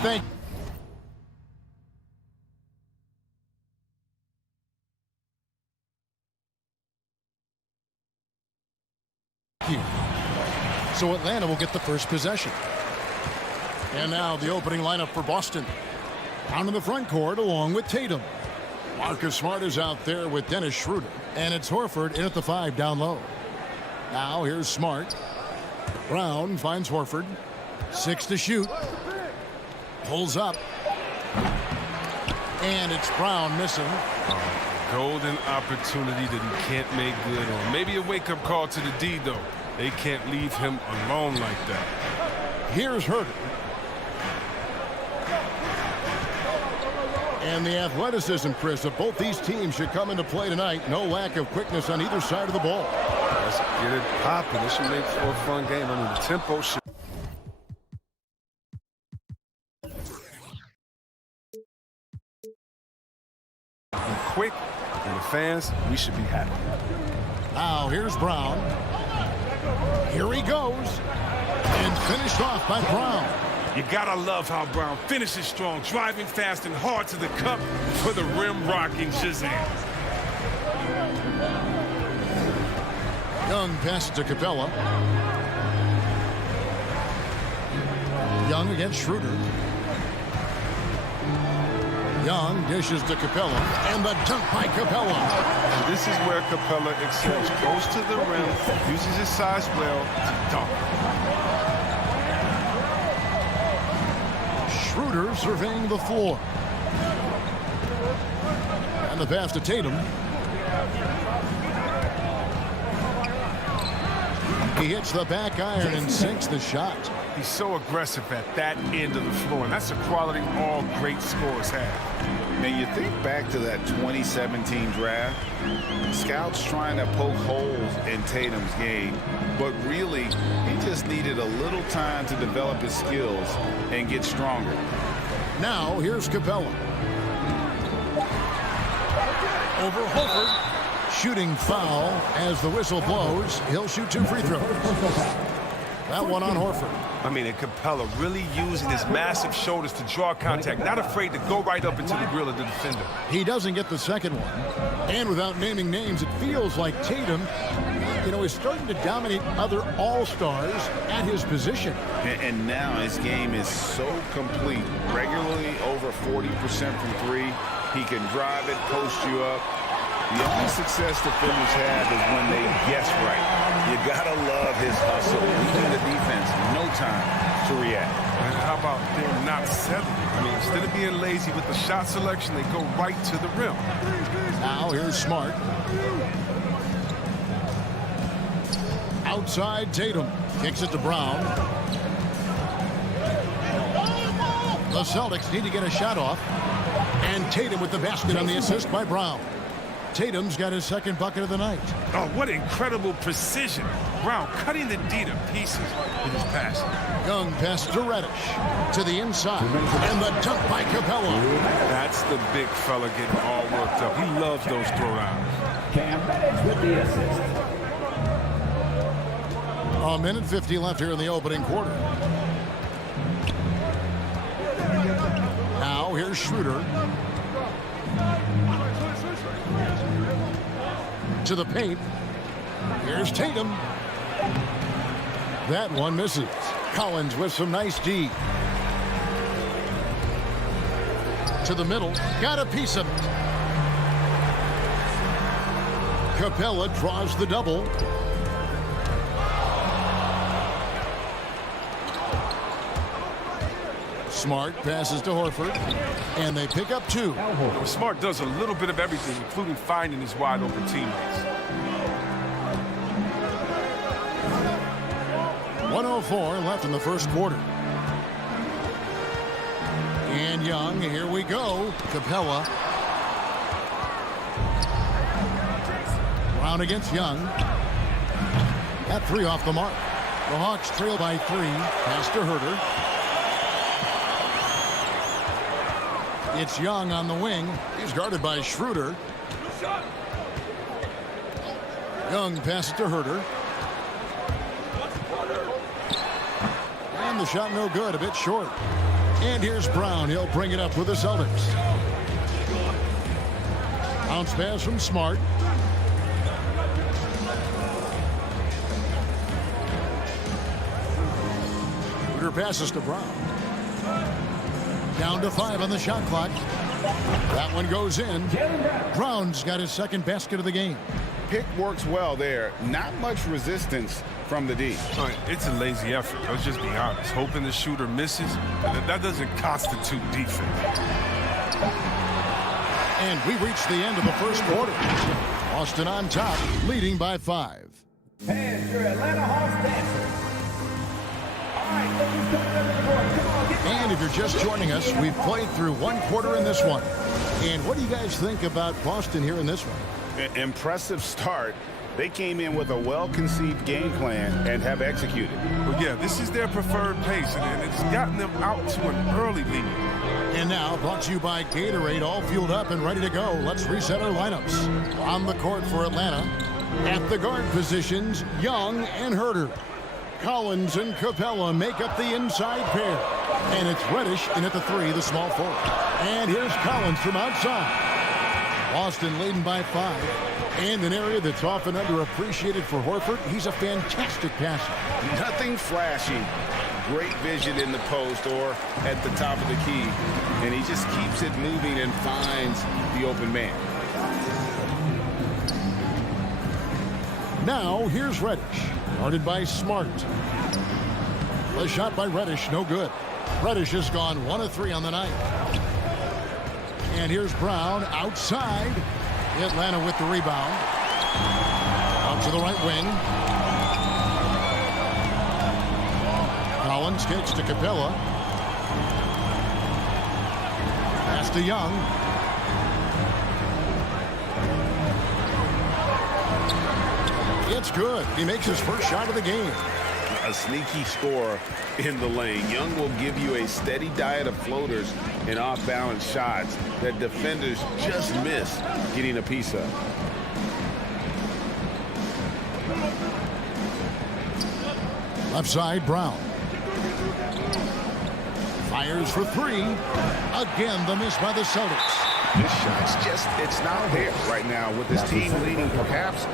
Thank you. So Atlanta will get the first possession. And now the opening lineup for Boston. Down in the front court along with Tatum. Marcus Smart is out there with Dennis Schroeder. And it's Horford in at the 5 down low. Now here's Smart. Brown finds Horford. 6 to shoot. Pulls up. And it's Brown missing. Golden opportunity that he can't make good on. Maybe a wake-up call to the D, though. They can't leave him alone like that. Here's Herter. And the athleticism, Chris, of both these teams should come into play tonight. No lack of quickness on either side of the ball. Let's get it popping. This should make for a fun game. I mean, the tempo should. Quick, and the fans, we should be happy. Now here's Brown. Here he goes. And finished off by Brown. You gotta love how Brown finishes strong, driving fast and hard to the cup for the rim-rocking Shazam. Young passes to Capella. Young against Schroeder. Young dishes to Capella, and the dunk by Capella. And this is where Capella excels. Goes to the rim, uses his size well to dunk. Schroeder surveying the floor. And the pass to Tatum. He hits the back iron and sinks the shot. He's so aggressive at that end of the floor, and that's a quality all great scorers have. And you think back to that 2017 draft, scouts trying to poke holes in Tatum's game, but really, he just needed a little time to develop his skills and get stronger. Now, here's Capella. Over Horford. Shooting foul as the whistle blows. He'll shoot 2 free throws. That one on Horford. I mean, and Capella really using his massive shoulders to draw contact, not afraid to go right up into the grill of the defender. He doesn't get the second one. And without naming names, it feels like Tatum, is starting to dominate other all-stars at his position. And now his game is so complete. Regularly over 40% from 3. He can drive it, post you up. The only success defenders have is when they guess right. You gotta love his hustle, leaving the defense no time to react. And how about they're not settling? I mean, instead of being lazy with the shot selection, they go right to the rim. Now here's Smart. Outside Tatum. Kicks it to Brown. The Celtics need to get a shot off. And Tatum with the basket on the assist by Brown. Tatum's got his second bucket of the night. Oh, what incredible precision. Brown cutting the D to pieces with his pass. Young pass to Reddish. To the inside. And the dunk by Capella. That's the big fella getting all worked up. He loves those throwdowns. Cam Reddish with the assist. A minute 50 left here in the opening quarter. Now here's Schroeder. To the paint. Here's Tatum. That one misses. Collins with some nice D. To the middle. Got a piece of it. Capella draws the double. Smart passes to Horford. And they pick up 2. Smart does a little bit of everything, including finding his wide open teammates. 1:04 left in the first quarter. And Young, here we go. Capella. Brown against Young. At 3 off the mark. The Hawks trail by 3. Pass to Herter. It's Young on the wing. He's guarded by Schroeder. Young passes to Herter. And the shot no good, a bit short. And here's Brown. He'll bring it up with the Celtics. Bounce pass from Smart. Shooter passes to Brown. Down to 5 on the shot clock. That one goes in. Brown's got his second basket of the game. Pick works well there. Not much resistance from the D. It's a lazy effort. Let's just be honest. Hoping the shooter misses, that doesn't constitute defense. And we reach the end of the first quarter. Boston on top, leading by 5. And your Atlanta Hawks dancers. All right, ladies, coming up to the board. Come on, get And if you're just joining us, we've played through one quarter in this one. And what do you guys think about Boston here in this one? Impressive start. They came in with a well-conceived game plan and have executed. Well, yeah, this is their preferred pace, and it's gotten them out to an early lead. And now, brought to you by Gatorade, all fueled up and ready to go. Let's reset our lineups. On the court for Atlanta, at the guard positions, Young and Herter. Collins and Capella make up the inside pair. And it's Reddish in at the 3, the small forward. And here's Collins from outside. Boston leading by 5. And an area that's often underappreciated for Horford, he's a fantastic passer. Nothing flashy. Great vision in the post or at the top of the key. And he just keeps it moving and finds the open man. Now, here's Reddish. Guarded by Smart. The shot by Reddish, no good. Reddish has gone 1 of 3 on the night. And here's Brown outside. Atlanta with the rebound. Out to the right wing. Collins kicks to Capella. Pass to Young. It's good. He makes his first shot of the game. A sneaky scorer in the lane. Young will give you a steady diet of floaters and off-balance shots that defenders just miss getting a piece of. Left side, Brown. Fires for 3. Again, the miss by the Celtics. This shot's just, it's not there right now with this team leading. Perhaps,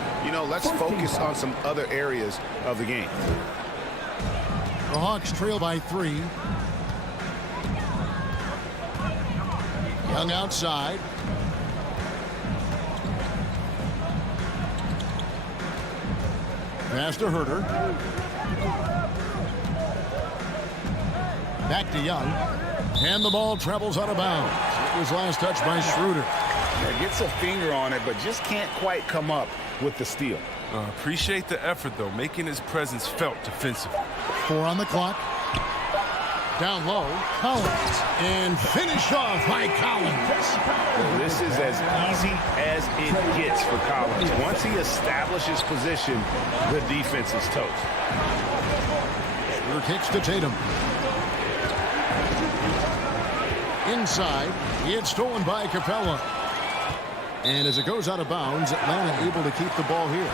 let's focus on some other areas of the game. The Hawks trail by 3. Young outside. Pass to Herter. Back to Young. And the ball travels out of bounds. It was last touched by Schroeder. Yeah, gets a finger on it, but just can't quite come up with the steal. Appreciate the effort, though, making his presence felt defensively. 4 on the clock. Down low, Collins. And finished off by Collins. This is as easy as it gets for Collins. Once he establishes position, the defense is toast. Schroeder kicks to Tatum. Inside, it's stolen by Capella. And as it goes out of bounds, Atlanta able to keep the ball here.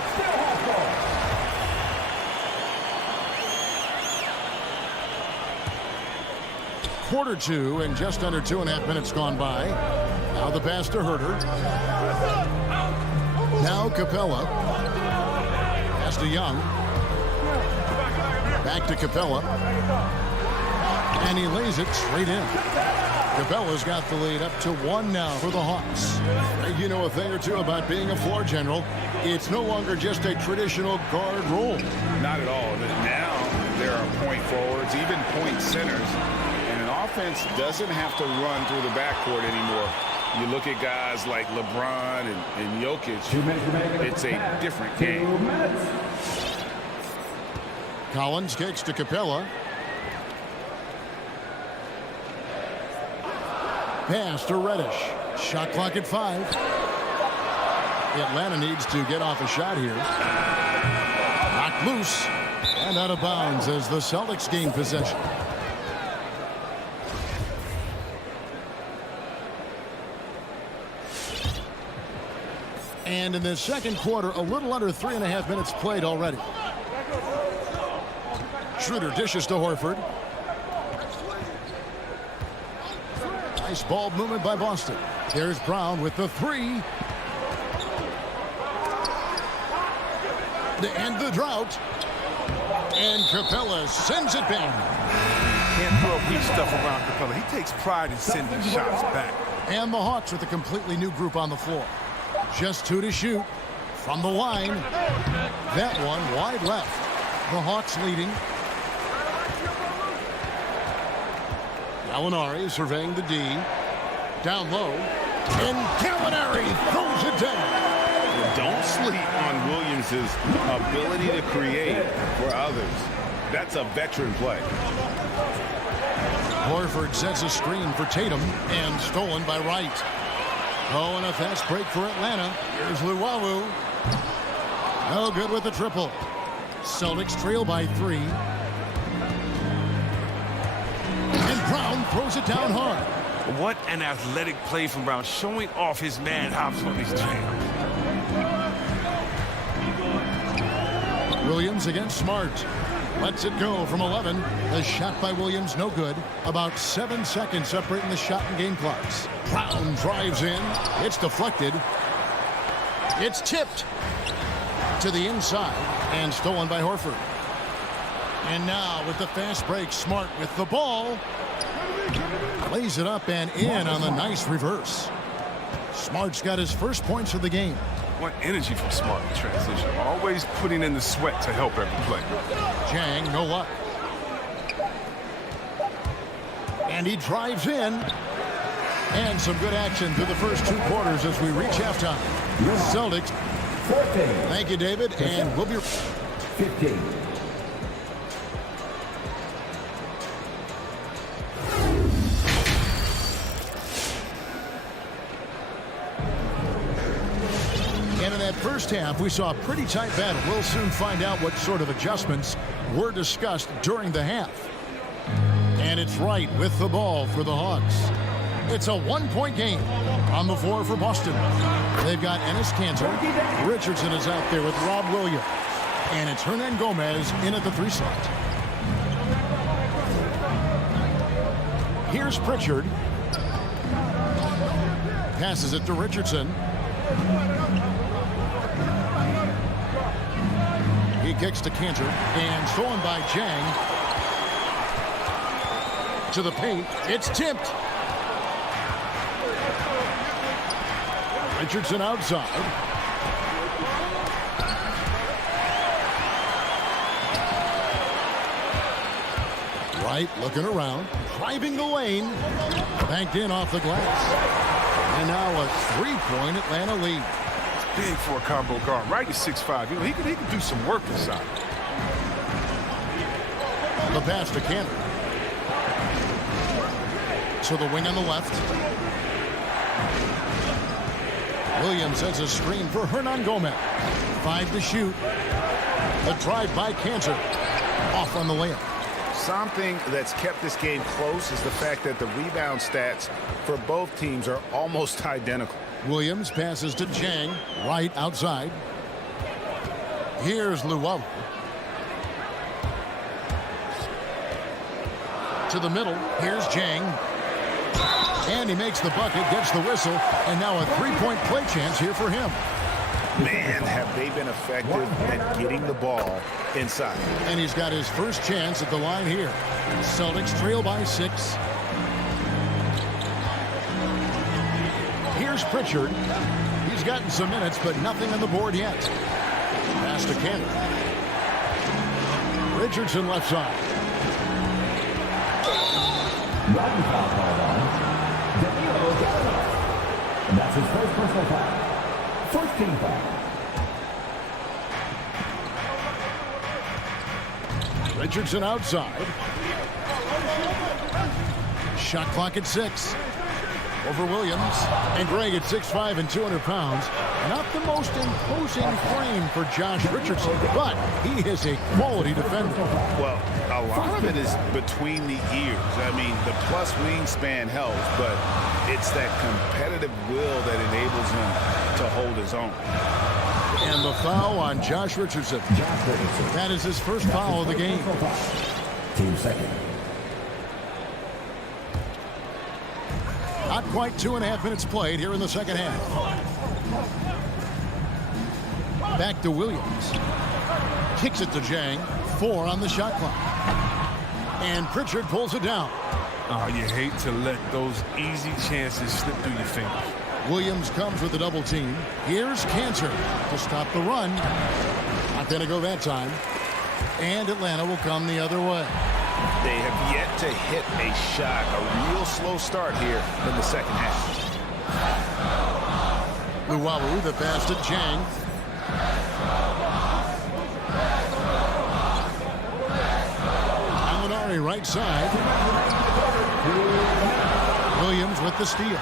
Quarter 2 and just under 2.5 minutes gone by. Now the pass to Herter. Now Capella. Pass to Young. Back to Capella. And he lays it straight in. Capella's got the lead up to 1 now for the Hawks. You know a thing or two about being a floor general. It's no longer just a traditional guard role. Not at all. Now there are point forwards, even point centers. And an offense doesn't have to run through the backcourt anymore. You look at guys like LeBron and Jokic, it's a different game. Collins kicks to Capella. Pass to Reddish. Shot clock at 5. Atlanta needs to get off a shot here. Knocked loose and out of bounds as the Celtics gain possession. And in the second quarter, a little under 3.5 minutes played already. Schroeder dishes to Horford. Nice ball movement by Boston. There's Brown with the three. To end the drought. And Capella sends it back. Can't throw weak stuff around Capella. He takes pride in sending shots back. And the Hawks with a completely new group on the floor. Just 2 to shoot from the line. That one wide left. The Hawks leading. Gallinari surveying the D. Down low. And Gallinari throws it down. Don't sleep on Williams' ability to create for others. That's a veteran play. Horford sets a screen for Tatum and stolen by Wright. Oh, and a fast break for Atlanta. Here's Luwawu. No good with the triple. Celtics trail by 3. And Brown throws it down hard. What an athletic play from Brown, showing off his man hops on these jams. Williams against Smart. Lets it go from 11. The shot by Williams no good. About 7 seconds separating the shot and game clocks. Brown drives in. It's deflected. It's tipped to the inside and stolen by Horford. And now with the fast break, Smart with the ball. Lays it up and in on the nice reverse. Smart's got his first points of the game. What energy from Smart in transition. Always putting in the sweat to help every play. Jang, no luck. And he drives in. And some good action through the first 2 quarters as we reach halftime. Celtics. 14. Thank you, David. And we'll be 15. And in that first half, we saw a pretty tight battle. We'll soon find out what sort of adjustments were discussed during the half. And it's Wright with the ball for the Hawks. It's a 1-point game on the floor for Boston. They've got Enes Kanter. Richardson is out there with Rob Williams. And it's Hernan Gomez in at the 3 slot. Here's Pritchard. Passes it to Richardson. He kicks to Kanter and stolen by Jang. To the paint. It's tipped. Richardson outside. Wright looking around. Driving the lane. Banked in off the glass. And now a 3-point Atlanta lead. Big for a combo guard. Wright is 6'5". You know, he can do some work inside. The pass to Kanter. To the wing on the left. Williams has a screen for Hernan Gomez. 5 to shoot. A drive by Kanter. Off on the layup. Something that's kept this game close is the fact that the rebound stats for both teams are almost identical. Williams passes to Jang. Right outside. Here's Luwawu. To the middle. Here's Jang. And he makes the bucket, gets the whistle, and now a 3-point play chance here for him. Man, have they been effective at getting the ball inside. And he's got his first chance at the line here. Celtics trail by 6. Here's Pritchard. He's gotten some minutes, but nothing on the board yet. Pass to Kanter. Richardson left side. Rodney foul called on Danilo Gallinari. And that's his first personal foul. First team foul. Richardson outside. Shot clock at 6. Over Williams. And Greg at 6'5" and 200 pounds. Not the most imposing frame for Josh Richardson, but he is a quality defender. Well, a lot of it is between the ears. I mean, the plus wingspan helps, but it's that competitive will that enables him to hold his own. And the foul on Josh Richardson. That is his first foul of the game. Team second. Not quite 2.5 minutes played here in the second half. Back to Williams. Kicks it to Jang. 4 on the shot clock. And Pritchard pulls it down. Oh, you hate to let those easy chances slip through your fingers. Williams comes with a double team. Here's Cancer to stop the run. Not going to go that time. And Atlanta will come the other way. They have yet to hit a shot. A real slow start here in the second half. Luwawu, the pass to Jang. Alinari right side. Williams with the steal.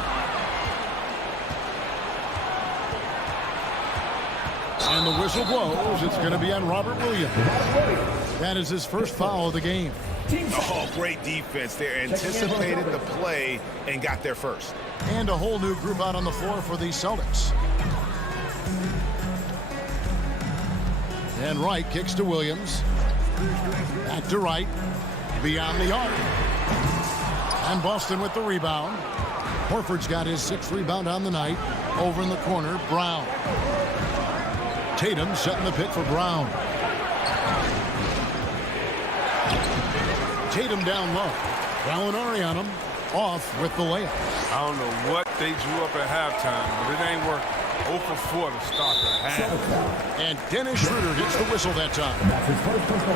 And the whistle blows. It's going to be on Robert Williams. That is his first foul of the game. Oh, great defense there. Anticipated the play and got there first. And a whole new group out on the floor for the Celtics. And Wright kicks to Williams. Back to Wright. Beyond the arc. And Boston with the rebound. Horford's got his 6th rebound on the night. Over in the corner, Brown. Tatum setting the pick for Brown. Tatum down low. Alinari on him. Off with the layup. I don't know what they drew up at halftime, but it ain't working. 0 for 4 to start the half. And Dennis Schroeder gets the whistle that time.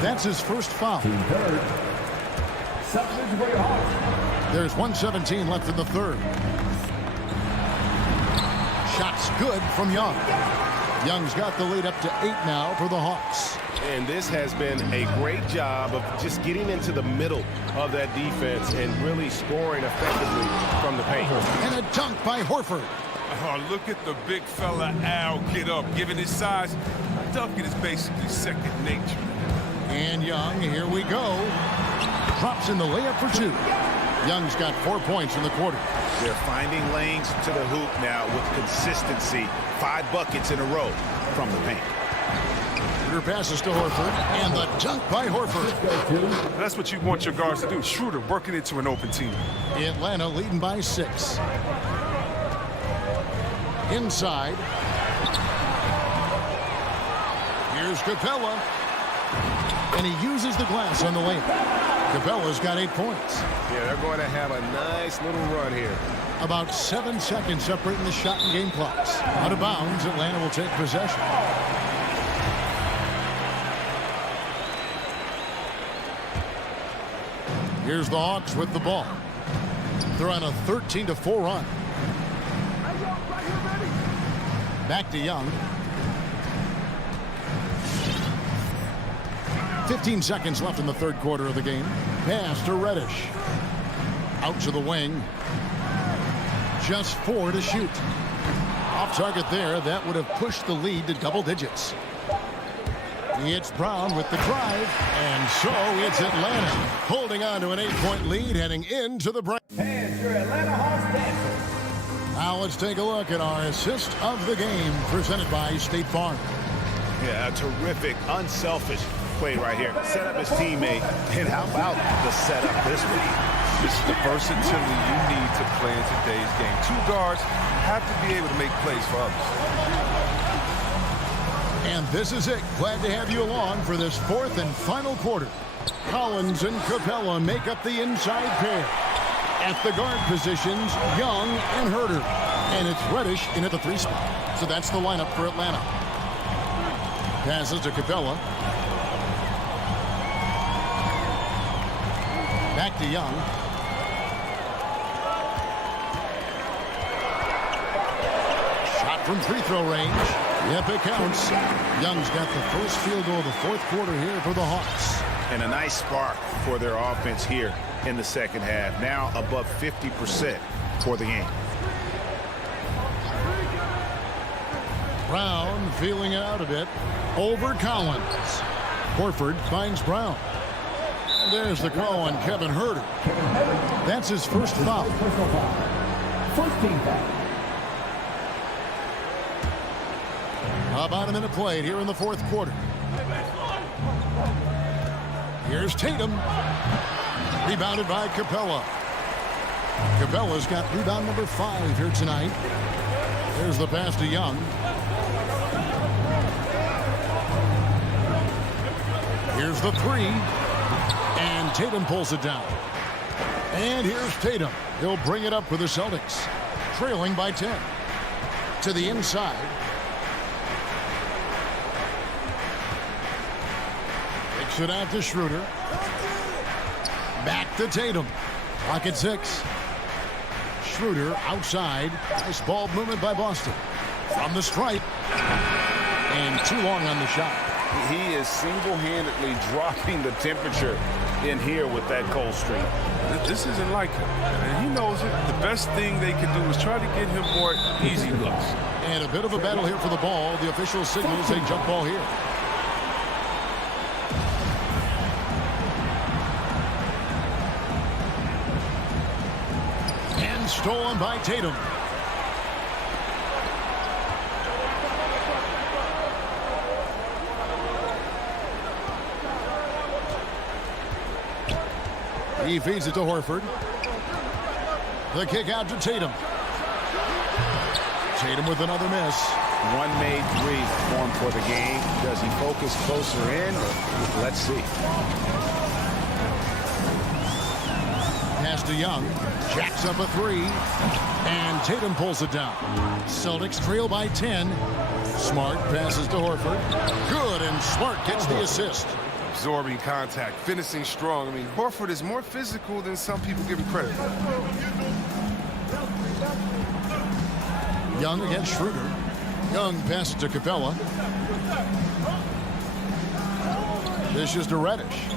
That's his first foul. There's 1:17 left in the third. Shots good from Young. Young's got the lead up to 8 now for the Hawks. And this has been a great job of just getting into the middle of that defense and really scoring effectively from the paint. And a dunk by Horford. Oh, look at the big fella Al get up. Given his size, dunking is basically second nature. And Young, here we go. Drops in the layup for 2. Young's got 4 points in the quarter. They're finding lanes to the hoop now with consistency. 5 buckets in a row from the paint. Schroeder passes to Horford, and the dunk by Horford. That's what you want your guards to do. Schroeder working into an open team. Atlanta leading by 6. Inside. Here's Capella. And he uses the glass on the layup. Capella's got 8 points. Yeah, they're going to have a nice little run here. About 7 seconds separating the shot and game clocks. Out of bounds, Atlanta will take possession. Here's the Hawks with the ball. They're on a 13-4 run. Back to Young. 15 seconds left in the third quarter of the game. Pass to Reddish. Out to the wing. Just 4 to shoot. Off target there. That would have pushed the lead to double digits. It's Brown with the drive. And so it's Atlanta holding on to an 8-point lead heading into the break. And your Atlanta Hawks dancer. Now let's take a look at our assist of the game presented by State Farm. Yeah, a terrific, unselfish play right here. Set up his teammate. And how about the setup this week? This is the versatility you need to play in today's game. 2 guards have to be able to make plays for others. And this is it. Glad to have you along for this 4th and final quarter. Collins and Capella make up the inside pair. At the guard positions, Young and Herter. And it's Reddish in at the 3 spot. So that's the lineup for Atlanta. Passes to Capella. Back to Young. Shot from free throw range. Yep, it counts. Young's got the first field goal of the 4th quarter here for the Hawks. And a nice spark for their offense here in the second half. Now above 50% for the game. Brown feeling it out a bit. Over Collins. Horford finds Brown. And there's the call on Kevin Herter. That's his first foul. First team foul. About a minute played here in the 4th quarter. Here's Tatum. Rebounded by Capella. Capella's got rebound number 5 here tonight. There's the pass to Young. Here's the 3. And Tatum pulls it down. And here's Tatum. He'll bring it up for the Celtics. Trailing by 10. To the inside. Kicks it out to Schroeder. Back to Tatum. Clock at 6. Schroeder outside. Nice ball movement by Boston. From the stripe. And too long on the shot. He is single-handedly dropping the temperature in here with that cold streak. This isn't like him, and he knows it. The best thing they can do is try to get him more easy looks. And a bit of a battle here for the ball. The official signals a jump ball here. And stolen by Tatum. He feeds it to Horford. The kick out to Tatum. Tatum with another miss. One made 3 for him for the game. Does he focus closer in? Let's see. Pass to Young. Jacks up a 3. And Tatum pulls it down. Celtics trail by 10. Smart passes to Horford. Good, and Smart gets the assist. Absorbing contact, finishing strong. I mean, Horford is more physical than some people give him credit for. Young against Schroeder. Young passes to Capella. This is to Reddish.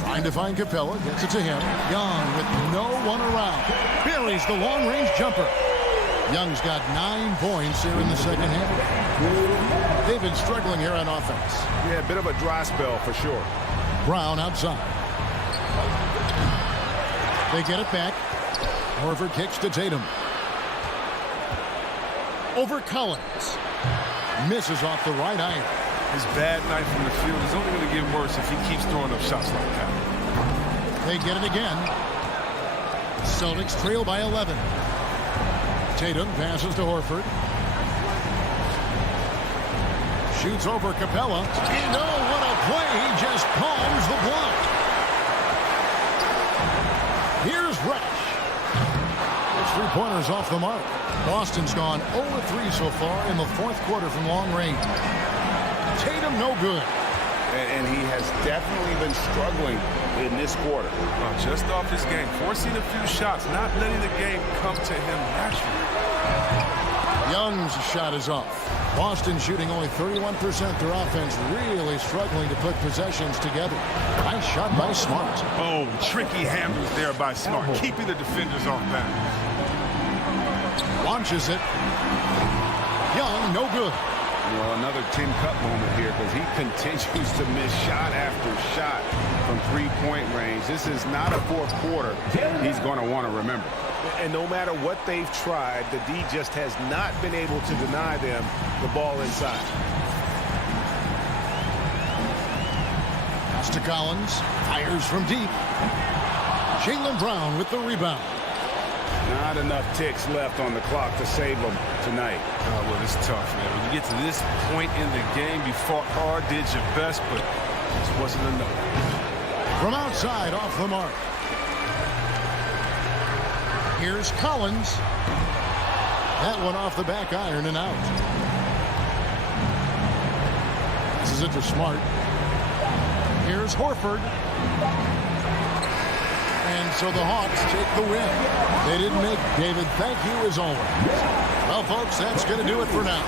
Trying to find Capella. Gets it to him. Young with no one around. Buries the long-range jumper. Young's got 9 points here in the second half. They've been struggling here on offense. Yeah, a bit of a dry spell for sure. Brown outside. They get it back. Horford kicks to Tatum. Over Collins. Misses off the right iron. His bad night from the field is only going to get worse if he keeps throwing up shots like that. They get it again. Celtics trail by 11. Tatum passes to Horford. Shoots over Capella. And oh, what a play. He just palms the block. Here's Reddish. His 3-pointers off the mark. Boston's gone 0-3 so far in the 4th quarter from long range. Tatum no good. And he has definitely been struggling in this quarter. Just off his game, forcing a few shots, not letting the game come to him naturally. Young's shot is off. Boston shooting only 31%. Their offense really struggling to put possessions together. Nice shot by Smart. Oh, tricky handles there by Smart, keeping the defenders off balance. Launches it. Young, no good. Well, another Tin Cup moment here because he continues to miss shot after shot from 3-point range. This is not a 4th quarter he's going to want to remember. And no matter what they've tried, the D just has not been able to deny them the ball inside. Pass to Collins. Fires from deep. Jaylen Brown with the rebound. Not enough ticks left on the clock to save them tonight. Oh, well, it's tough, man. When you get to this point in the game, you fought hard, did your best, but this wasn't enough. From outside, off the mark. Here's Collins. That one off the back iron and out. This is it to Smart. Here's Horford. And so the Hawks take the win. They didn't make David thank you as always. Well, folks, that's going to do it for now.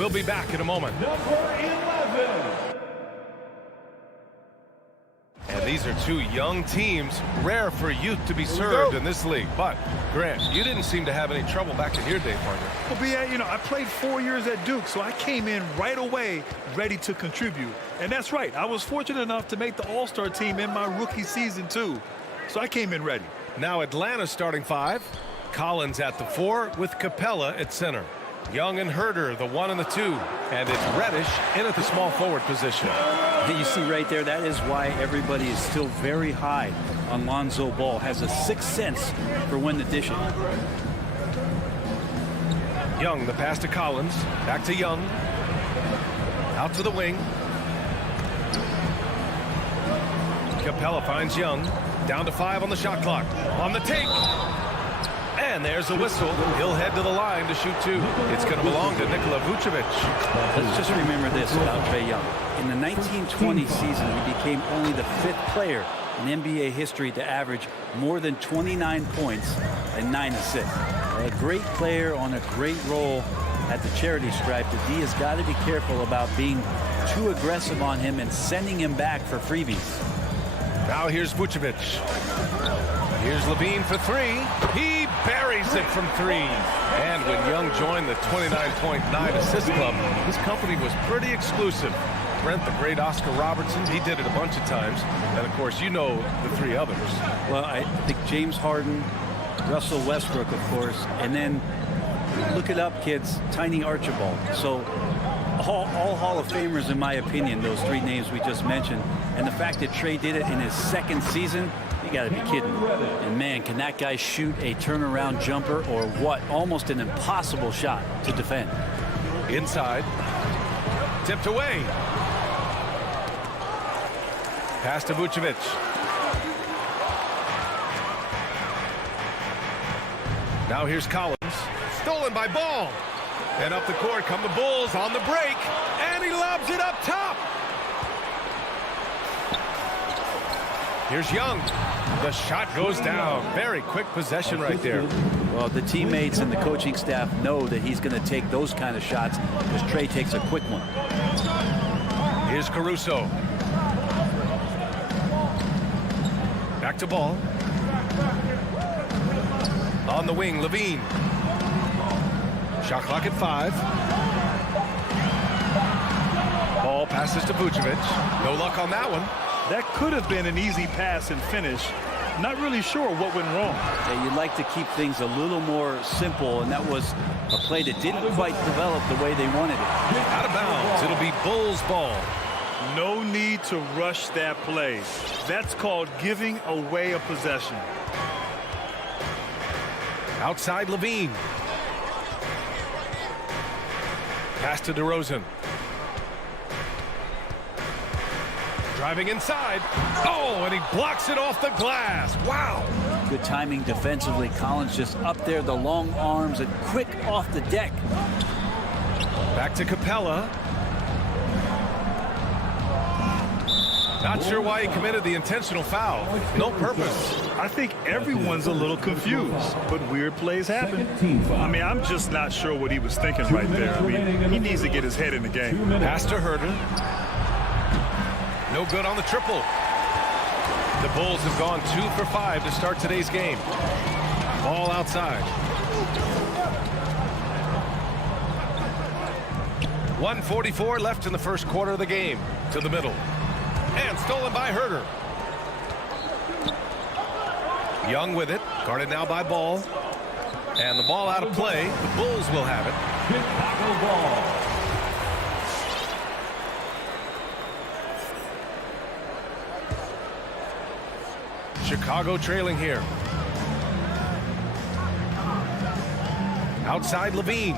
We'll be back in a moment. Number 11. And these are two young teams, rare for youth to be served in this league. But, Grant, you didn't seem to have any trouble back in your day, partner. Well, B.A., I played 4 years at Duke, so I came in right away ready to contribute. And that's right. I was fortunate enough to make the All-Star team in my rookie season, too. So I came in ready. Now Atlanta's starting five. Collins at the 4 with Capella at center. Young and Herder, the 1 and the 2. And it's Reddish in at the small forward position. You see right there, that is why everybody is still very high on Lonzo Ball. Has a sixth sense for when to dish it. Young, the pass to Collins. Back to Young. Out to the wing. Capella finds Young. Down to 5 on the shot clock. On the take. And there's a whistle. He'll head to the line to shoot 2. It's going to belong to Nikola Vucevic. Let's just remember this about Trae Young. In the 1920 season, he became only the 5th player in NBA history to average more than 29 points and 9 assists. A great player on a great role at the charity stripe. The D has got to be careful about being too aggressive on him and sending him back for freebies. Now here's Vucevic. Here's Levine for 3. He buries it from 3. And when Young joined the 29.9 assist club, his company was pretty exclusive. Brent, the great Oscar Robertson, he did it a bunch of times. And, of course, you know the 3 others. Well, I think James Harden, Russell Westbrook, of course, and then look it up, kids, Tiny Archibald. So all Hall of Famers, in my opinion, those 3 names we just mentioned. And the fact that Trae did it in his 2nd season, you got to be kidding. And, man, can that guy shoot a turnaround jumper or what? Almost an impossible shot to defend. Inside. Tipped away. Pass to Vucevic. Now here's Collins. Stolen by Ball. And up the court come the Bulls on the break. And he lobs it up top. Here's Young. The shot goes down. Very quick possession right there. Well, the teammates and the coaching staff know that he's going to take those kind of shots because Trae takes a quick one. Here's Caruso. Back to Ball. On the wing, Levine. Shot clock at 5. Ball passes to Vucevic. No luck on that one. That could have been an easy pass and finish. Not really sure what went wrong. Yeah, you'd like to keep things a little more simple, and that was a play that didn't quite develop the way they wanted it. Out of bounds. It'll be Bulls ball. No need to rush that play. That's called giving away a possession. Outside Levine. Pass to DeRozan. Driving inside. Oh, and he blocks it off the glass. Wow. Good timing defensively. Collins just up there, the long arms, and quick off the deck. Back to Capella. Not sure why he committed the intentional foul. No purpose. I think everyone's a little confused, but weird plays happen. I mean, I'm just not sure what he was thinking right there. I mean, he needs to get his head in the game. Pass to Herder. No good on the triple. The Bulls have gone 2 for 5 to start today's game. Ball outside. 1:44 left in the first quarter of the game. To the middle. And stolen by Herder. Young with it. Guarded now by Ball. And the ball out of play. The Bulls will have it. Chicago ball. Chicago trailing here. Outside Levine.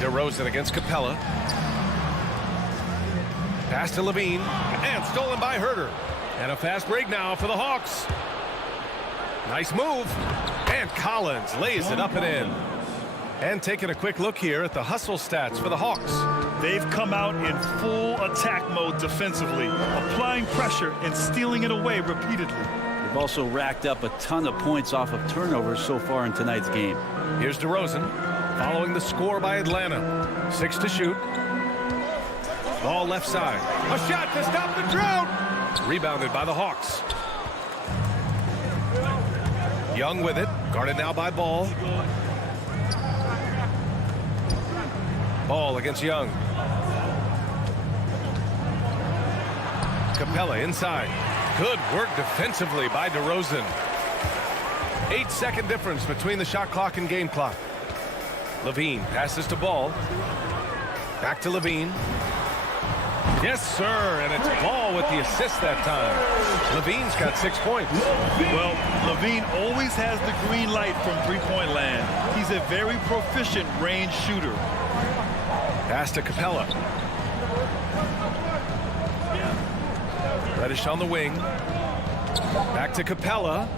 DeRozan against Capella. Pass to Levine. And stolen by Herder. And a fast break now for the Hawks. Nice move. And Collins lays it up and in. And taking a quick look here at the hustle stats for the Hawks. They've come out in full attack mode defensively, applying pressure and stealing it away repeatedly. They've also racked up a ton of points off of turnovers so far in tonight's game. Here's DeRozan following the score by Atlanta. 6 to shoot. Ball left side. A shot to stop the drought. Rebounded by the Hawks. Young with it. Guarded now by Ball. Ball against Young. Capella inside. Good work defensively by DeRozan. 8-second difference between the shot clock and game clock. Levine passes to Ball. Back to Levine. Yes, sir, and it's Ball with the assist that time. Levine's got 6 points. Well, Levine always has the green light from three-point land. He's a very proficient range shooter. Pass to Capella. Reddish on the wing. Back to Capella.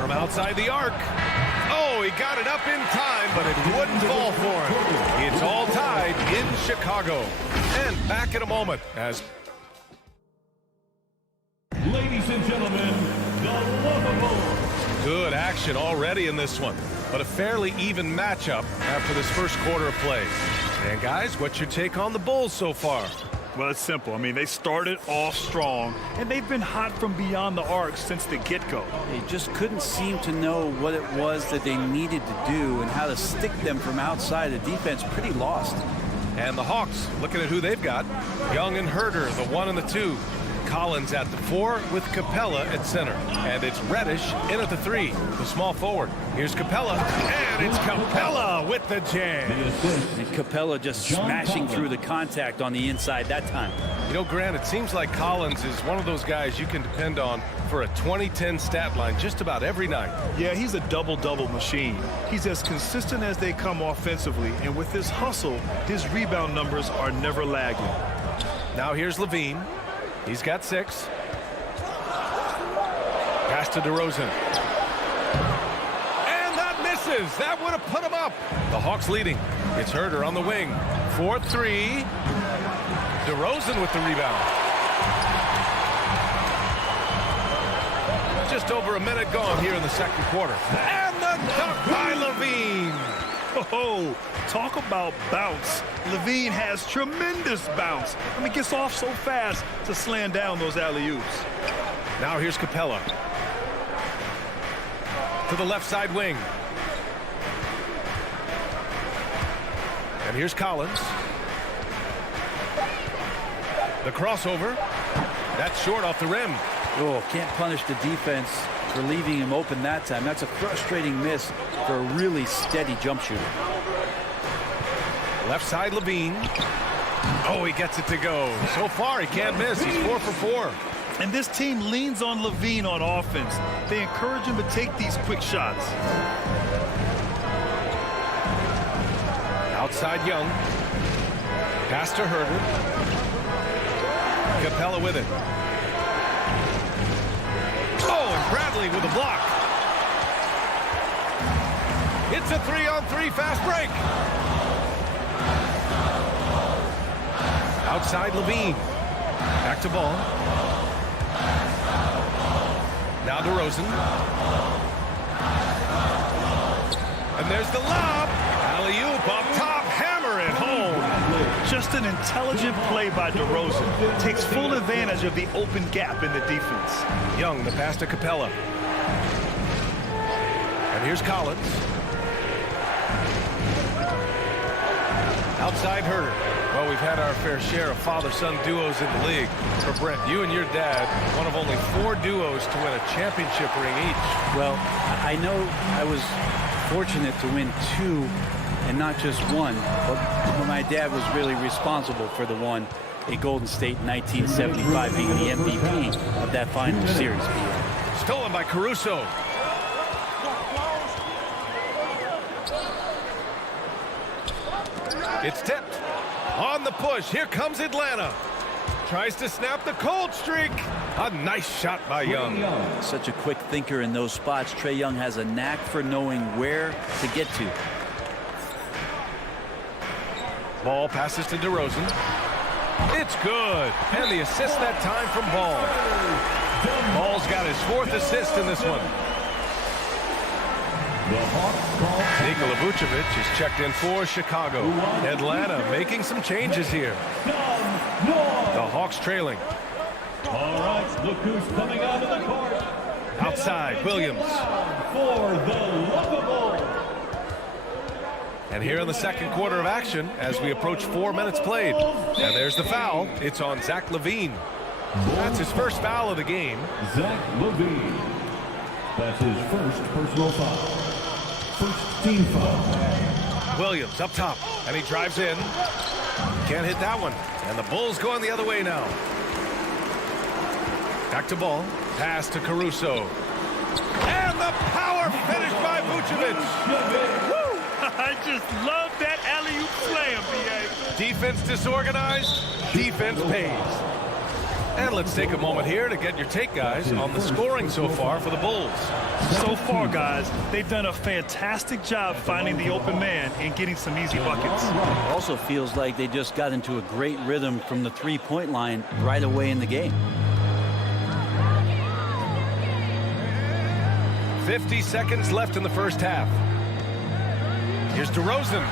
From outside the arc. Oh, he got it up in time, but it wouldn't fall for him. It's all tied in Chicago. And back in a moment as... Ladies and gentlemen, the lovable. Good action already in this one, but a fairly even matchup after this first quarter of play. And guys, what's your take on the Bulls so far? Well, it's simple. I mean, they started off strong, and they've been hot from beyond the arc since the get-go. They just couldn't seem to know what it was that they needed to do and how to stick them from outside. The defense pretty lost. And the Hawks, looking at who they've got. Young and Herter, the 1 and the 2. Collins at the 4 with Capella at center. And it's Reddish in at the 3, the small forward. Here's Capella, and it's Capella with the jam. And Capella just smashing through the contact on the inside that time. You know, Grant, it seems like Collins is one of those guys you can depend on for a 2010 stat line just about every night. Yeah, he's a double-double machine. He's as consistent as they come offensively, and with his hustle, his rebound numbers are never lagging. Now here's Levine. He's got 6. Pass to DeRozan. And that misses. That would have put him up. The Hawks leading. It's Herter on the wing. 4-3. DeRozan with the rebound. Just over a minute gone here in the second quarter. And the dunk by Levine. Oh, talk about bounce. Levine has tremendous bounce. I mean, gets off so fast to slam down those alley-oops. Now here's Capella. To the left side wing. And here's Collins. The crossover. That's short off the rim. Oh, can't punish the defense for leaving him open that time. That's a frustrating miss for a really steady jump shooter. Left side Levine. Oh, he gets it to go. So far, he can't miss. He's 4 for 4. And this team leans on Levine on offense. They encourage him to take these quick shots. Outside Young. Pass to Herter. Capella with it. Oh, and Bradley with a block. It's a 3-on-3 fast break. Outside Levine. Back to Ball. Now DeRozan. And there's the lob. Alley-oop up top. Hammer it home. Just an intelligent play by DeRozan. Takes full advantage of the open gap in the defense. Young, the pass to Capella. And here's Collins. Outside Herter. Well, we've had our fair share of father-son duos in the league. For Brent, you and your dad, one of only 4 duos to win a championship ring each. Well, I know I was fortunate to win 2 and not just 1, but my dad was really responsible for the one at Golden State in 1975, being the MVP of that final series. Stolen by Caruso. It's tipped. On the push. Here comes Atlanta. Tries to snap the cold streak. A nice shot by Young. Such a quick thinker in those spots. Trae Young has a knack for knowing where to get to. Ball passes to DeRozan. It's good. And the assist that time from Ball. Ball Ball's got his 4th assist in this one. Nikola Vucevic is checked in for Chicago. Atlanta making some changes here. The Hawks trailing. All right, look who's coming out of the court. Outside, Williams. For the lovable. And here in the second quarter of action, as we approach 4 minutes played. And there's the foul. It's on Zach LaVine. That's his first foul of the game. Zach LaVine. That's his first personal foul. First team foul. Williams up top, and he drives in. Can't hit that one. And the Bulls going the other way now. Back to ball. Pass to Caruso. And the power finish by Vucevic. Woo! I just love that alley-oop slam, B.A. Defense disorganized, defense pays. And let's take a moment here to get your take, guys, on the scoring so far for the Bulls. So far, guys, they've done a fantastic job finding the open man and getting some easy buckets. Also feels like they just got into a great rhythm from the three-point line right away in the game. 50 seconds left in the first half. Here's DeRozan.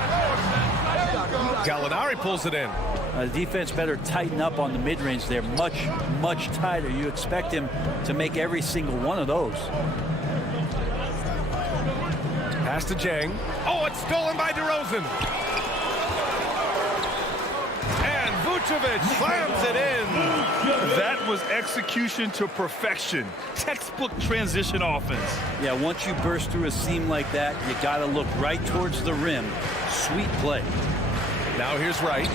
Gallinari pulls it in. The defense better tighten up on the mid-range there. Much tighter. You expect him to make every single one of those. Pass to Jang. Oh, it's stolen by DeRozan. And Vucevic slams it in. That was execution to perfection. Textbook transition offense. Yeah, once you burst through a seam like that, you got to look right towards the rim. Sweet play. Now here's Wright.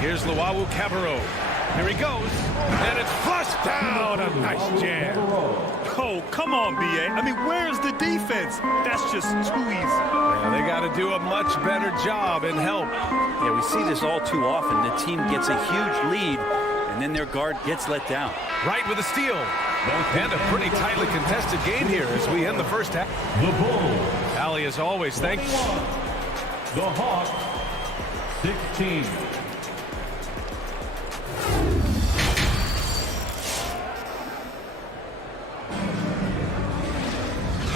Here's Luau Cabarro. Here he goes. And it's flushed down. A nice jam. Oh, come on, B.A. I mean, where's the defense? That's just too easy. Yeah, they got to do a much better job and help. Yeah, we see this all too often. The team gets a huge lead, and then their guard gets let down. Wright with a steal. And a pretty tightly contested game here as we end the first half. The Bulls. Allie, as always, thanks. The Hawks, 16.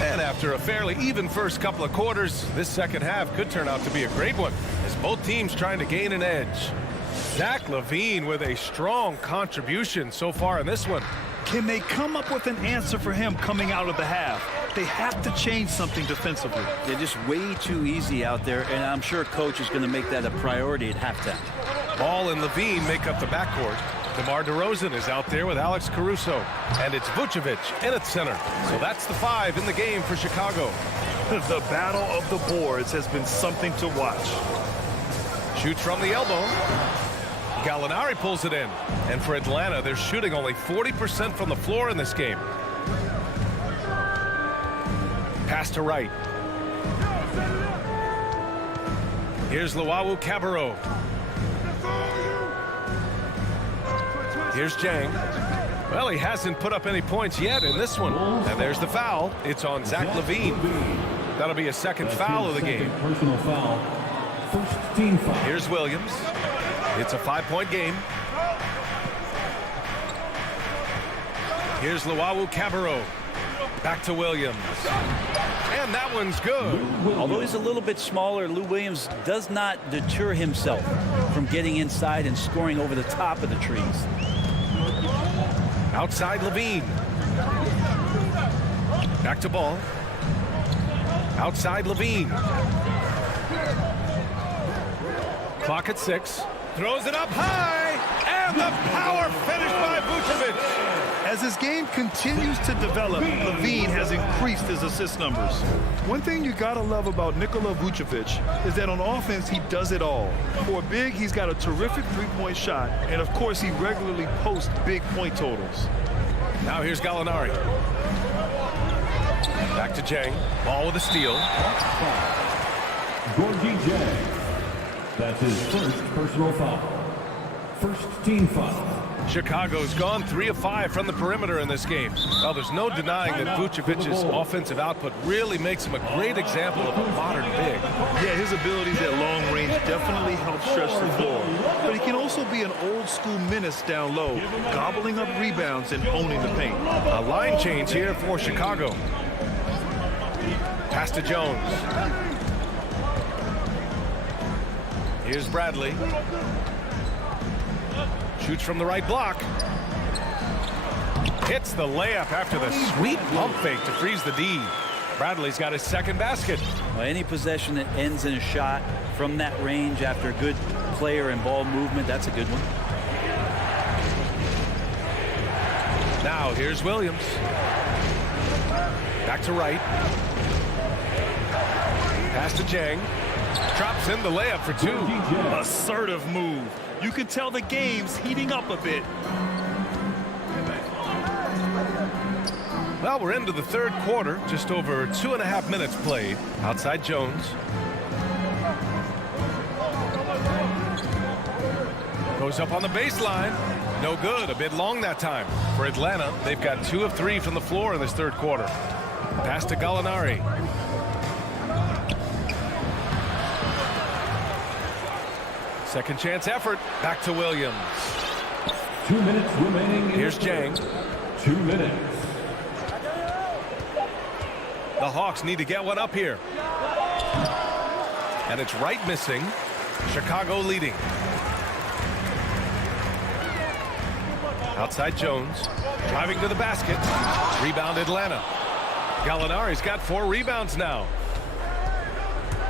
And after a fairly even first couple of quarters, this second half could turn out to be a great one as both teams trying to gain an edge. Zach LaVine with a strong contribution so far in this one. Can they come up with an answer for him coming out of the half? They have to change something defensively. They're just way too easy out there, and I'm sure coach is going to make that a priority at halftime. Ball and LaVine make up the backcourt. DeMar DeRozan is out there with Alex Caruso. And it's Vucevic in at center. So that's the 5 in the game for Chicago. The battle of the boards has been something to watch. Shoots from the elbow. Gallinari pulls it in. And for Atlanta, they're shooting only 40% from the floor in this game. Pass to Wright. Here's Luau Cabarro. Here's Jang. Well, he hasn't put up any points yet in this one. And there's the foul. It's on Zach LaVine. That'll be a second foul of the game. Personal foul. First team foul. Here's Williams. It's a 5-point game. Here's Luau Cabarro. Back to Williams. And that one's good. Although he's a little bit smaller, Lou Williams does not deter himself from getting inside and scoring over the top of the trees. Outside LaVine. Back to ball. Outside LaVine. Clock at 6. Throws it up high. And the power finish by Vucevic. As his game continues to develop, LaVine has increased his assist numbers. One thing you gotta love about Nikola Vucevic is that on offense, he does it all. For a big, he's got a terrific three-point shot, and of course, he regularly posts big point totals. Now here's Gallinari. Back to Jang. Ball with a steal. Gorgie Jang. That's his first personal foul. First team foul. Chicago's gone 3 of 5 from the perimeter in this game. Well, there's no denying that Vucevic's offensive output really makes him a great example of a modern big. Yeah, his abilities at long range definitely help stretch the floor. But he can also be an old-school menace down low, gobbling up rebounds and owning the paint. A line change here for Chicago. Pass to Jones. Here's Bradley. Shoots from the right block. Hits the layup after the sweet pump fake to freeze the D. Bradley's got his second basket. Well, any possession that ends in a shot from that range after good player and ball movement, that's a good one. Now here's Williams. Back to right. Pass to Jang. Drops in the layup for 2. Assertive move. You can tell the game's heating up a bit. Well, we're into the third quarter. Just over 2.5 minutes played. Outside Jones. Goes up on the baseline. No good. A bit long that time. For Atlanta, they've got 2 of 3 from the floor in this third quarter. Pass to Gallinari. Second chance effort. Back to Williams. 2 minutes remaining. Here's Jang. 2 minutes. The Hawks need to get one up here. And it's right missing. Chicago leading. Outside Jones. Driving to the basket. Rebound Atlanta. Gallinari's got 4 rebounds now.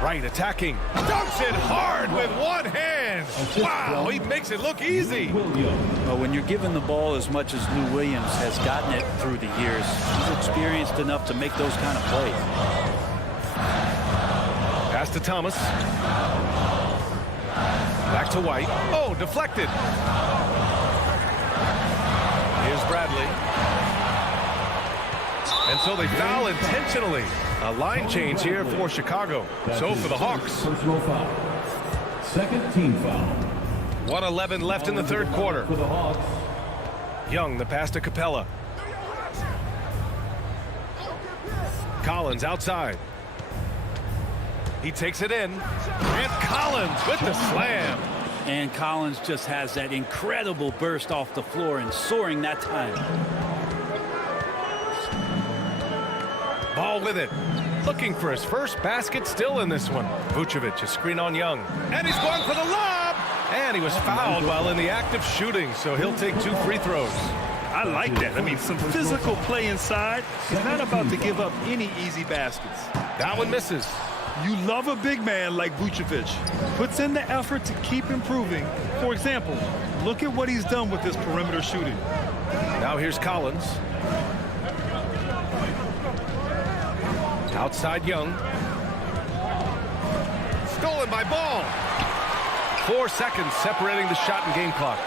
Right, attacking. Dunks it hard with one hand. Wow, he makes it look easy. Well, when you're given the ball as much as Lou Williams has gotten it through the years, he's experienced enough to make those kind of plays. Pass to Thomas. Back to White. Oh, deflected. Here's Bradley. And so they foul intentionally. A line change here for Chicago. So for the Hawks. Personal foul. Second team foul. 1:11 left in the third quarter. For the Hawks. Young, the pass to Capella. Collins outside. He takes it in. And Collins with the slam. And Collins just has that incredible burst off the floor and soaring that time. Ball with it. Looking for his first basket still in this one. Vucevic, a screen on Young. And he's going for the lob. And he was fouled while in the act of shooting, so he'll take 2 free throws. I like that. I mean, some physical play inside. He's not about to give up any easy baskets. That one misses. You love a big man like Vucevic. Puts in the effort to keep improving. For example, look at what he's done with his perimeter shooting. Now here's Collins. Outside Young. Stolen by Ball. 4 seconds separating the shot and game clocks.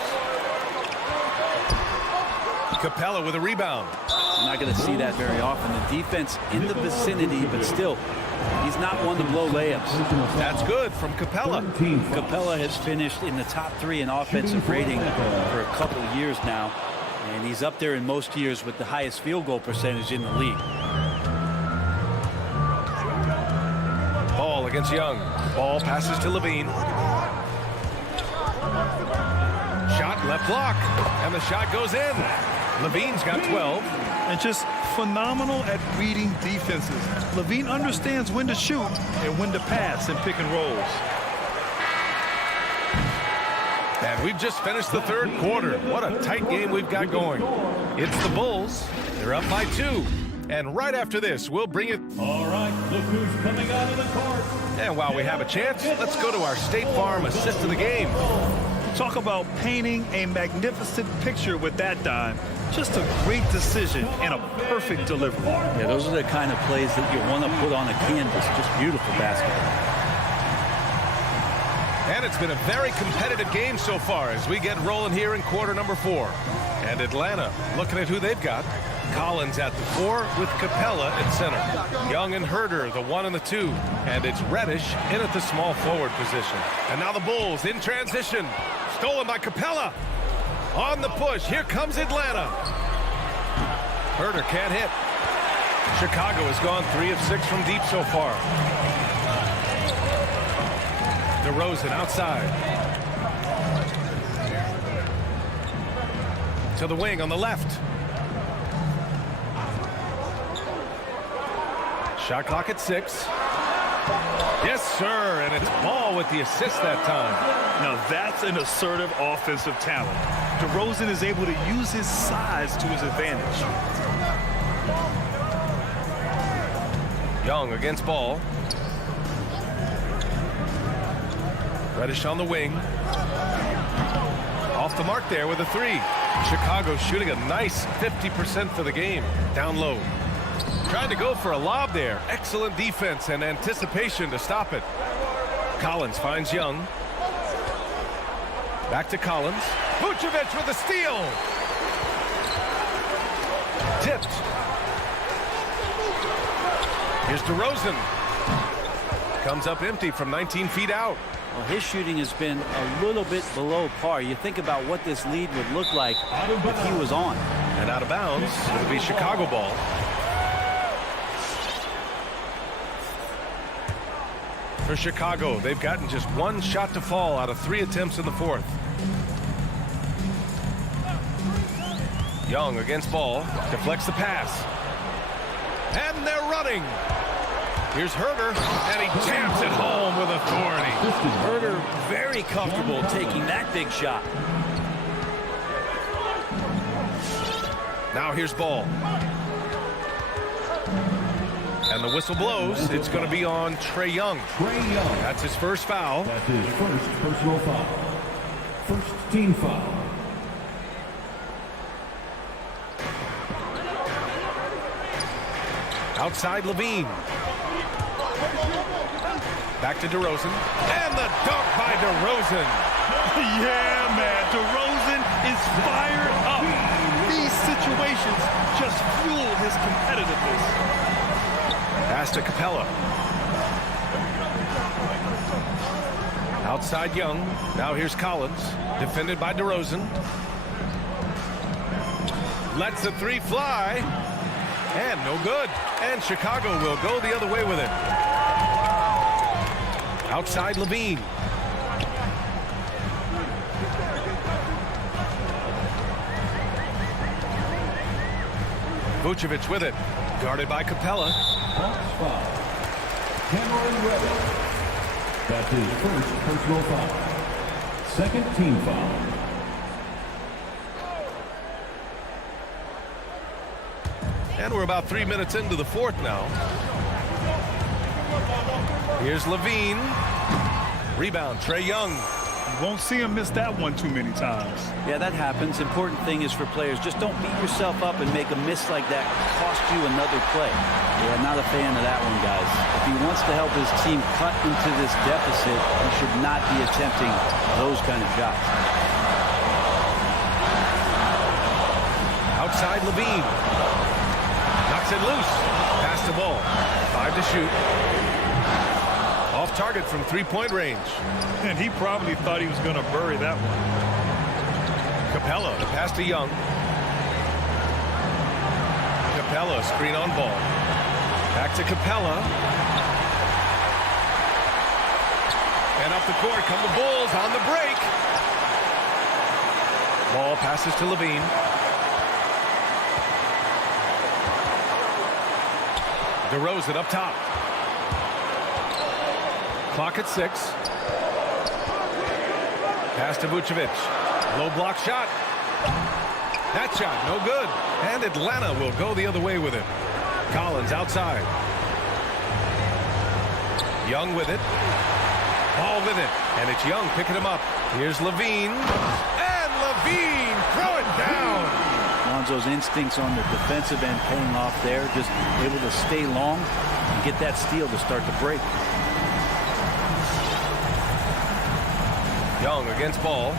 Capella with a rebound. I'm not going to see that very often. The defense in the vicinity, but still, he's not one to blow layups. That's good from Capella. Capella has finished in the top 3 in offensive rating for a couple of years now, and he's up there in most years with the highest field goal percentage in the league. Ball against Young. Ball passes to Levine. Shot left block. And the shot goes in. Levine's got 12. And just phenomenal at reading defenses. Levine understands when to shoot and when to pass in pick and rolls. And we've just finished the third quarter. What a tight game we've got going. It's the Bulls. They're up by 2. And right after this, we'll bring it. All right, look who's coming out of the court. And while we have a chance, let's go to our State Farm assist of the game. Talk about painting a magnificent picture with that dime. Just a great decision and a perfect delivery. Yeah, those are the kind of plays that you want to put on a canvas. Just beautiful basketball. And it's been a very competitive game so far as we get rolling here in quarter number 4. And Atlanta looking at who they've got. Collins at the 4 with Capella at center. Young and Herder, the 1 and the 2. And it's Reddish in at the small forward position. And now the Bulls in transition. Stolen by Capella. On the push. Here comes Atlanta. Herter can't hit. Chicago has gone 3 of 6 from deep so far. DeRozan outside. To the wing on the left. Shot clock at 6. Yes, sir, and it's Ball with the assist that time. Now that's an assertive offensive talent. DeRozan is able to use his size to his advantage. Young against Ball. Reddish on the wing. Off the mark there with a 3. Chicago shooting a nice 50% for the game. Down low. Trying to go for a lob there. Excellent defense and anticipation to stop it. Collins finds Young. Back to Collins. Vucevic with a steal. Tipped. Here's DeRozan. Comes up empty from 19 feet out. Well, his shooting has been a little bit below par. You think about what this lead would look like if he was on. And out of bounds. It'll be Chicago ball. For Chicago, they've gotten just 1 shot to fall out of 3 attempts in the 4th. Young against Ball. Deflects the pass. And they're running. Here's Herter, and he jams it home with authority. Herter very comfortable taking that big shot. Now here's Ball. And the whistle blows. It's going to be on Trae Young. That's his first foul. That's his first personal foul. First team foul. Outside Levine. Back to DeRozan. And the dunk by DeRozan. Yeah, man. DeRozan is fired up. These situations just fuel his competitiveness. Pass to Capella. Outside Young. Now here's Collins. Defended by DeRozan. Lets the 3 fly. And no good. And Chicago will go the other way with it. Outside Levine. Vucevic with it. Guarded by Capella. Box foul. Cameron Reddish. That's his first personal foul. Second team foul. And we're about 3 minutes into the 4th now. Here's Levine. Rebound, Trae Young. You won't see him miss that one too many times. Yeah, that happens. Important thing is for players, just don't beat yourself up and make a miss like that cost you another play. Yeah, not a fan of that one, guys. If he wants to help his team cut into this deficit, he should not be attempting those kind of shots. Outside Levine. Knocks it loose. Pass the ball. 5 to shoot. Off target from 3-point range. And he probably thought he was going to bury that one. Capella, the pass to Young. Capella, screen on Ball. Back to Capella. And up the court come the Bulls on the break. Ball passes to Levine. DeRozan up top. Clock at 6. Pass to Vucevic. Low block shot. That shot no good. And Atlanta will go the other way with it. Collins outside. Young with it. Ball with it. And it's Young picking him up. Here's Levine. And Levine throw it down. Lonzo's instincts on the defensive end paying off there. Just able to stay long and get that steal to start the break. Young against Ball.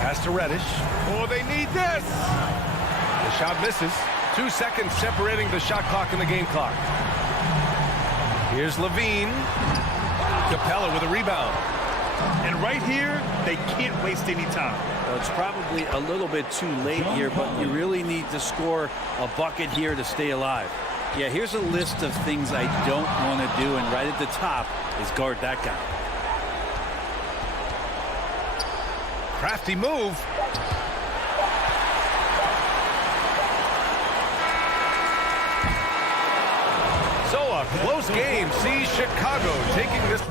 Pass to Reddish. Oh, they need this. The shot misses. 2 seconds separating the shot clock and the game clock. Here's Levine. Capella with a rebound. And right here, they can't waste any time. Well, it's probably a little bit too late here, but you really need to score a bucket here to stay alive. Yeah, here's a list of things I don't want to do, and right at the top is guard that guy. Crafty move. So a close game sees Chicago taking this.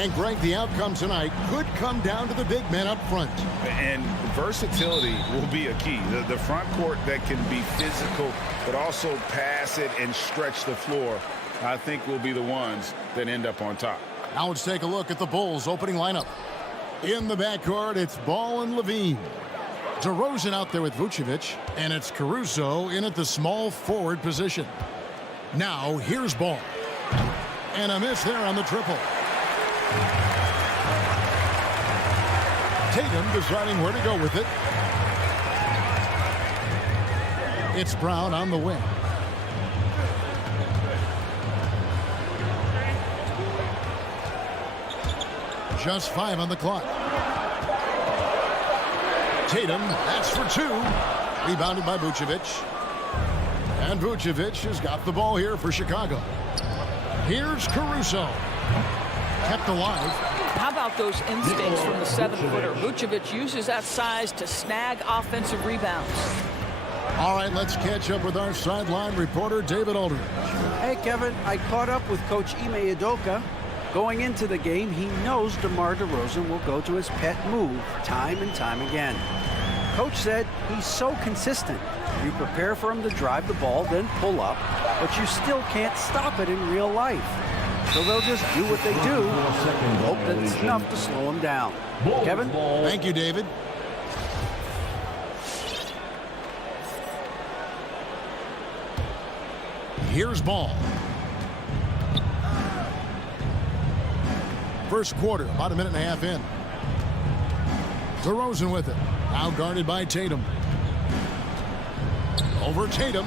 And Greg, the outcome tonight could come down to the big men up front. And versatility will be a key. The front court that can be physical but also pass it and stretch the floor, I think, will be the ones that end up on top. Now let's take a look at the Bulls' opening lineup. In the backcourt, it's Ball and Levine. DeRozan out there with Vucevic, and it's Caruso in at the small forward position. Now here's Ball. And a miss there on the triple. Tatum deciding where to go with it. It's Brown on the wing. Just 5 on the clock. Tatum, that's for 2. Rebounded by Vucevic. And Vucevic has got the ball here for Chicago. Here's Caruso. Kept alive. How about those instincts from the 7-footer? Vucevic uses that size to snag offensive rebounds. All right, let's catch up with our sideline reporter, David Aldridge. Hey, Kevin, I caught up with Coach Ime Udoka. Going into the game, he knows DeMar DeRozan will go to his pet move time and time again. Coach said he's so consistent. You prepare for him to drive the ball, then pull up, but you still can't stop it in real life. So they'll just do what they do, hope that it's enough to slow him down. Kevin? Thank you, David. Here's Ball. First quarter, about a minute and a half in. DeRozan with it. Now guarded by Tatum. Over Tatum.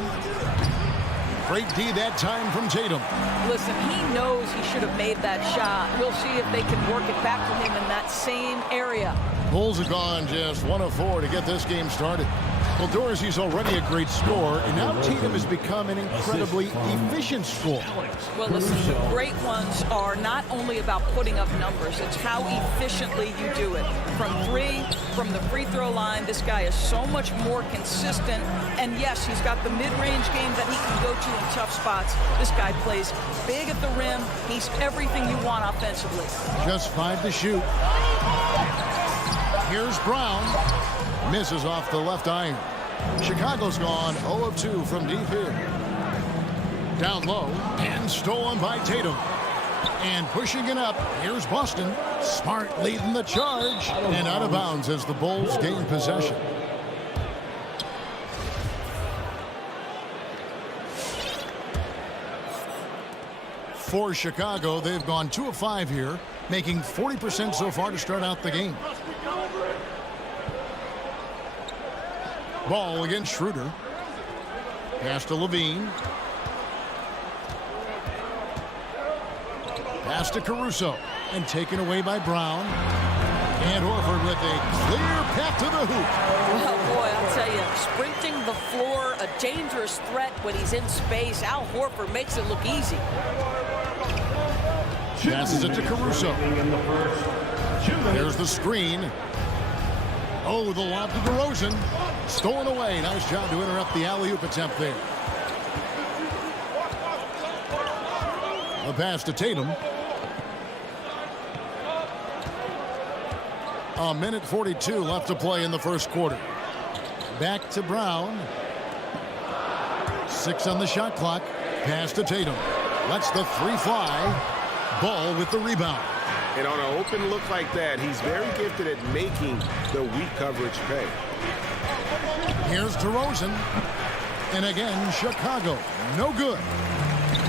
Great D that time from Tatum. Listen, he knows he should have made that shot. We'll see if they can work it back to him in that same area. Bulls have gone just 1 of 4 to get this game started. Well, Dorsey's already a great scorer, and now Tatum has become an incredibly efficient scorer. Well, listen, the great ones are not only about putting up numbers, it's how efficiently you do it. From 3, from the free throw line, this guy is so much more consistent. And yes, he's got the mid-range game that he can go to in tough spots. This guy plays big at the rim. He's everything you want offensively. Just 5 to shoot. Here's Brown. Misses off the left iron. Chicago's gone 0 of 2 from deep here. Down low and stolen by Tatum. And pushing it up, here's Boston. Smart leading the charge. And out of bounds as the Bulls gain possession. For Chicago, they've gone 2 of 5 here, making 40% so far to start out the game. Ball against Schroeder. Pass to Levine. Pass to Caruso. And taken away by Brown. And Horford with a clear path to the hoop. Well, boy, I'll tell you, sprinting the floor, a dangerous threat when he's in space. Al Horford makes it look easy. Passes it to Caruso. There's the screen. Oh, the lob to DeRozan. Stolen away. Nice job to interrupt the alley-oop attempt there. The pass to Tatum. A minute 42 left to play in the first quarter. Back to Brown. 6 on the shot clock. Pass to Tatum. Lets the 3 fly. Ball with the rebound. And on an open look like that, he's very gifted at making the weak coverage pay. Here's DeRozan. And again, Chicago. No good.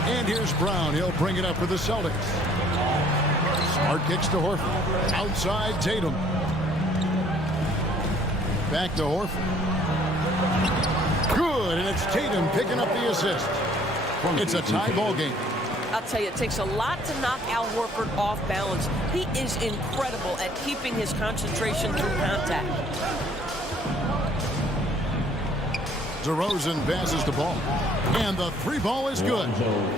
And here's Brown. He'll bring it up for the Celtics. Smart kicks to Horford. Outside Tatum. Back to Horford. Good. And it's Tatum picking up the assist. It's a tie ball game. I'll tell you, it takes a lot to knock Al Horford off balance. He is incredible at keeping his concentration through contact. DeRozan passes the ball. And the 3 ball is good.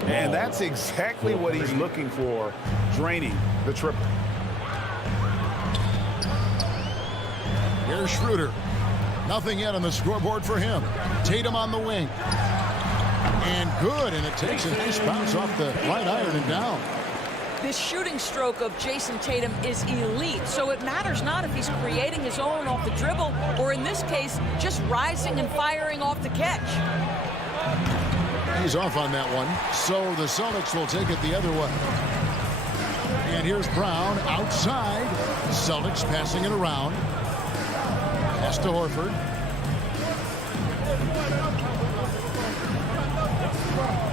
And that's exactly what he's looking for, draining the triple. Here's Schroeder. Nothing yet on the scoreboard for him. Tatum on the wing. And good, and it takes a nice bounce off the right iron and down. This shooting stroke of Jason Tatum is elite, so it matters not if he's creating his own off the dribble or, in this case, just rising and firing off the catch. He's off on that one, so the Celtics will take it the other way. And here's Brown outside. Celtics passing it around. Pass to Horford.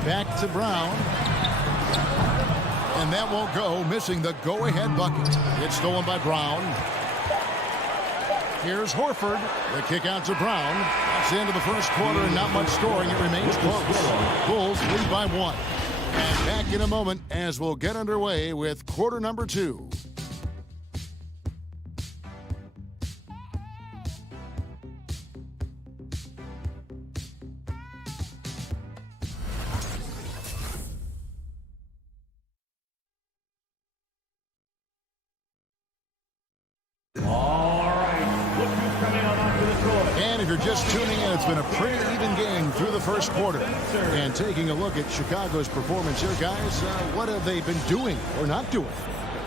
Back to Brown. And that won't go, missing the go-ahead bucket. It's stolen by Brown. Here's Horford. The kick out to Brown. That's the end of the first quarter and not much scoring. It remains close. Bulls lead by 1. And back in a moment as we'll get underway with quarter number 2. And if you're just tuning in, it's been a pretty even game through the first quarter. And taking a look at Chicago's performance here, guys, what have they been doing or not doing?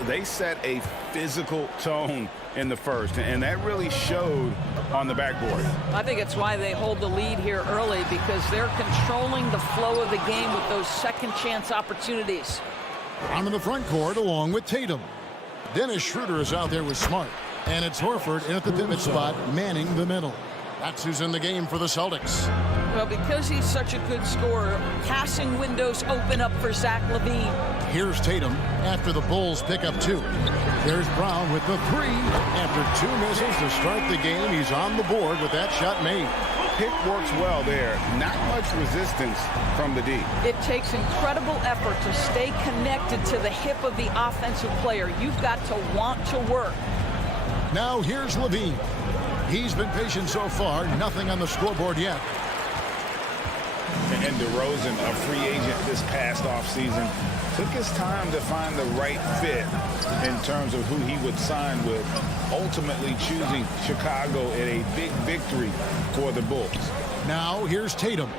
They set a physical tone in the first, and that really showed on the backboard. I think it's why they hold the lead here early, because they're controlling the flow of the game with those second chance opportunities. On the front court along with Tatum. Dennis Schroeder is out there with Smart. And it's Horford in at the pivot spot, manning the middle. That's who's in the game for the Celtics. Well, because he's such a good scorer, passing windows open up for Zach LaVine. Here's Tatum after the Bulls pick up 2. There's Brown with the 3. After 2 misses to start the game, he's on the board with that shot made. Pick works well there. Not much resistance from the D. It takes incredible effort to stay connected to the hip of the offensive player. You've got to want to work. Now here's LaVine. He's been patient so far. Nothing on the scoreboard yet. And DeRozan, a free agent this past offseason, took his time to find the right fit in terms of who he would sign with, ultimately choosing Chicago in a big victory for the Bulls. Now here's Tatum,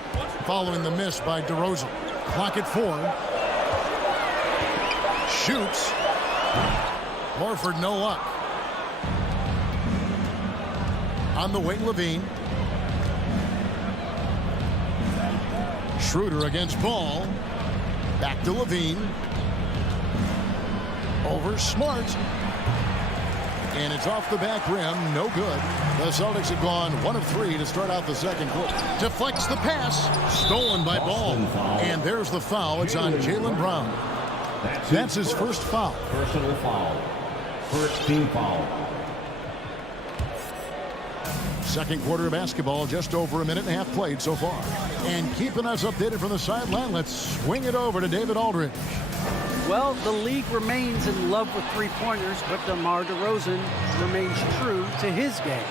following the miss by DeRozan. Clock at 4. Shoots. Horford no luck. On the wing, LaVine. Schroeder against Ball. Back to LaVine. Over Smart. And it's off the back rim. No good. The Celtics have gone 1 of 3 to start out the second quarter. Deflects the pass. Stolen by Ball. And there's the foul. It's on Jaylen Brown. That's his first foul. Personal foul. First team foul. Second quarter of basketball, just over a minute and a half played so far. And keeping us updated from the sideline, let's swing it over to David Aldridge. Well, the league remains in love with three-pointers, but DeMar DeRozan remains true to his game.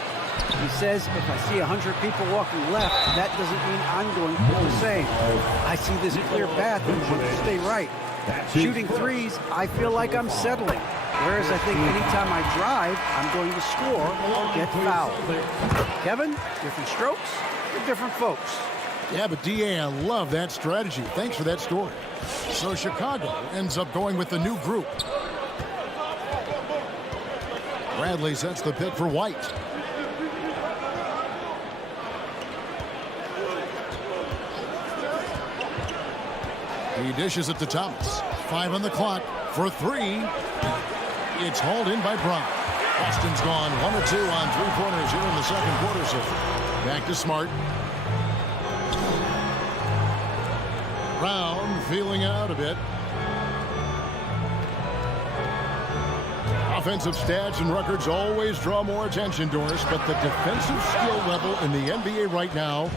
He says, if I see 100 people walking left, that doesn't mean I'm going to do the same. I see this clear path and want to stay right. Shooting threes, I feel like I'm settling. Whereas I think anytime I drive, I'm going to score or get fouled. Kevin, different strokes for different folks. Yeah, but DA, I love that strategy. Thanks for that story. So Chicago ends up going with the new group. Bradley sets the pick for White. He dishes it to Thomas. 5 on the clock for 3. It's hauled in by Brown. Boston's gone 1 or 2 on 3-pointers here in the second quarter. So back to Smart. Brown feeling out a bit. Offensive stats and records always draw more attention to us, but the defensive skill level in the NBA right now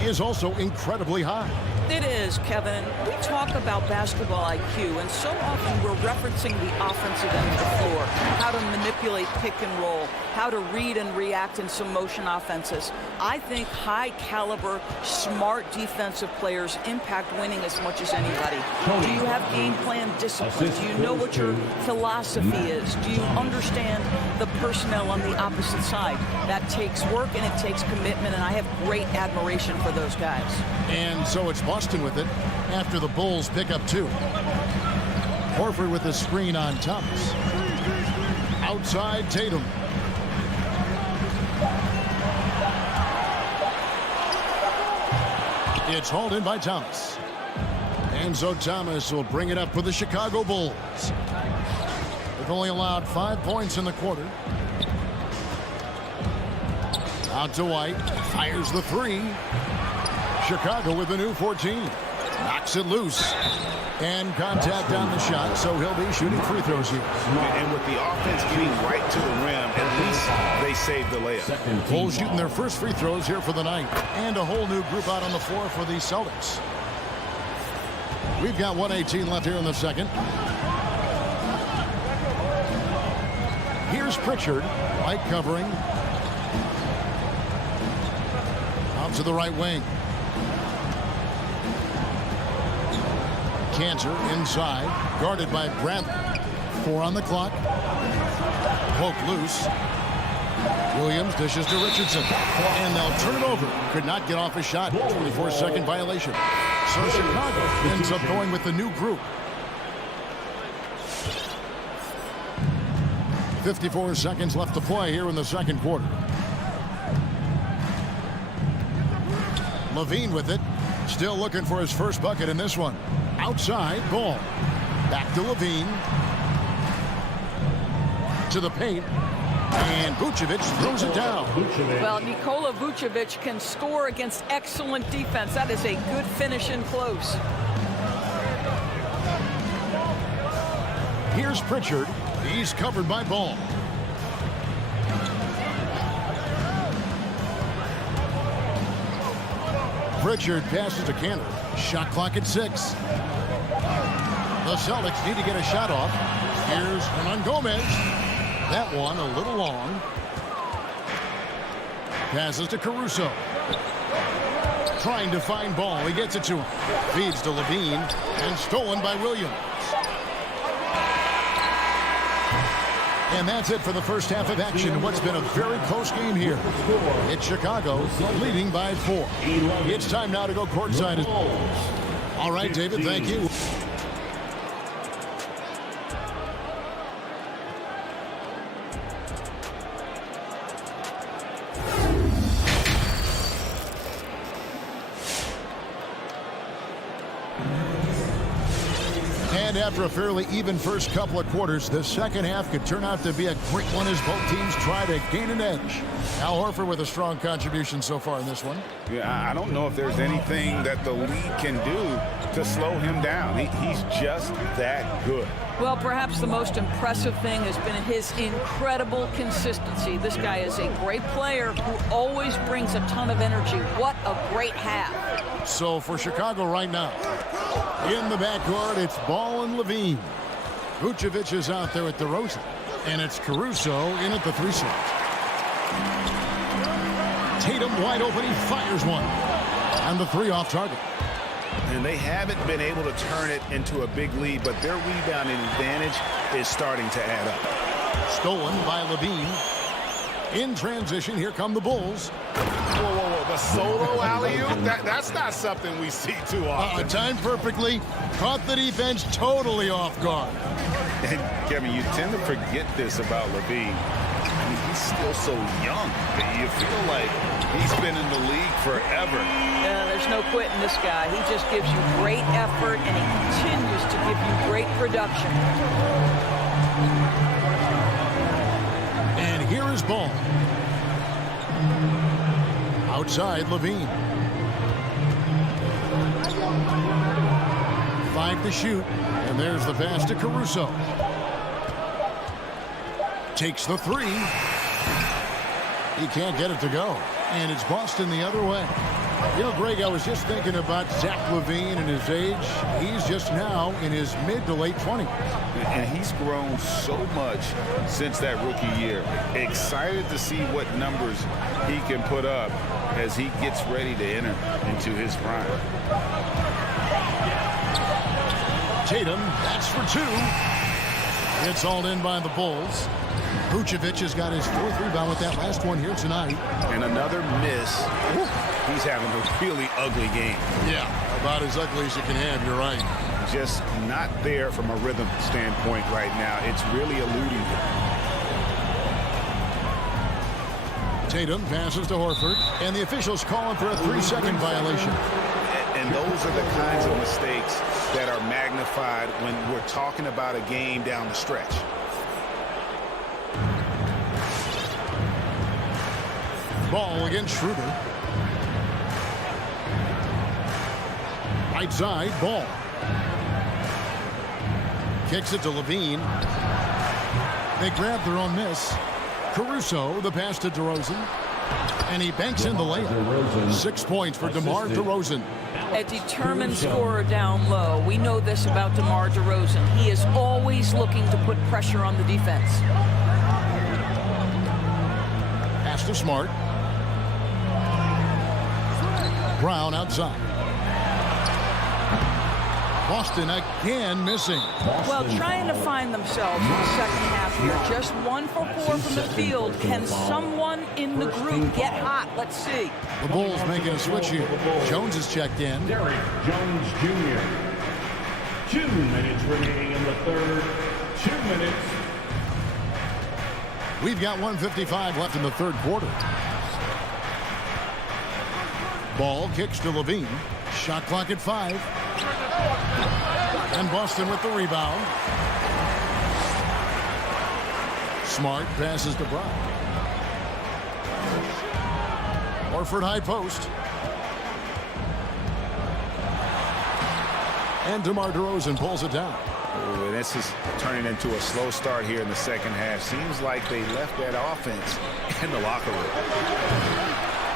is also incredibly high. It is, Kevin. We talk about basketball IQ, and so often we're referencing the offensive end of the floor, how to manipulate pick and roll, how to read and react in some motion offenses. I think high-caliber, smart defensive players impact winning as much as anybody. Do you have game plan discipline? Do you know what your philosophy is? Do you understand the personnel on the opposite side? That takes work and it takes commitment, and I have great admiration for those guys. And so it's Boston with it after the Bulls pick up 2. Horford with the screen on Thomas. Outside Tatum. It's hauled in by Thomas. And so Thomas will bring it up for the Chicago Bulls. They've only allowed 5 points in the quarter. Out to White. Fires the three. Chicago with a new 14. Knocks it loose. And contact on the shot, so he'll be shooting free throws here. And with the offense getting right to the rim, at least they saved the layup. Bulls shooting their first free throws here for the night. And a whole new group out on the floor for the Celtics. We've got 1:18 left here in the second. Here's Pritchard. White covering. Out to the right wing. Cantor inside, guarded by Bradley. 4 on the clock. Poke loose. Williams dishes to Richardson. And they'll turn it over. Could not get off a shot. 24-second violation. So Chicago ends up going with the new group. 54 seconds left to play here in the second quarter. Levine with it. Still looking for his first bucket in this one. Outside, Ball. Back to Levine. To the paint. And Vucevic throws it down. Well, Nikola Vucevic can score against excellent defense. That is a good finish in close. Here's Pritchard. He's covered by Ball. Pritchard passes to Cantor. Shot clock at 6. The Celtics need to get a shot off. Here's Hernan Gomez. That one a little long. Passes to Caruso. Trying to find Ball. He gets it to him. Feeds to Levine. And stolen by Williams. And that's it for the first half of action. What's been a very close game here. It's Chicago leading by 4. It's time now to go courtside. All right, David, thank you. And after a fairly even first couple of quarters, the second half could turn out to be a great one as both teams try to gain an edge. Al Horford with a strong contribution so far in this one. Yeah, I don't know if there's anything that the league can do to slow him down. He's just that good. Well, perhaps the most impressive thing has been his incredible consistency. This guy is a great player who always brings a ton of energy. What a great half. So for Chicago right now, in the backcourt, it's Ball and Levine. Vucevic is out there at DeRozan. And it's Caruso in at the 3 slot. Tatum wide open. He fires one. And the 3 off target. And they haven't been able to turn it into a big lead, but their rebounding advantage is starting to add up. Stolen by Levine. In transition, here come the Bulls. Whoa, whoa, whoa. The solo alley-oop? That's not something we see too often. Timed perfectly. Caught the defense totally off guard. And, Kevin, you tend to forget this about Levine. I mean, he's still so young. You feel like he's been in the league forever. Yeah, there's no quitting this guy. He just gives you great effort, and he continues to give you great production. And here is Ball. Outside, Levine. 5 to shoot. And there's the pass to Caruso. Takes the 3. He can't get it to go. And it's Boston the other way. You know, Greg, I was just thinking about Zach LaVine and his age. He's just now in his mid to late 20s. And he's grown so much since that rookie year. Excited to see what numbers he can put up as he gets ready to enter into his prime. Tatum, that's for 2. It's hauled in by the Bulls. Vucevic has got his 4th rebound with that last one here tonight. And another miss. He's having a really ugly game. Yeah, about as ugly as you can have, you're right. just not there from a rhythm standpoint right now. It's really eluding him. Tatum passes to Horford, and the officials call him for a 3-second violation. And those are the kinds of mistakes that are magnified when we're talking about a game down the stretch. Ball against Schroeder. Right side, Ball. Kicks it to Levine. They grab their own miss. Caruso, the pass to DeRozan. And he banks in the layup. 6 points for DeMar DeRozan. A determined scorer down low. We know this about DeMar DeRozan. He is always looking to put pressure on the defense. Pass to Smart. Brown outside. Boston again missing. Well, trying to find themselves in the second half here. Just 1 for 4 from the field. Can someone in the group get hot? Let's see. The Bulls making a switch here. Jones is checked in. Derrick Jones Jr. 2 minutes remaining in the third. 2 minutes. We've got 1:55 left in the third quarter. Ball kicks to Levine. Shot clock at 5. And Boston with the rebound. Smart passes to Brown. Horford high post. And DeMar DeRozan pulls it down. Oh, and this is turning into a slow start here in the second half. Seems like they left that offense in the locker room.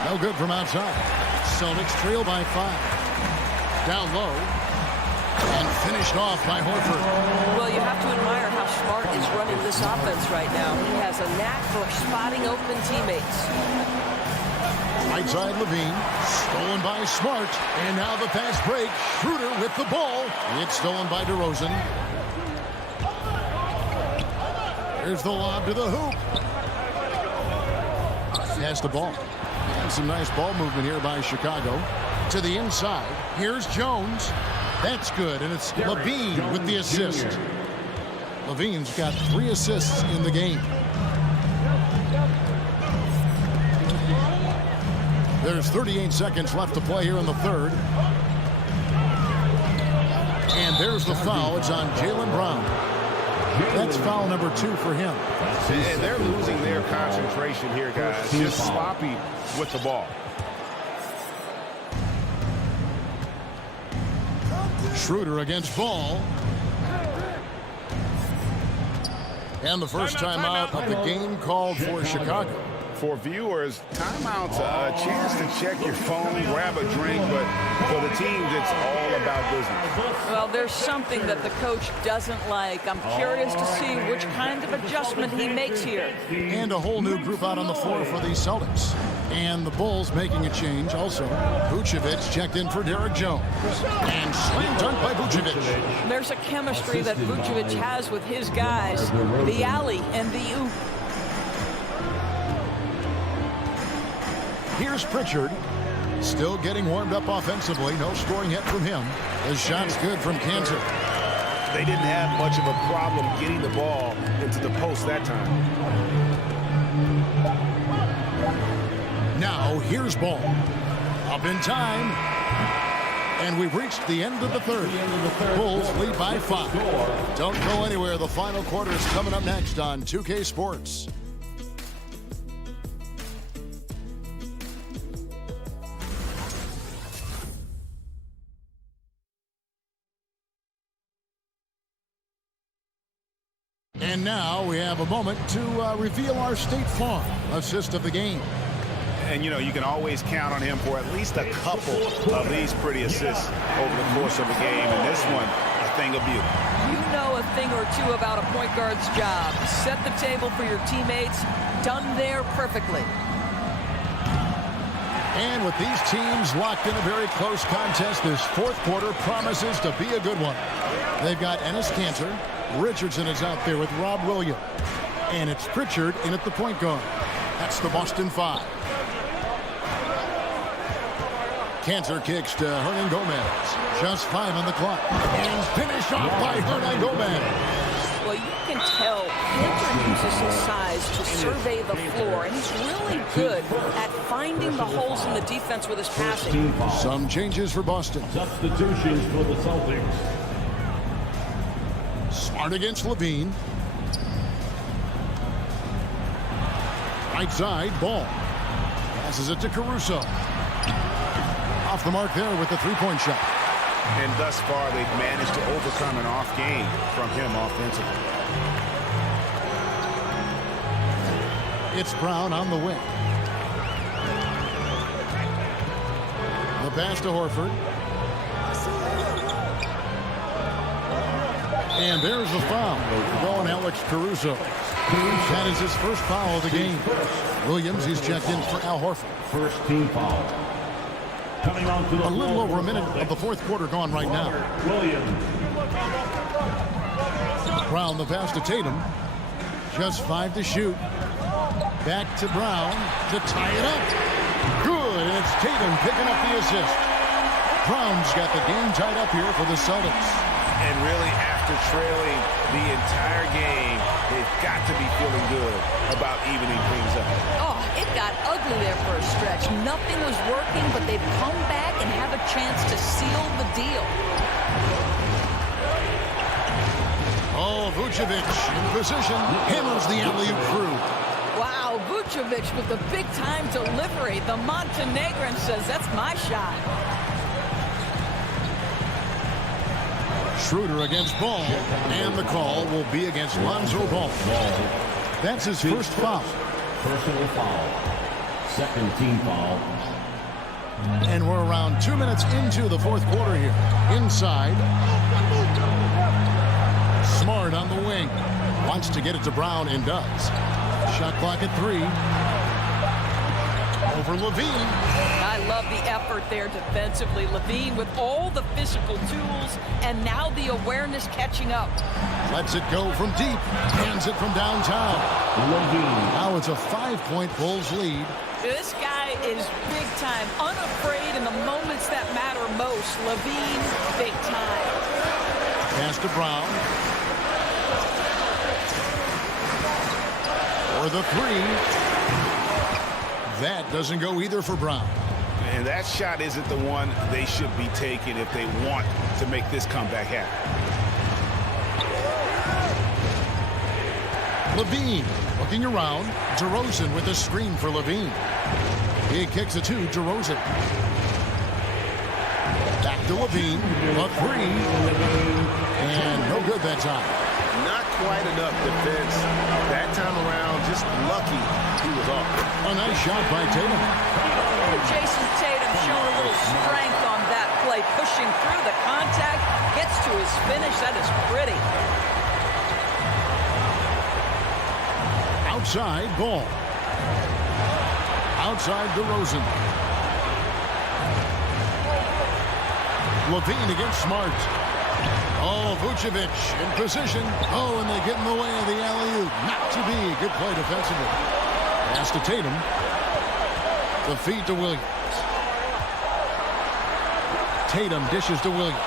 No good from outside. Celtics trail by 5. Down low. And finished off by Horford. Well, you have to admire how Smart is running this offense right now. He has a knack for spotting open teammates. Right side Levine. Stolen by Smart. And now the fast break. Schroeder with the ball. It's stolen by DeRozan. Here's the lob to the hoop. Has the ball. And some nice ball movement here by Chicago. To the inside. Here's Jones. That's good, and it's Levine with the assist. Levine's got 3 assists in the game. There's 38 seconds left to play here in the third. And there's the foul. It's on Jaylen Brown. That's foul number 2 for him. And they're losing their concentration here, guys. Just sloppy with the ball. Schroeder against Ball. And the first timeout of the game called for Chicago. For viewers, timeout's a chance to check your phone, grab a drink, but for the teams, it's all about business. Well, there's something that the coach doesn't like. I'm curious to see which kind of adjustment he makes here. And a whole new group out on the floor for the Celtics. And the Bulls making a change also. Vucevic checked in for Derrick Jones. And slam dunk by Vucevic. There's a chemistry that Vucevic has with his guys. The alley and the oop. Here's Pritchard. Still getting warmed up offensively. No scoring hit from him. The shot's good from Cantor. They didn't have much of a problem getting the ball into the post that time. Now here's Ball. Up in time. And we've reached the end of the third. Bulls lead by 5. Don't go anywhere. The final quarter is coming up next on 2K Sports. And now we have a moment to reveal our State Farm assist of the game. And, you know, you can always count on him for at least a couple of these pretty assists over the course of a game. And this one, a thing of beauty. You know a thing or two about a point guard's job. Set the table for your teammates. Done there perfectly. And with these teams locked in a very close contest, this fourth quarter promises to be a good one. They've got Enes Kanter. Richardson is out there with Rob Williams. And it's Pritchard in at the point guard. That's the Boston 5. Cancer kicks to Hernan Gomez. Just 5 on the clock. And finished off by Hernan Gomez. Well, you can tell Hunter uses his size to survey the floor, and he's really good at finding the holes in the defense with his passing. Some changes for Boston. Substitutions for the Celtics. Smart against Levine. Right side, Ball. Passes it to Caruso. Off the mark there with the three-point shot. And thus far, they've managed to overcome an off game from him offensively. It's Brown on the wing. The pass to Horford. And there's the foul. Going Alex Caruso. That is his first foul of the game. Williams, he's checked in for Al Horford. First team foul. Coming on to the A little over a minute of the fourth quarter gone right now. Williams. Brown, the pass to Tatum. Just 5 to shoot. Back to Brown to tie it up. Good, and it's Tatum picking up the assist. Brown's got the game tied up here for the Celtics. And really, after trailing the entire game, they've got to be feeling good about evening things up. Oh, it got ugly there for a stretch. Nothing was working, but they've come back and have a chance to seal the deal. Oh, Vucevic in position. Hammers the alley-oop through. Wow, Vucevic with the big-time delivery. The Montenegrin says, that's my shot. Schroeder against Ball, and the call will be against Lonzo Ball. That's his first foul. Personal foul. Second team foul. And we're around 2 minutes into the fourth quarter here. Inside. Smart on the wing. Wants to get it to Brown and does. Shot clock at 3. Over Levine. I love the effort there defensively. Levine with all the physical tools and now the awareness catching up. Lets it go from deep. Hands it from downtown. Levine. Now it's a 5-point Bulls lead. This guy is big time, unafraid in the moments that matter most. Levine, big time. Pass to Brown. For the 3. That doesn't go either for Brown. And that shot isn't the one they should be taking if they want to make this comeback happen. Levine looking around. DeRozan with a screen for Levine. He kicks it to DeRozan. Back to Levine. A 3. And no good that time. Not quite enough defense. That time around, just lucky he was off. A nice shot by Tatum. Jason Tatum showing a little strength on that play, pushing through the contact, gets to his finish. That is pretty. Outside, Ball. Outside, DeRozan. Levine against Smart. Oh, Vucevic in position. Oh, and they get in the way of the alley-oop. Not to be. Good play defensively. Pass to Tatum. The feed to Williams. Tatum dishes to Williams.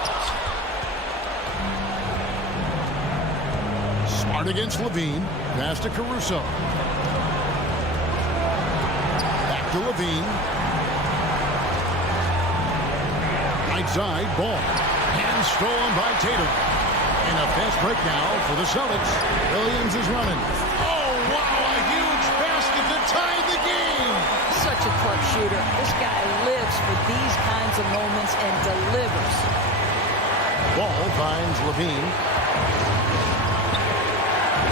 Smart against Levine. Pass to Caruso. Back to Levine. Right side, Ball. And stolen by Tatum. And a fast break now for the Celtics. Williams is running. Oh, wow, a huge basket to tie the game. Such a clutch shooter. This guy lives for these kinds of moments and delivers. Ball finds Levine.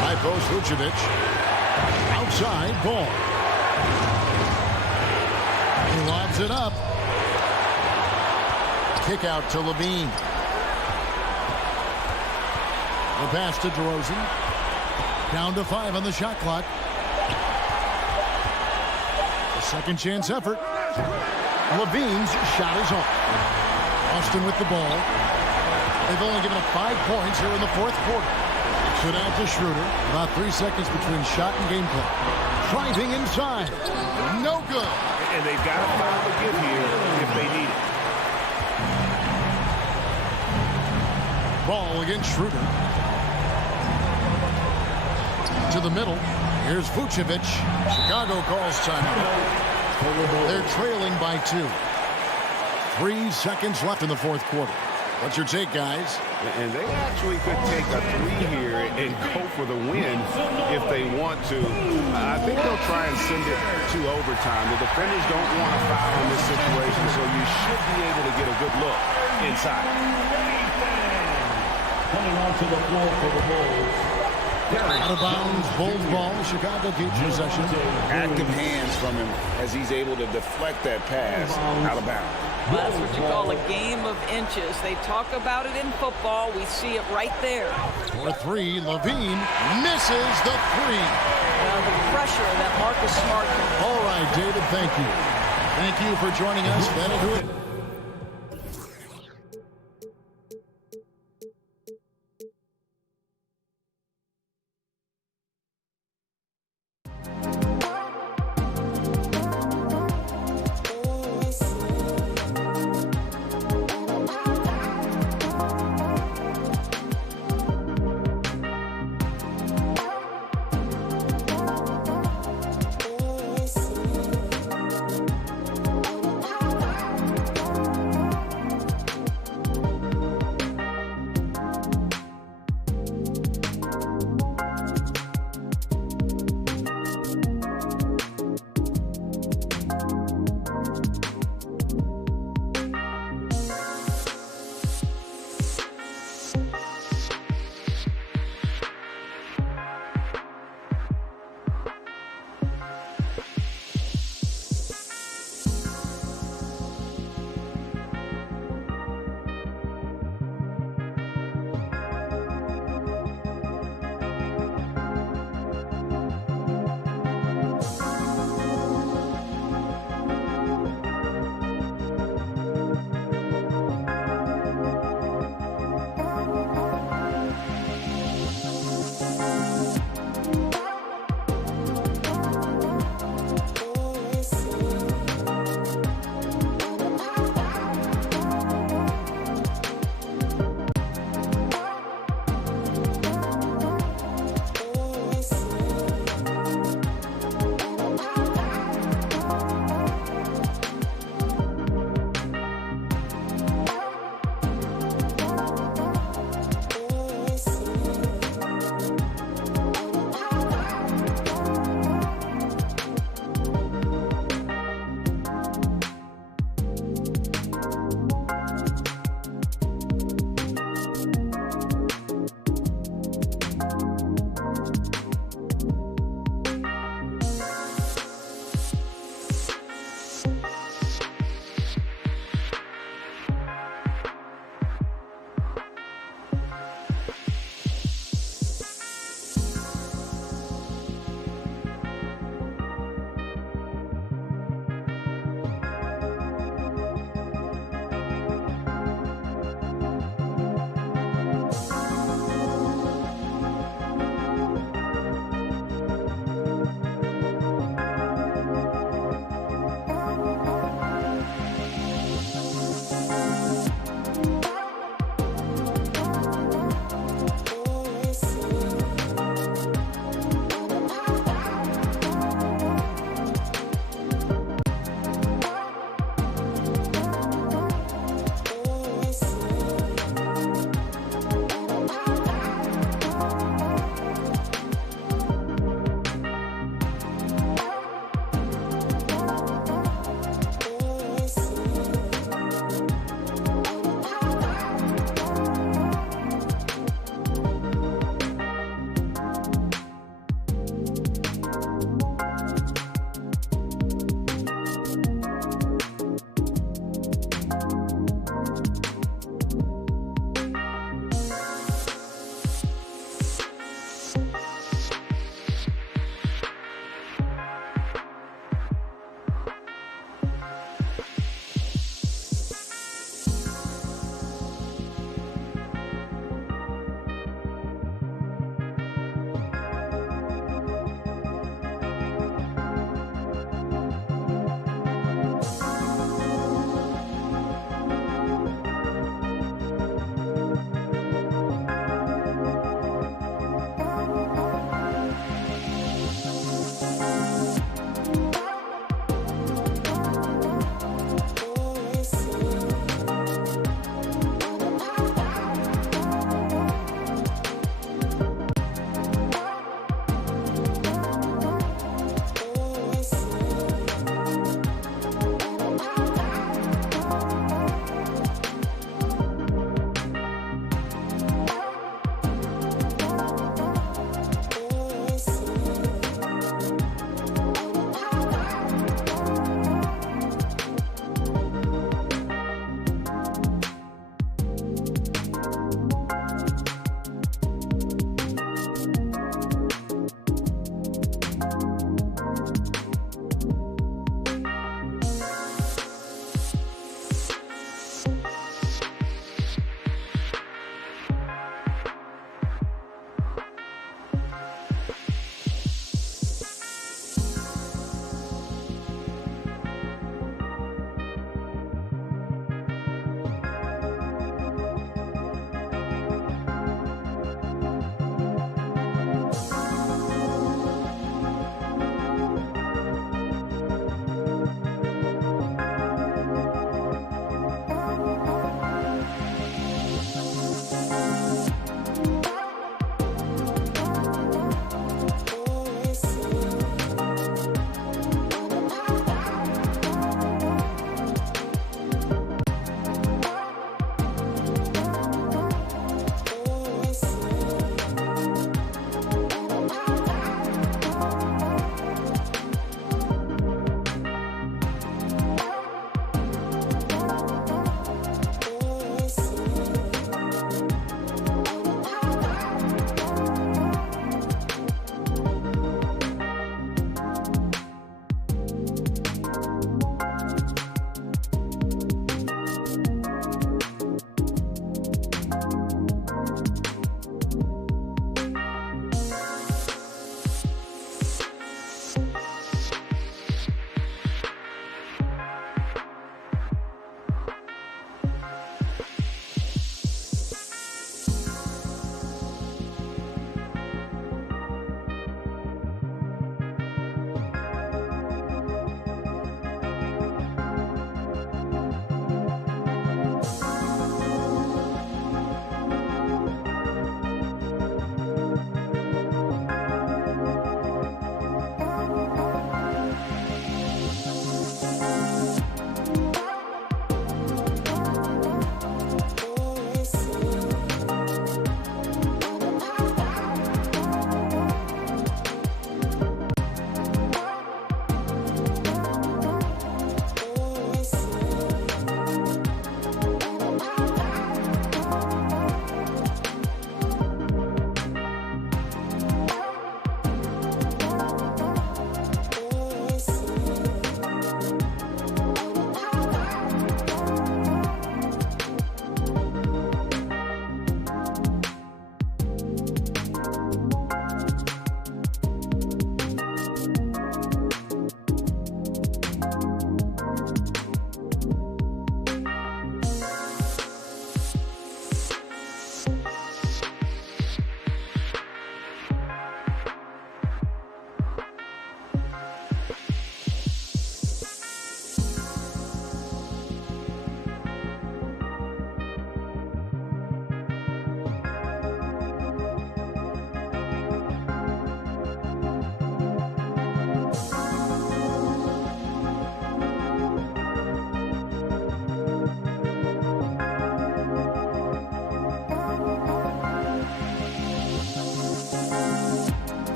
High post Vucevic. Outside, Ball. He lobs it up. Kick out to Levine. The pass to DeRozan. Down to 5 on the shot clock. A second chance effort. Levine's shot is off. Boston with the ball. They've only given up 5 points here in the fourth quarter. Sit out to Schroeder. About 3 seconds between shot and game clock. Driving inside. No good. And they've got to find the give here if they need it. ball against Schroeder. To the middle. Here's Vucevic. Chicago calls timeout. They're trailing by 2. 3 seconds left in the fourth quarter. What's your take, guys? And they actually could take a 3 here and go for the win if they want to. I think they'll try and send it to overtime. The defenders don't want to foul in this situation, so you should be able to get a good look inside. Coming onto the floor for the Bulls. Out of bounds, Bulls ball. Chicago keeps possession. Active hands from him as he's able to deflect that pass out of bounds. Well, that's what you call a game of inches. They talk about it in football. We see it right there. For 3, Levine misses the 3. Well, the pressure that Marcus Smart can. All right, David, thank you. Thank you for joining us. That'll do it.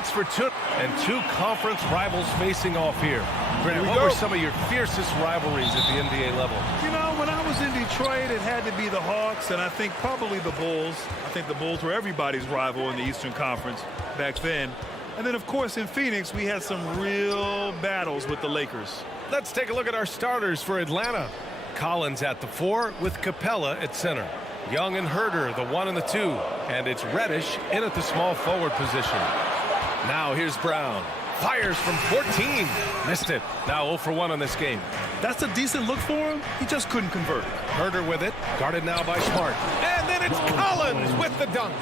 Thanks for two conference rivals facing off here. Grant, what were some of your fiercest rivalries at the NBA level? You know, when I was in Detroit, it had to be the Hawks, and I think probably the Bulls. I think the Bulls were everybody's rival in the Eastern Conference back then. And then, of course, in Phoenix, we had some real battles with the Lakers. Let's take a look at our starters for Atlanta. Collins at the 4 with Capella at center. Young and Herder, the 1 and the 2. And it's Reddish in at the small forward position. Now here's Brown. Fires from 14. Missed it. Now 0 for 1 on this game. That's a decent look for him. He just couldn't convert. Herder with it. Guarded now by Smart. And then it's Collins with the dunk.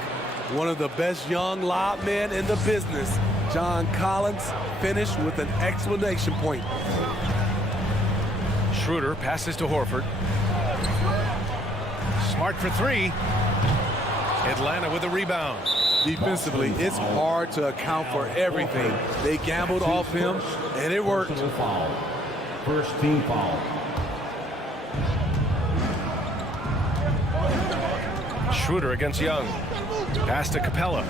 One of the best young lob men in the business. John Collins finished with an exclamation point. Schroeder passes to Horford. Smart for 3. Atlanta with a rebound. Defensively, it's hard to account for everything. They gambled off him, and it worked. First team foul. Schroeder against Young. Pass to Capella.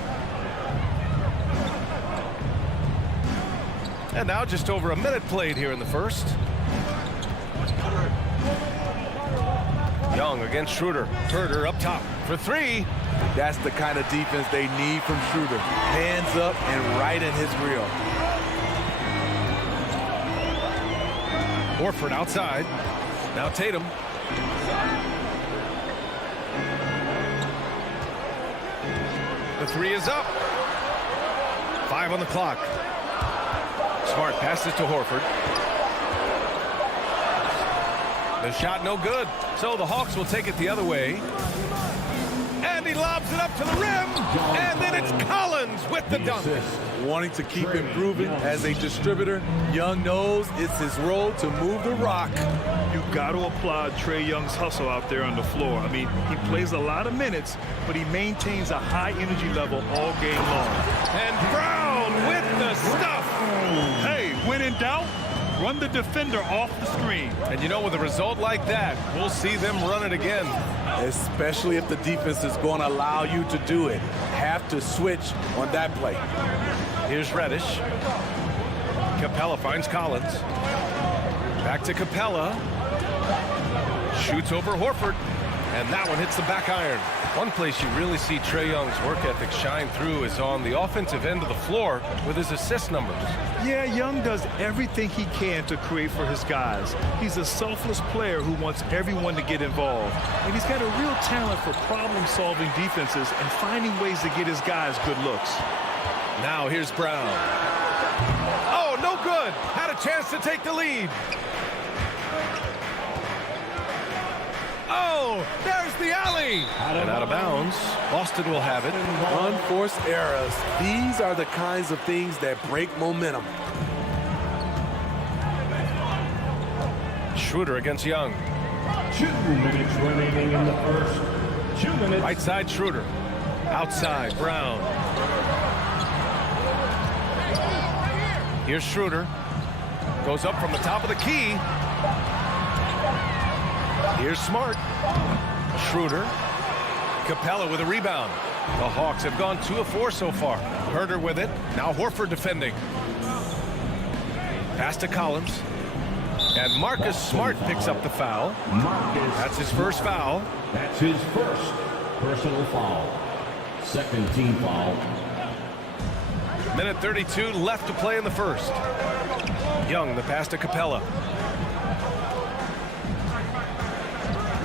And now just over a minute played here in the first. Young against Schroeder. Herder up top for 3. That's the kind of defense they need from Schroeder. Hands up and right in his grill. Horford outside. Now Tatum. The 3 is up. 5 on the clock. Smart passes to Horford. The shot no good. So the Hawks will take it the other way. And he lobs it up to the rim. And then it's Collins with the dunk. Wanting to keep improving as a distributor, Young knows it's his role to move the rock. You got to applaud Trae Young's hustle out there on the floor. I mean, he plays a lot of minutes, but he maintains a high energy level all game long. And Brown with the stuff. Hey, when in doubt, run the defender off the screen. And you know, with a result like that, we'll see them run it again. Especially if the defense is going to allow you to do it. Have to switch on that play. Here's Reddish. Capella finds Collins. Back to Capella. Shoots over Horford. And that one hits the back iron. One place you really see Trae Young's work ethic shine through is on the offensive end of the floor with his assist numbers. Yeah, Young does everything he can to create for his guys. He's a selfless player who wants everyone to get involved. And he's got a real talent for problem-solving defenses and finding ways to get his guys good looks. Now here's Brown. Oh, no good. Had a chance to take the lead. Oh, there's the alley. And out of bounds. Boston will have it. Unforced errors. These are the kinds of things that break momentum. Schroeder against Young. 2 minutes remaining in the first. 2 minutes. Right side Schroeder. Outside Brown. Here's Schroeder. Goes up from the top of the key. Here's Smart. Schroeder. Capella with a rebound. The Hawks have gone 2 of 4 so far. Herder with it. Now Horford defending. Pass to Collins. And Marcus Smart picks up the foul. That's his first foul. That's his first personal foul. Second team foul. Minute 32 left to play in the first. Young, the pass to Capella.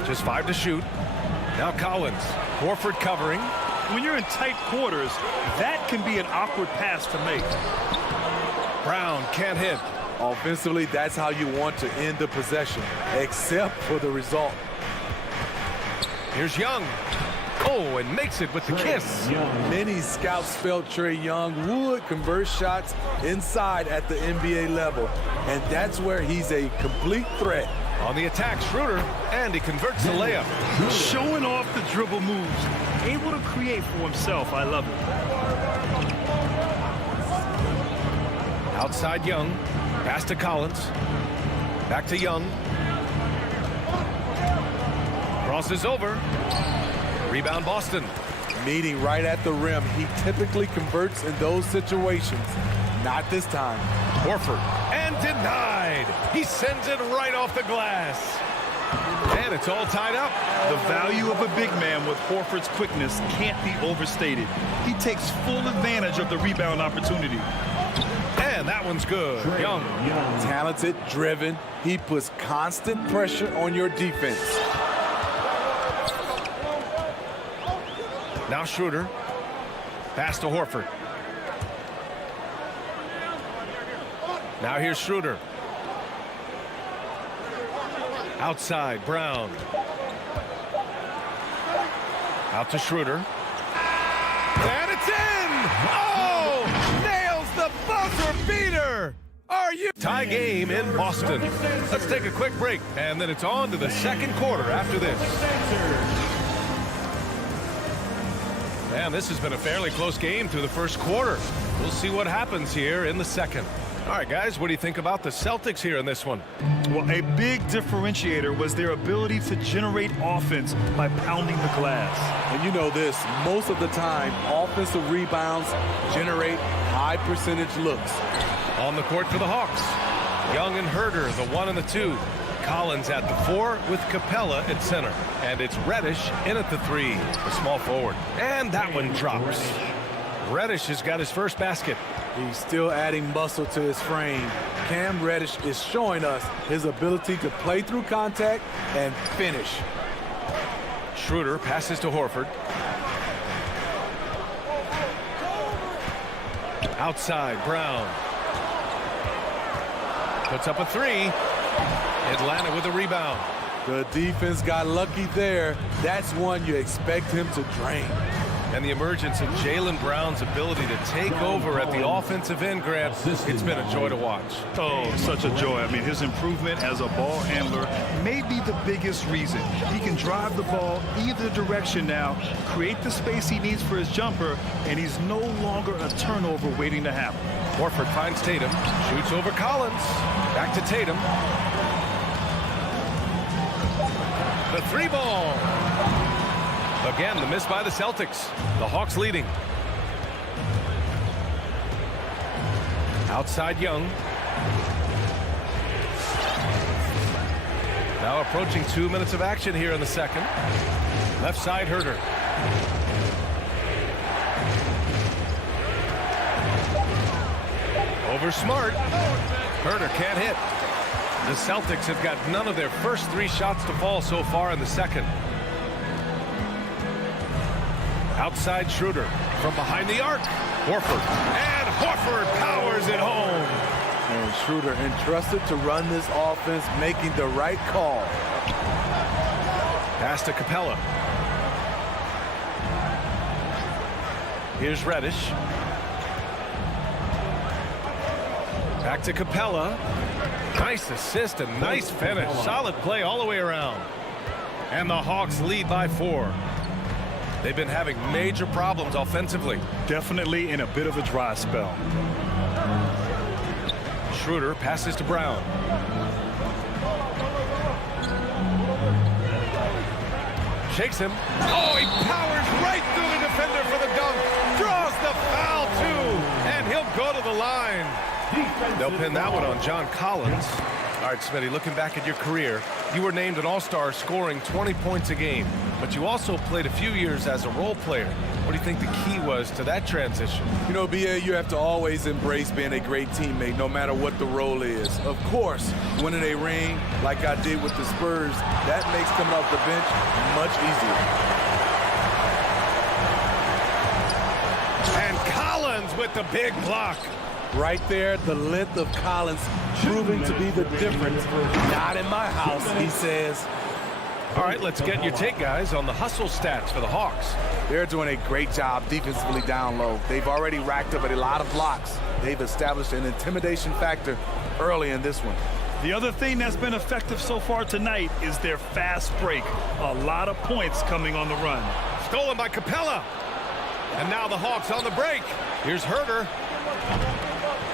Just 5 to shoot. Now Collins. Horford covering. When you're in tight quarters, that can be an awkward pass to make. Brown can't hit. Offensively, that's how you want to end the possession, except for the result. Here's Young. Oh, and makes it with the kiss. Many scouts felt Trae Young would convert shots inside at the NBA level, and that's where he's a complete threat. On the attack, Schroeder, and he converts the layup. Showing off the dribble moves. Able to create for himself. I love it. Outside Young. Pass to Collins. Back to Young. Crosses over. Rebound Boston. meeting right at the rim. He typically converts in those situations. Not this time. Horford, and denied. He sends it right off the glass. And it's all tied up. The value of a big man with Horford's quickness can't be overstated. He takes full advantage of the rebound opportunity. And that one's good. Young. Talented, driven. He puts constant pressure on your defense. Now Schroeder. Pass to Horford. Now here's Schroeder. Outside, Brown. Out to Schroeder. And it's in! Oh! Nails the buzzer beater! Are you? Tie game in Boston. Let's take a quick break, and then it's on to the second quarter after this. And this has been a fairly close game through the first quarter. We'll see what happens here in the second. All right, guys, what do you think about the Celtics here in this one? Well, a big differentiator was their ability to generate offense by pounding the glass. And you know this, most of the time, offensive rebounds generate high percentage looks. On the court for the Hawks. Young and Herter, the 1 and the 2. Collins at the 4 with Capella at center. And it's Reddish in at the 3, the small forward. And that one drops. Reddish has got his first basket. He's still adding muscle to his frame. Cam Reddish is showing us his ability to play through contact and finish. Schroeder passes to Horford. Outside, Brown. Puts up a 3. Atlanta with a rebound. The defense got lucky there. That's one you expect him to drain. And the emergence of Jaylen Brown's ability to take over at the offensive end, Grant, it's been a joy to watch. Oh, such a joy. I mean, his improvement as a ball handler may be the biggest reason. He can drive the ball either direction now, create the space he needs for his jumper, and he's no longer a turnover waiting to happen. Horford finds Tatum, shoots over Collins. Back to Tatum. The 3 ball. Again, the miss by the Celtics. The Hawks leading. Outside Young. Now approaching 2 minutes of action here in the second. Left side, Herter. Over Smart. Herter can't hit. The Celtics have got none of their first 3 shots to fall so far in the second. Outside Schroeder from behind the arc. Horford. And Horford powers it home. And Schroeder entrusted to run this offense, making the right call. Pass to Capella. Here's Reddish. Back to Capella. Nice assist and nice finish. Solid play all the way around. And the Hawks lead by 4. They've been having major problems offensively. Definitely in a bit of a dry spell. Schroeder passes to Brown. Shakes him. Oh, he powers right through the defender for the dunk. Draws the foul, too. And he'll go to the line. They'll pin that one on John Collins. All right, Smitty, looking back at your career, you were named an All-Star scoring 20 points a game, but you also played a few years as a role player. What do you think the key was to that transition? You know, BA, you have to always embrace being a great teammate, no matter what the role is. Of course, winning a ring like I did with the Spurs, that makes coming off the bench much easier. And Collins with the big block. Right there, the length of Collins proving to be the difference. Not in my house, he says. All right, let's get your take, guys, on the hustle stats for the Hawks. They're doing a great job defensively down low. They've already racked up a lot of blocks. They've established an intimidation factor early in this one. The other thing that's been effective so far tonight is their fast break. A lot of points coming on the run. Stolen by Capella. And now the Hawks on the break. Here's Herter.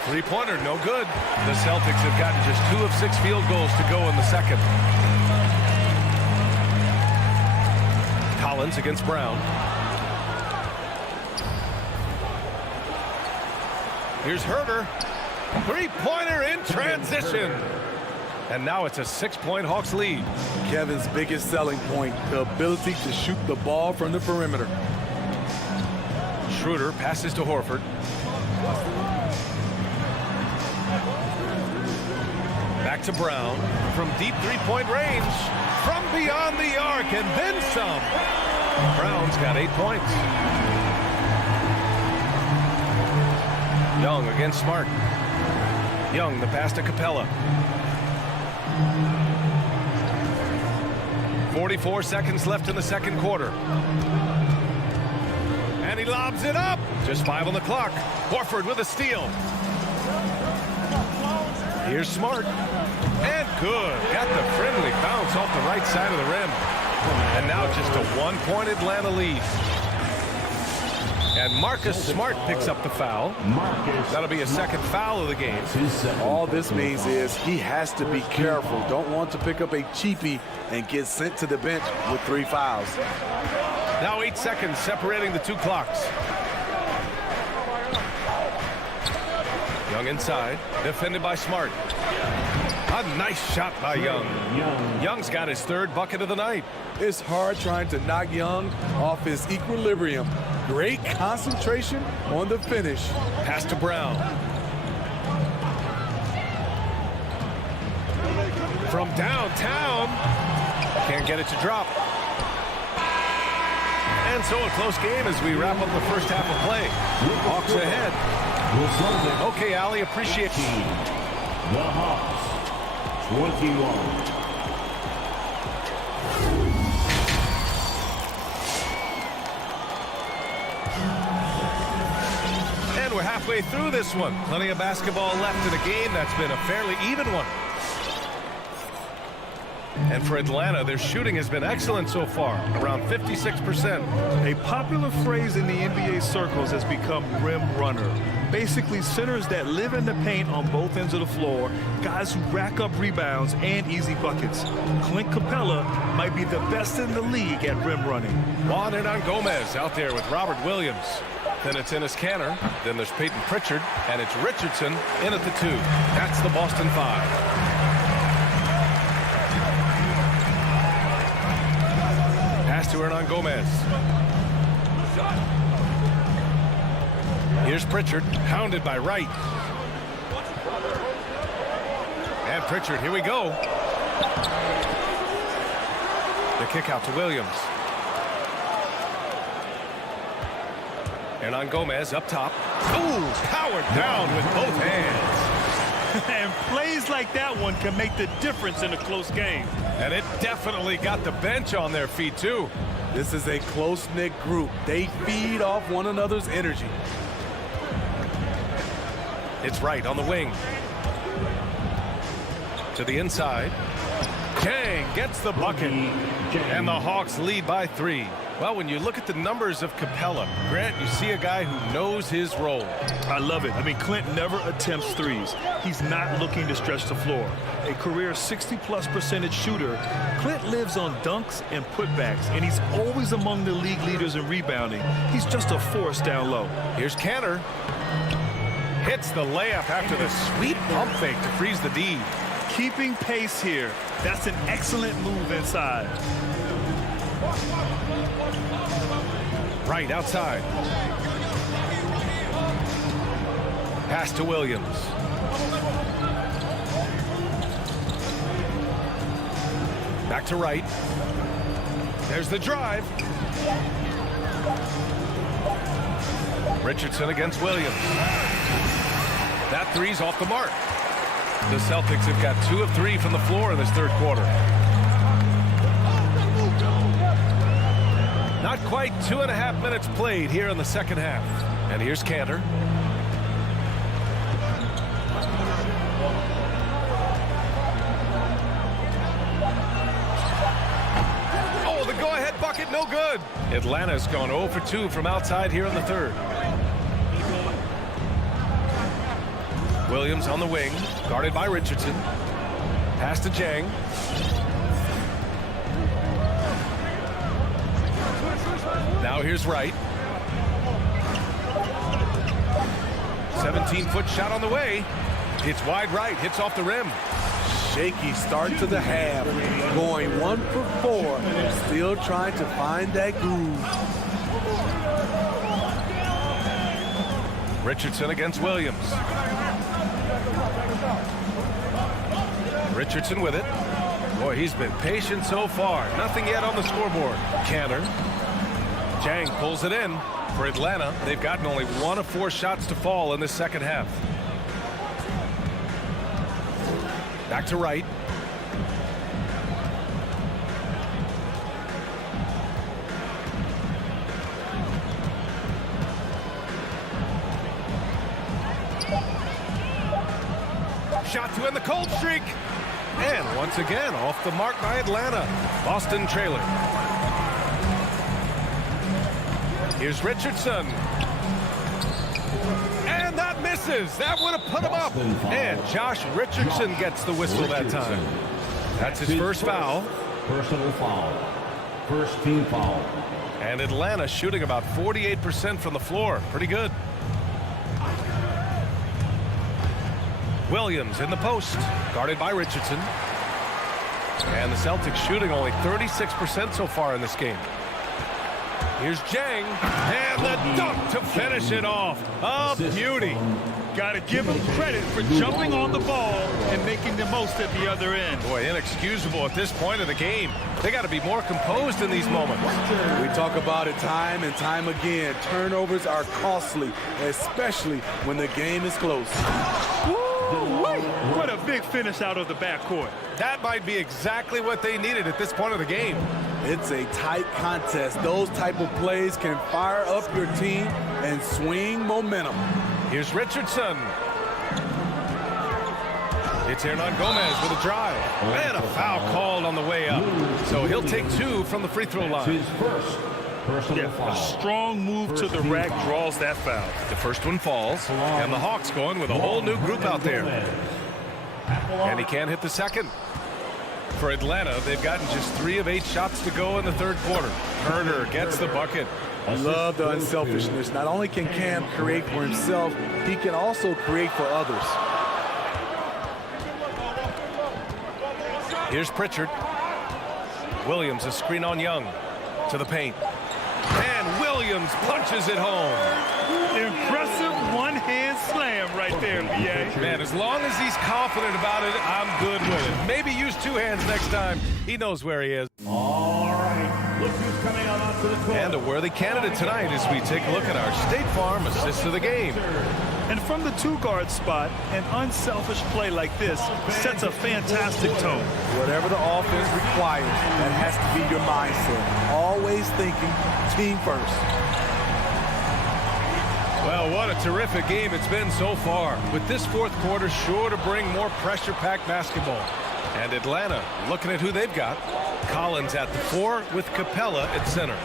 Three-pointer, no good. The Celtics have gotten just 2 of 6 field goals to go in the second. Collins against Brown. Here's Herter. Three-pointer in transition. And now it's a 6-point Hawks lead. Kevin's biggest selling point, the ability to shoot the ball from the perimeter. Schroeder passes to Horford. Back to Brown from deep three-point range. From beyond the arc and then some. Brown's got 8 points. Young against Smart. Young, the pass to Capella. 44 seconds left in the second quarter. And he lobs it up. Just 5 on the clock. Horford with a steal. Here's Smart. And good. Got the friendly bounce off the right side of the rim. And now just a 1-point Atlanta lead. And Marcus Smart picks up the foul. That'll be a second foul of the game. All this means is he has to be careful. Don't want to pick up a cheapie and get sent to the bench with 3 fouls. Now 8 seconds separating the 2 clocks. Young inside, defended by Smart. A nice shot by Young. Young's got his 3rd bucket of the night. It's hard trying to knock Young off his equilibrium. Great concentration on the finish. Pass to Brown. From downtown. Can't get it to drop. And so a close game as we wrap up the first half of play. Hawks ahead. Okay, Allie, appreciate it. The Hawks, 21. And we're halfway through this one. Plenty of basketball left in a game that's been a fairly even one. And for Atlanta, their shooting has been excellent so far, around 56%. A popular phrase in the NBA circles has become rim runner. Basically, centers that live in the paint on both ends of the floor, guys who rack up rebounds and easy buckets. Clint Capella might be the best in the league at rim running. Juan Hernan Gomez out there with Robert Williams. Then it's Enes Kanter. Then there's Peyton Pritchard. And it's Richardson in at the 2. That's the Boston 5. Pass to Hernan Gomez. Here's Pritchard, hounded by Wright. And Pritchard, here we go. The kick out to Williams. Hernan Gomez up top. Ooh, powered down with both hands. And plays like that one can make the difference in a close game. And it definitely got the bench on their feet, too. This is a close-knit group. They feed off one another's energy. It's Wright on the wing. To the inside. Jang gets the bucket. And the Hawks lead by 3. Well, when you look at the numbers of Capella, Grant, you see a guy who knows his role. I love it. I mean, Clint never attempts threes. He's not looking to stretch the floor. A career 60+% shooter, Clint lives on dunks and putbacks, and he's always among the league leaders in rebounding. He's just a force down low. Here's Kanter. Hits the layup after the sweet pump fake to freeze the D. Keeping pace here. That's an excellent move inside. Right outside. Pass to Williams. Back to Wright. There's the drive. Richardson against Williams. That three's off the mark. The Celtics have got 2 of 3 from the floor in this third quarter. Not quite 2.5 minutes played here in the second half. And here's Kanter. Oh, the go-ahead bucket, no good. Atlanta's gone 0 for 2 from outside here in the third. Williams on the wing, guarded by Richardson. Pass to Jang. Now here's Wright. 7 17-foot shot on the way. It's wide right, hits off the rim. Shaky start to the half. Going 1 for 4. Still trying to find that groove. Richardson against Williams. Richardson with it. Boy, he's been patient so far. Nothing yet on the scoreboard. Canner. Jang pulls it in. For Atlanta, they've gotten only 1 of 4 shots to fall in this second half. Back to Wright. Shot to end the cold streak. And once again, off the mark by Atlanta. Boston trailing. Here's Richardson. And that misses. That would have put him up. And Josh Richardson gets the whistle that time. That's his first foul. Personal foul. First team foul. And Atlanta shooting about 48% from the floor. Pretty good. Williams in the post, guarded by Richardson. And the Celtics shooting only 36% so far in this game. Here's Jang, and the dunk to finish it off. A beauty. Got to give him credit for jumping on the ball and making the most at the other end. Boy, inexcusable at this point of the game. They got to be more composed in these moments. We talk about it time and time again. Turnovers are costly, especially when the game is close. What a big finish out of the backcourt. That might be exactly what they needed at this point of the game. It's a tight contest. Those type of plays can fire up your team and swing momentum. Here's Richardson. It's Hernan Gomez with a drive. And a foul called on the way up. So he'll take 2 from the free throw line. His first personal foul. A strong move to the rack draws that foul. The first one falls. And the Hawks going with a whole new group out there. And he can't hit the second. For Atlanta, they've gotten just 3 of 8 shots to go in the third quarter. Herder gets the bucket. I love the unselfishness. Not only can Cam create for himself, he can also create for others. Here's Pritchard. Williams, a screen on Young. To the paint. And Williams punches it home. Impressive one-hand slam right there, B.A. Man, as long as he's confident about it, I'm good with it. Maybe use 2 hands next time. He knows where he is. All right. Look who's coming on up to the court. And a worthy candidate tonight as we take a look at our State Farm assist of the game. And from the 2-guard spot, an unselfish play like this sets a fantastic tone. Whatever the offense requires, that has to be your mindset. Always thinking team first. Well, what a terrific game it's been so far. With this fourth quarter sure to bring more pressure-packed basketball. And Atlanta looking at who they've got. Collins at the 4 with Capella at center.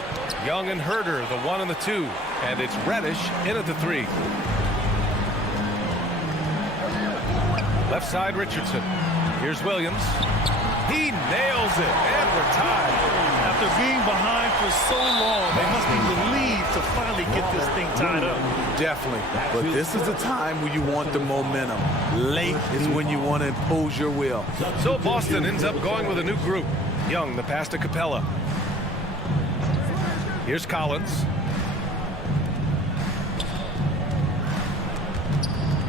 Young and Herder the 1 and the 2. And it's Reddish in at the 3. Left side Richardson. Here's Williams. He nails it, and we're tied. After being behind for so long, they must be relieved to finally get this thing tied up. Definitely. But this is the time when you want the momentum. Late is when you want to impose your will. So Boston ends up going with a new group. Young, the pass to Capella. Here's Collins.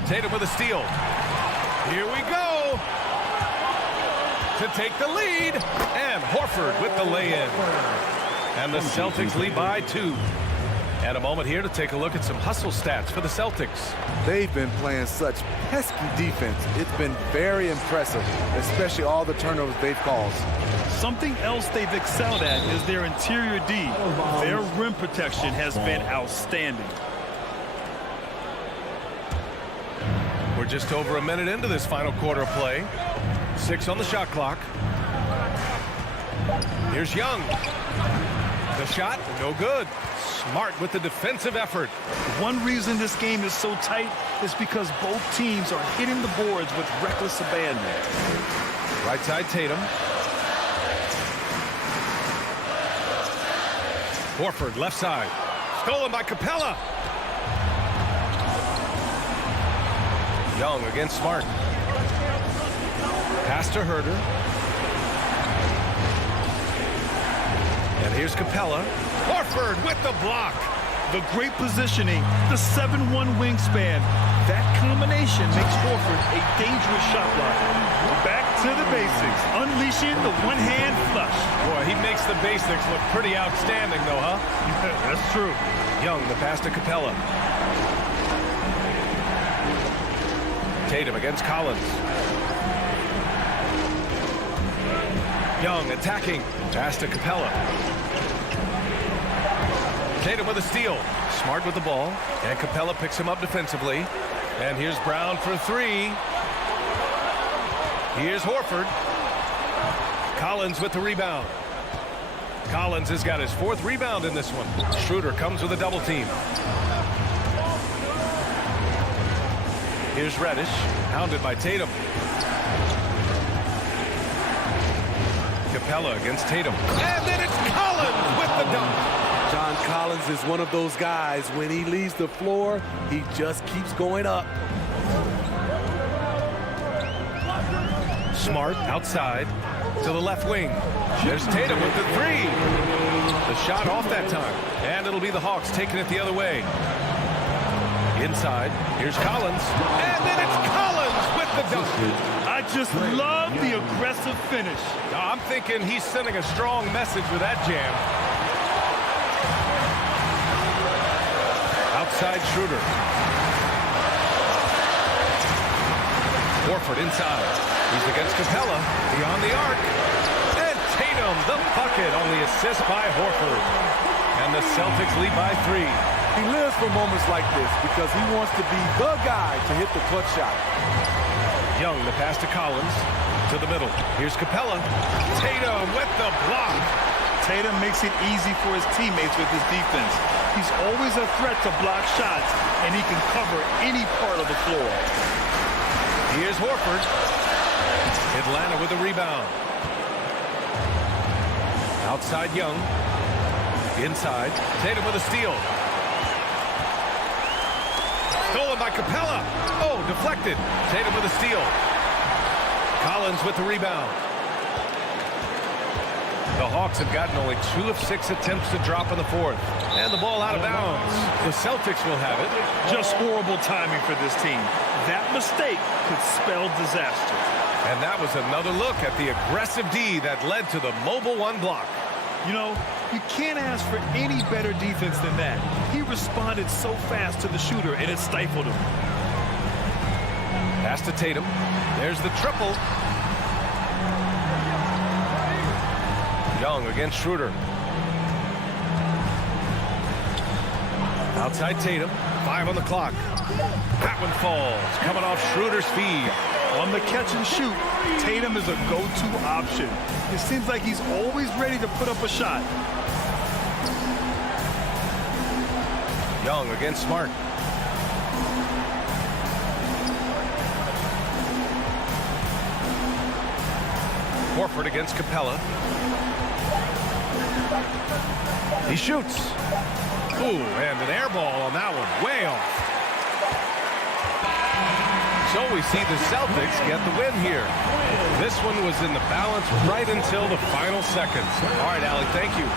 Tatum with a steal. Here we go. To take the lead. And Horford with the lay-in. And the Celtics lead by 2. And a moment here to take a look at some hustle stats for the Celtics. They've been playing such pesky defense. It's been very impressive, especially all the turnovers they've caused. Something else they've excelled at is their interior D. Their rim protection has been outstanding. We're just over a minute into this final quarter of play. 6 on the shot clock. Here's Young. The shot, no good. Smart with the defensive effort. One reason this game is so tight is because both teams are hitting the boards with reckless abandon. Right side Tatum. Horford left side. Stolen by Capella. Young against Smart. Pass to Herder. And here's Capella. Horford with the block. The great positioning, the 7'1" wingspan. That combination makes Horford a dangerous shot blocker. Back to the basics, unleashing the one-hand flush. Boy, he makes the basics look pretty outstanding, though, huh? That's true. Young, the pass to Capella. Tatum against Collins. Young attacking. Pass to Capella. Tatum with a steal. Smart with the ball. And Capella picks him up defensively. And here's Brown for three. Here's Horford. Collins with the rebound. Collins has got his 4th rebound in this one. Schroeder comes with a double team. Here's Reddish, hounded by Tatum. Capella against Tatum. And then it's Collins with the dunk. John Collins is one of those guys, when he leaves the floor, he just keeps going up. Smart outside to the left wing. There's Tatum with the three. The shot off that time. And it'll be the Hawks taking it the other way. Inside, here's Collins. And then it's Collins with the dunk. I just love the aggressive finish. I'm thinking he's sending a strong message with that jam. Outside Schroeder. Horford inside. He's against Capella. Beyond the arc. And Tatum, the bucket, on the assist by Horford. And the Celtics lead by 3. He lives for moments like this because he wants to be the guy to hit the clutch shot. Young, the pass to Collins. To the middle. Here's Capella. Tatum with the block. Tatum makes it easy for his teammates with his defense. He's always a threat to block shots, and he can cover any part of the floor. Here's Horford. Atlanta with a rebound. Outside Young. Inside. Tatum with a steal. Stolen by Capella. Oh, deflected. Tatum with a steal. Collins with the rebound. The Hawks have gotten only 2 of 6 attempts to drop in the 4th. And the ball out of bounds. The Celtics will have it. Just horrible timing for this team. That mistake could spell disaster. And that was another look at the aggressive D that led to the mobile 1 block. You know, you can't ask for any better defense than that. He responded so fast to the shooter, and it stifled him. Pass to Tatum. There's the triple. Young against Schroeder. Outside Tatum. 5 on the clock. That one falls. Coming off Schroeder's feed. On the catch and shoot, Tatum is a go-to option. It seems like he's always ready to put up a shot. Young against Smart. Horford against Capella. He shoots. Ooh, and an air ball on that one. Way off. So we see the Celtics get the win here. This one was in the balance right until the final seconds. All right, Allie, thank you.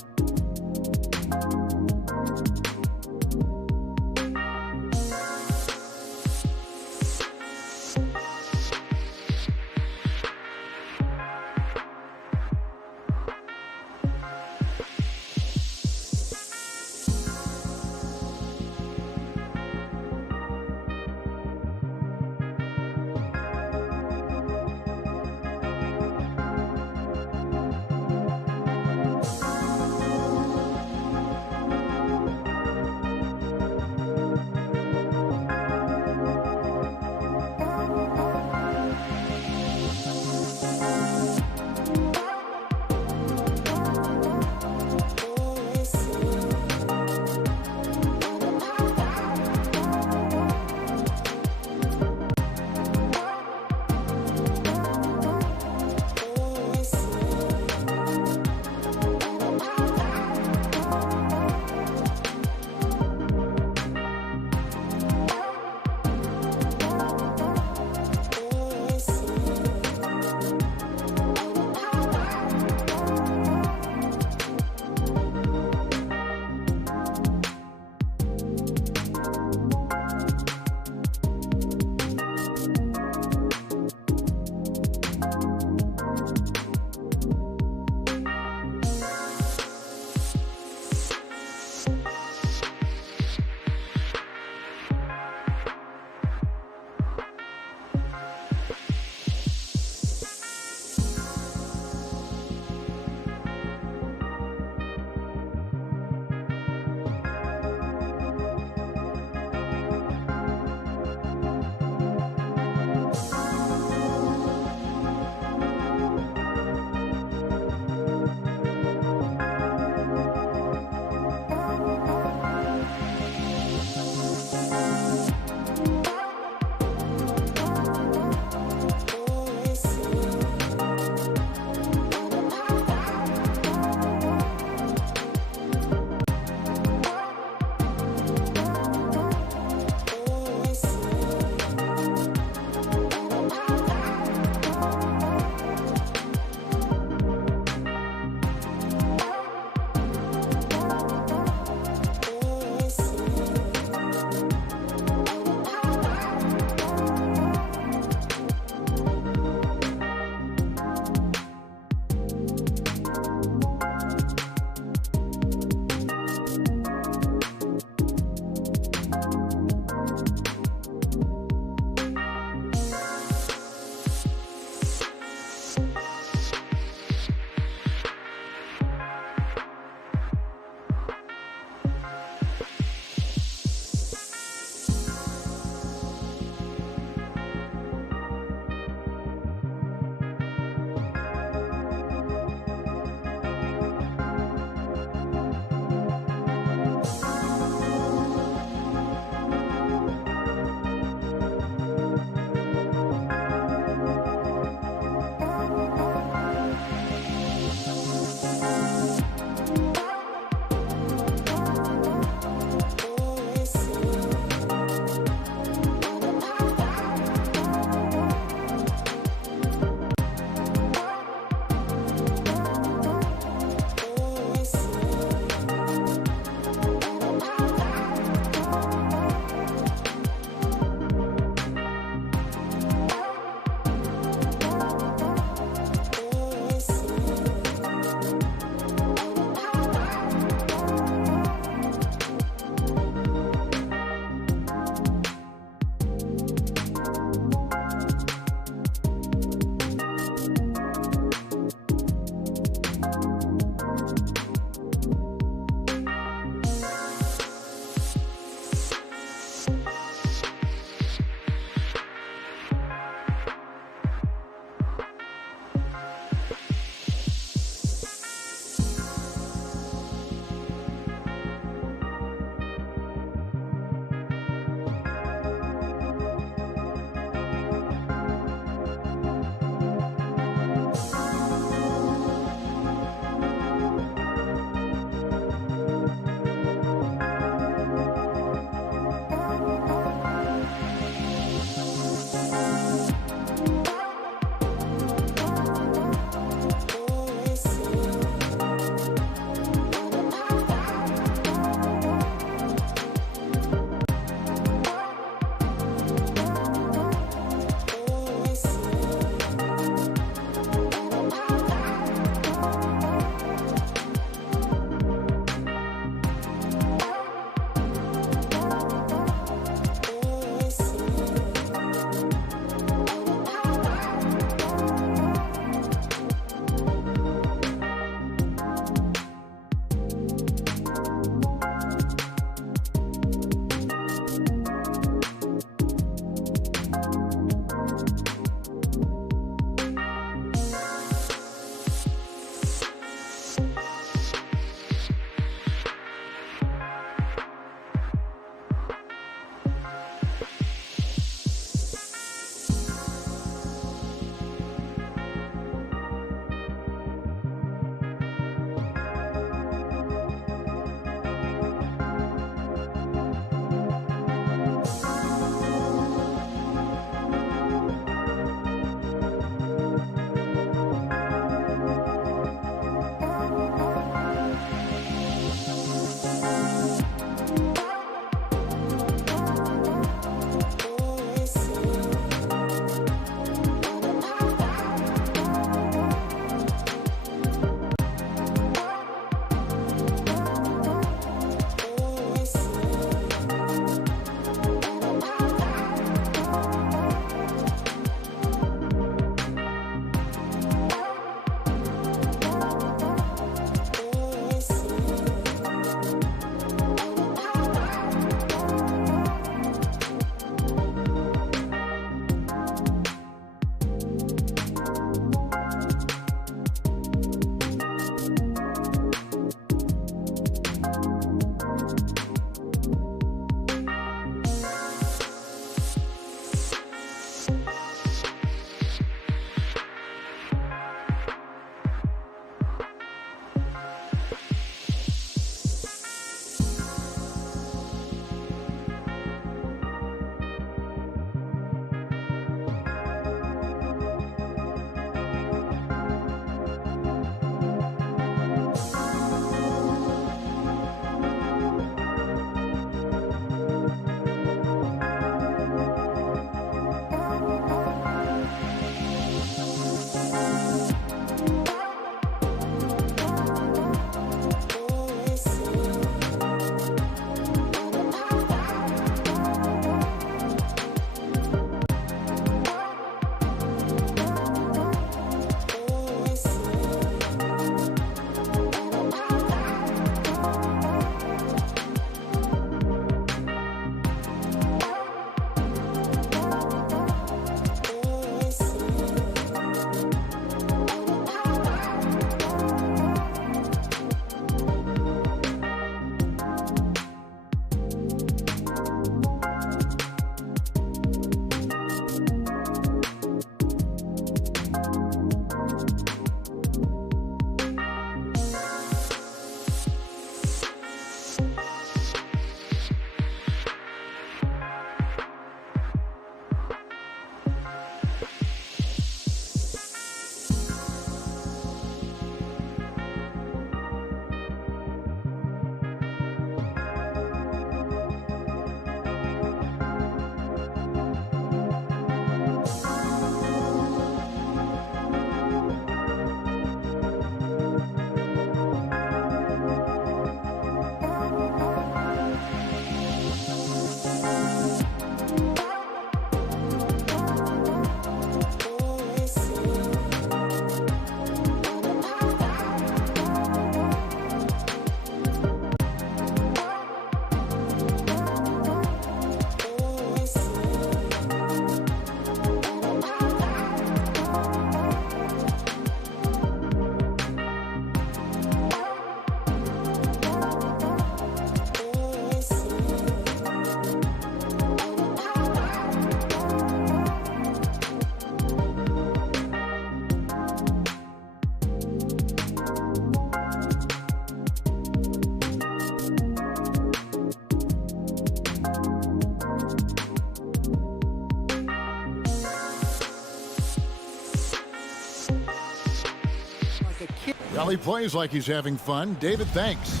can't. Well, he plays like he's having fun. David, thanks.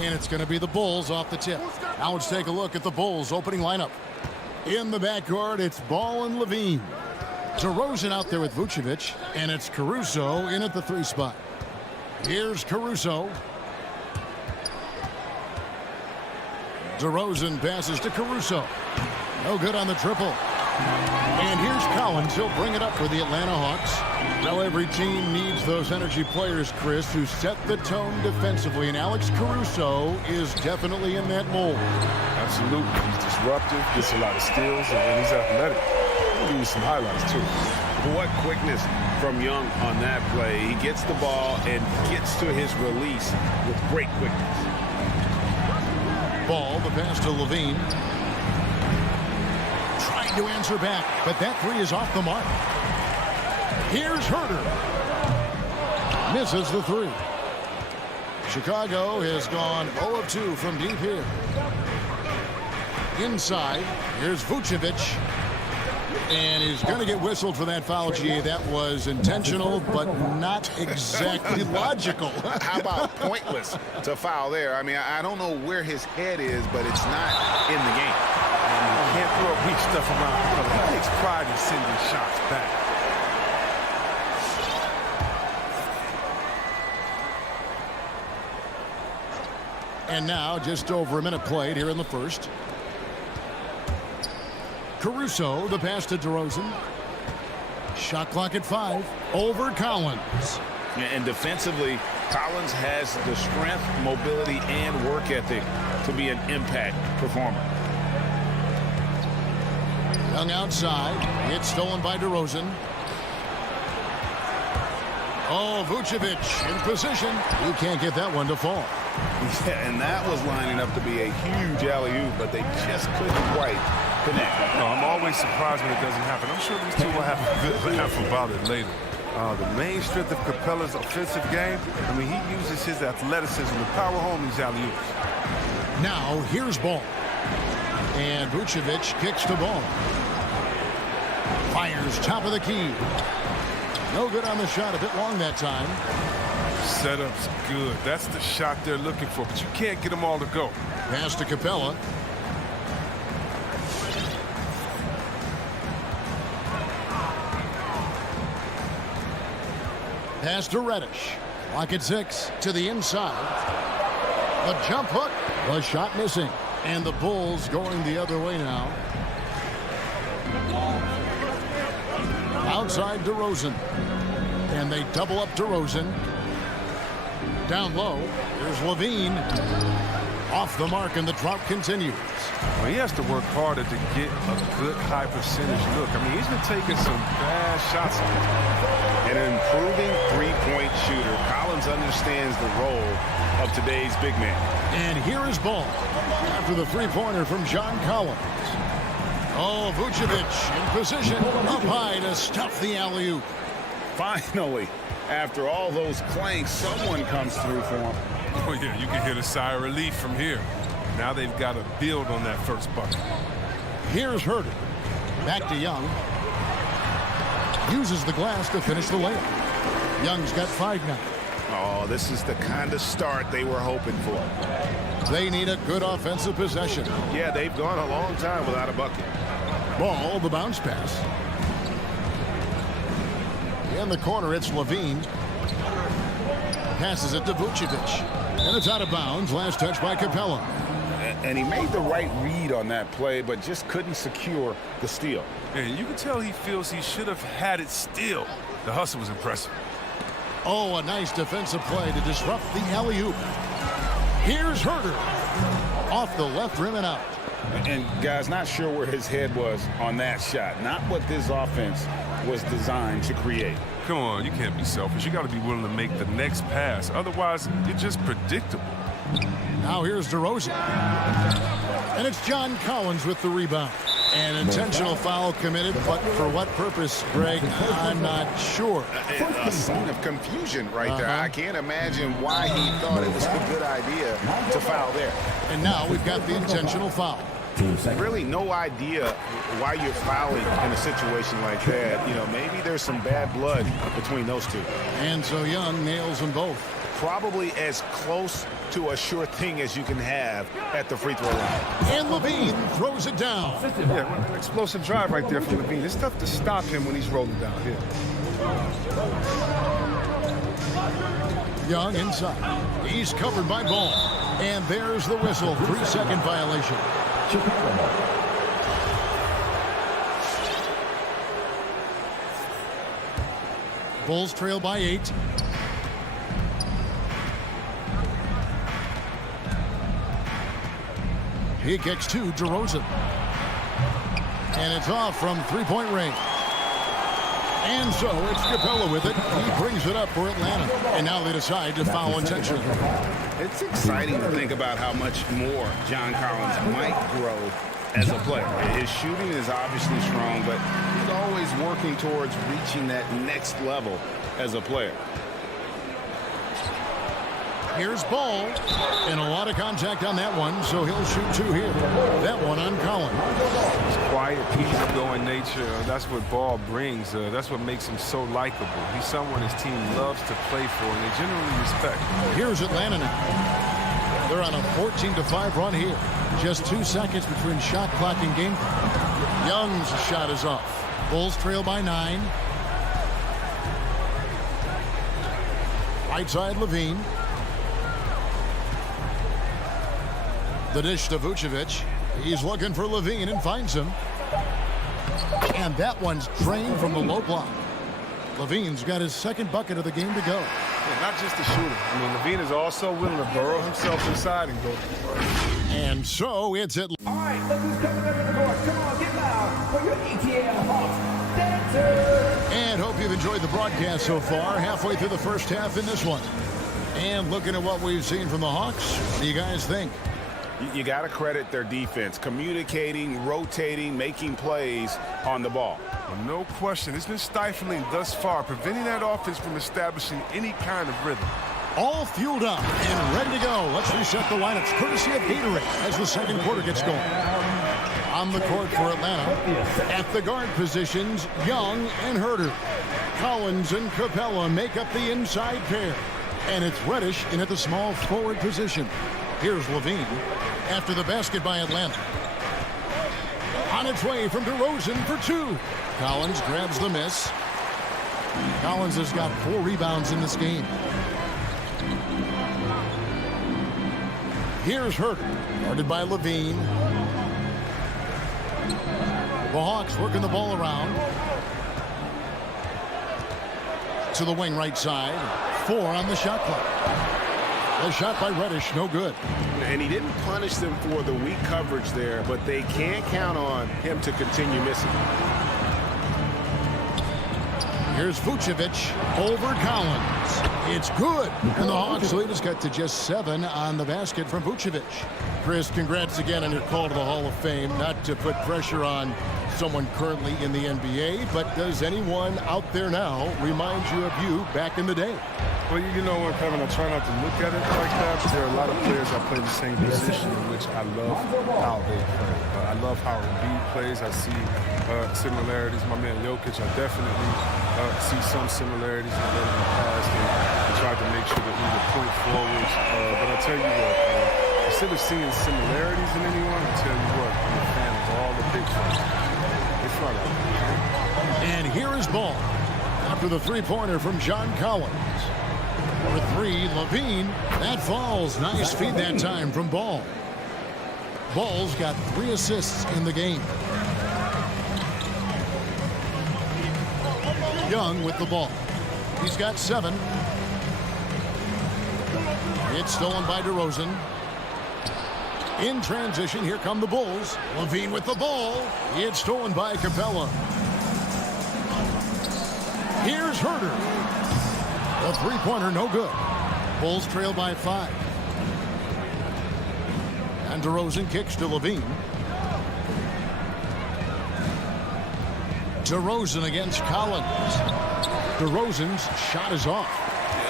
And it's going to be the Bulls off the tip. Now let's take a look at the Bulls opening lineup. In the backcourt, it's Ball and Levine. DeRozan out there with Vucevic, and it's Caruso in at the 3 spot. Here's Caruso. DeRozan passes to Caruso. No good on the triple. And here's Collins. He'll bring it up for the Atlanta Hawks. Now every team needs those energy players, Chris, who set the tone defensively. And Alex Caruso is definitely in that mold. Absolutely. He's disruptive, gets a lot of steals, and he's athletic. We'll give you some highlights, too. What quickness from Young on that play. He gets the ball and gets to his release with great quickness. Ball, the pass to Levine. Trying to answer back, but that 3 is off the mark. Here's Herter. Misses the 3. Chicago has gone 0 of 2 from deep here. Inside, here's Vucevic. And he's going to get whistled for that foul, G. That was intentional, but not exactly logical. How about pointless to foul there? I mean, I don't know where his head is, but it's not in the game. You can't throw weak stuff around because he takes pride in sending shots back. And now, just over a minute played here in the first. Caruso, the pass to DeRozan. Shot clock at 5. Over Collins. And defensively, Collins has the strength, mobility, and work ethic to be an impact performer. Young outside. It's stolen by DeRozan. Oh, Vucevic in position. You can't get that one to fall. Yeah, and that was lining up to be a huge alley-oop, but they just couldn't quite connect. No, I'm always surprised when it doesn't happen. I'm sure these two will have a good laugh about it later. The main strength of Capella's offensive game, I mean, he uses his athleticism to power home these alley-oops. Now, here's Ball. And Vucevic kicks the ball. Fires top of the key. No good on the shot, a bit long that time. Setup's good. That's the shot they're looking for, but you can't get them all to go. Pass to Capella. Pass to Reddish. Lock at 6 to the inside. A jump hook. The shot missing. And the Bulls going the other way now. Outside DeRozan. And they double up DeRozan. Down low. Here's Levine. Off the mark, and the drought continues. Well, he has to work harder to get a good high percentage look. I mean, he's been taking some bad shots. An improving three-point shooter. Collins understands the role of today's big man. And here is Ball after the three-pointer from John Collins. Oh, Vucevic in position up high to stuff the alley-oop. Finally, after all those clanks, someone comes through for him. Oh, yeah, you can hear the sigh of relief from here. Now they've got to build on that first bucket. Here's Herter. Back to Young. Uses the glass to finish the layup. Young's got 5 now. Oh, this is the kind of start they were hoping for. They need a good offensive possession. Yeah, they've gone a long time without a bucket. Ball, the bounce pass. In the corner, it's Levine. Passes it to Vucevic. And it's out of bounds. Last touch by Capella. And he made the right read on that play, but just couldn't secure the steal. And you can tell he feels he should have had it still. The hustle was impressive. Oh, a nice defensive play to disrupt the alley-oop. Here's Herter. Off the left rim and out. And, guys, not sure where his head was on that shot. Not what this offense was designed to create. Come on, you can't be selfish. You got to be willing to make the next pass. Otherwise, you're just predictable. Now here's DeRozan. And it's John Collins with the rebound. An intentional foul committed, but for what purpose, Greg, I'm not sure. A scene of confusion right there. I can't imagine why he thought it was a good idea to foul there. And now we've got the intentional foul. Really no idea why you're fouling in a situation like that. You know, maybe there's some bad blood between those two. And so Young nails them both. Probably as close to a sure thing as you can have at the free throw line. And Levine throws it down. Yeah, an explosive drive right there from Levine. It's tough to stop him when he's rolling down here. Young inside. He's covered by Ball. And there's the whistle. 3-second violation. Bulls trail by 8. He kicks to DeRozan. And it's off from three-point range. And so it's Capella with it. He brings it up for Atlanta. And now they decide to foul intentionally. It's exciting to think about how much more John Collins might grow as a player. His shooting is obviously strong, but he's always working towards reaching that next level as a player. Here's Ball, and a lot of contact on that one, so he'll shoot 2 here. That one on Collins. His quiet, easygoing nature, that's what Ball brings. That's what makes him so likable. He's someone his team loves to play for, and they generally respect. Here's Atlanta now. They're on a 14-5 run here. Just 2 seconds between shot clock and game clock. Young's shot is off. Bulls trail by 9. Right side, Levine. The dish to Vucevic. He's looking for Levine and finds him. And that one's drained from the low block. Levine's got his second bucket of the game to go. Yeah, not just a shooter. I mean, Levine is also willing to burrow himself inside and go to work. And so it's at. All right, look who's coming under the court. Come on, get loud for your ETL Hawks dancers. And hope you've enjoyed the broadcast so far. Halfway through the first half in this one. And looking at what we've seen from the Hawks, what do you guys think? You got to credit their defense, communicating, rotating, making plays on the ball. Well, no question. It's been stifling thus far, preventing that offense from establishing any kind of rhythm. All fueled up and ready to go. Let's reset the lineups courtesy of Gatorade as the second quarter gets going. On the court for Atlanta, at the guard positions, Young and Herter. Collins and Capella make up the inside pair. And it's Reddish in at the small forward position. Here's Levine after the basket by Atlanta. On its way from DeRozan for 2. Collins grabs the miss. Collins has got 4 rebounds in this game. Here's Herter, guarded by Levine. The Hawks working the ball around. To the wing right side. 4 on the shot clock. The shot by Reddish, no good. And he didn't punish them for the weak coverage there, but they can't count on him to continue missing. Here's Vucevic over Collins. It's good. And the Hawks lead has got to just 7 on the basket from Vucevic. Chris, congrats again on your call to the Hall of Fame. Not to put pressure on someone currently in the NBA, but does anyone out there now remind you of you back in the day? Well, you know what, Kevin, I try not to look at it like that, but there are a lot of players that play the same position, in which I love how they play. I love how Embiid plays. I see similarities. My man Jokic, I definitely see some similarities in the past, and tried to make sure that we would point forwards. But I tell you what, instead of seeing similarities in anyone, I tell you what, I'm a fan of all the big players. It's fun out there. And here is Ball after the three-pointer from John Collins. For 3, Levine. That falls. Nice feed that time from Ball. Ball's got 3 assists in the game. Young with the ball. He's got 7. It's stolen by DeRozan. In transition, here come the Bulls. Levine with the ball. It's stolen by Capella. Here's Herter. The three-pointer, no good. Bulls trail by 5. And DeRozan kicks to Levine. DeRozan against Collins. DeRozan's shot is off.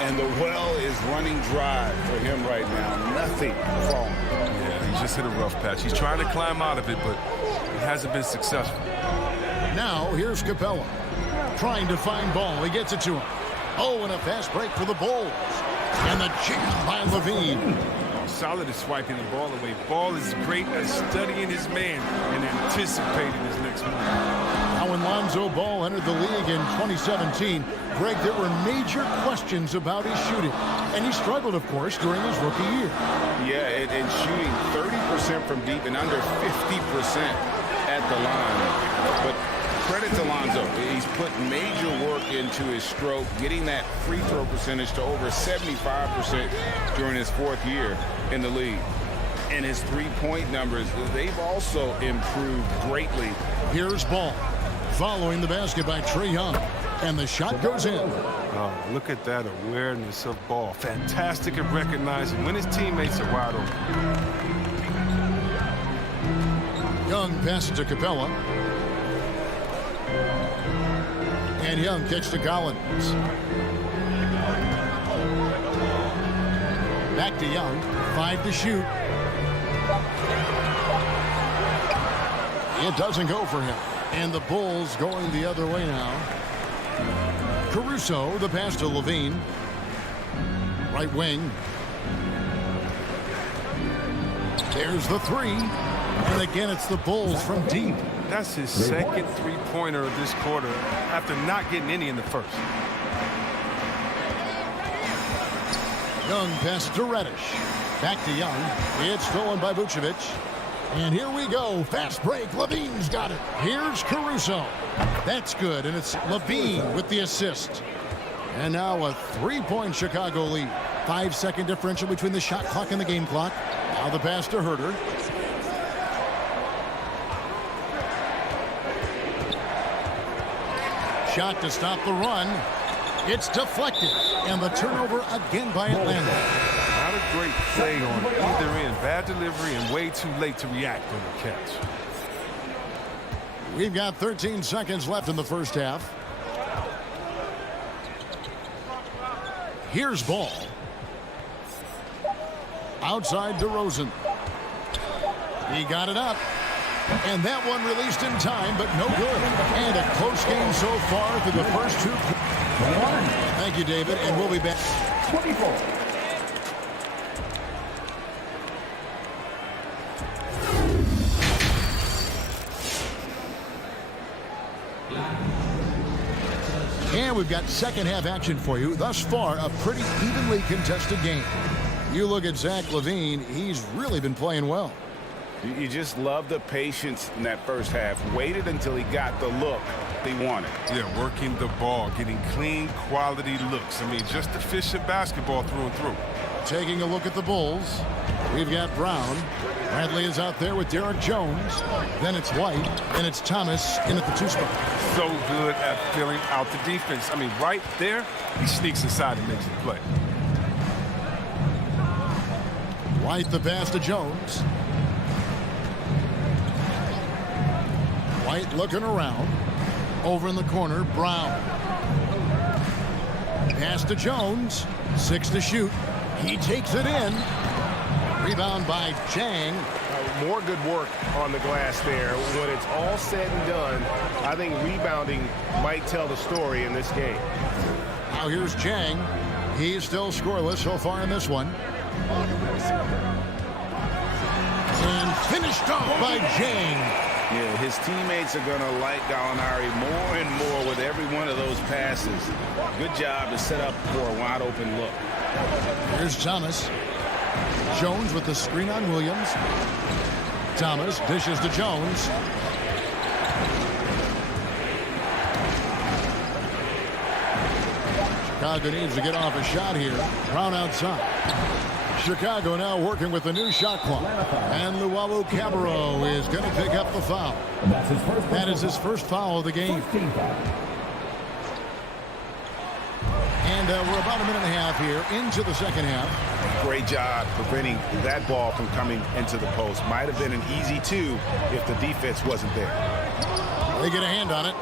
And the well is running dry for him right now. Nothing falling. Yeah, he just hit a rough patch. He's trying to climb out of it, but it hasn't been successful. Now here's Capella trying to find ball. He gets it to him. Oh, and a fast break for the Bulls. And the jam by Levine. Solid is swiping the ball away. Ball is great at studying his man and anticipating his next move. Now when Lonzo Ball entered the league in 2017, Greg, there were major questions about his shooting. And he struggled, of course, during his rookie year. Yeah, and shooting 30% from deep and under 50% at the line. But credit to Lonzo. He's put major work into his stroke, getting that free throw percentage to over 75% during his 4th year in the league. And his three-point numbers, they've also improved greatly. Here's Ball following the basket by Trae Young. And the shot goes in. Oh, look at that awareness of Ball. Fantastic at recognizing when his teammates are wide open. Young passes to Capella. And Young kicks to Collins. Back to Young. 5 to shoot. It doesn't go for him. And the Bulls going the other way now. Caruso, the pass to Levine. Right wing. There's the 3. And again, it's the Bulls from deep. That's his second three-pointer of this quarter after not getting any in the first. Young passes to Reddish. Back to Young. It's stolen by Vucevic. And here we go. Fast break. Levine's got it. Here's Caruso. That's good. And it's Levine with the assist. And now a 3-point Chicago lead. 5-second differential between the shot clock and the game clock. Now the pass to Herter. Shot to stop the run. It's deflected. And the turnover again by Atlanta. Not a great play on either end. Bad delivery and way too late to react on the catch. We've got 13 seconds left in the first half. Here's Ball. Outside DeRozan. He got it up. And that one released in time, but no good. And a close game so far through the first 2. Thank you, David, and we'll be back. 24. And we've got second half action for you. Thus far, a pretty evenly contested game. You look at Zach LaVine, he's really been playing well. You just love the patience in that first half. Waited until he got the look he wanted. Yeah, working the ball, getting clean, quality looks. I mean, just efficient basketball through and through. Taking a look at the Bulls, we've got Brown. Bradley is out there with Derek Jones. Then it's White, and it's Thomas in at the 2 spot. So good at filling out the defense. I mean, right there, he sneaks inside and makes the play. White the pass to Jones. White looking around. Over in the corner, Brown. Pass to Jones. 6 to shoot. He takes it in. Rebound by Chang. More good work on the glass there. When it's all said and done, I think rebounding might tell the story in this game. Now here's Chang. He's still scoreless so far in this one. And finished off by Chang. Yeah, his teammates are going to like Gallinari more and more with every one of those passes. Good job to set up for a wide open look. Here's Thomas. Jones with the screen on Williams. Thomas dishes to Jones. Chicago needs to get off a shot here. Brown outside. Chicago now working with the new shot clock. And Luau Cabarro is going to pick up the foul. That is his first foul of the game. And we're about a minute and a half here into the second half. Great job preventing that ball from coming into the post. Might have been an easy 2 if the defense wasn't there. They get a hand on it.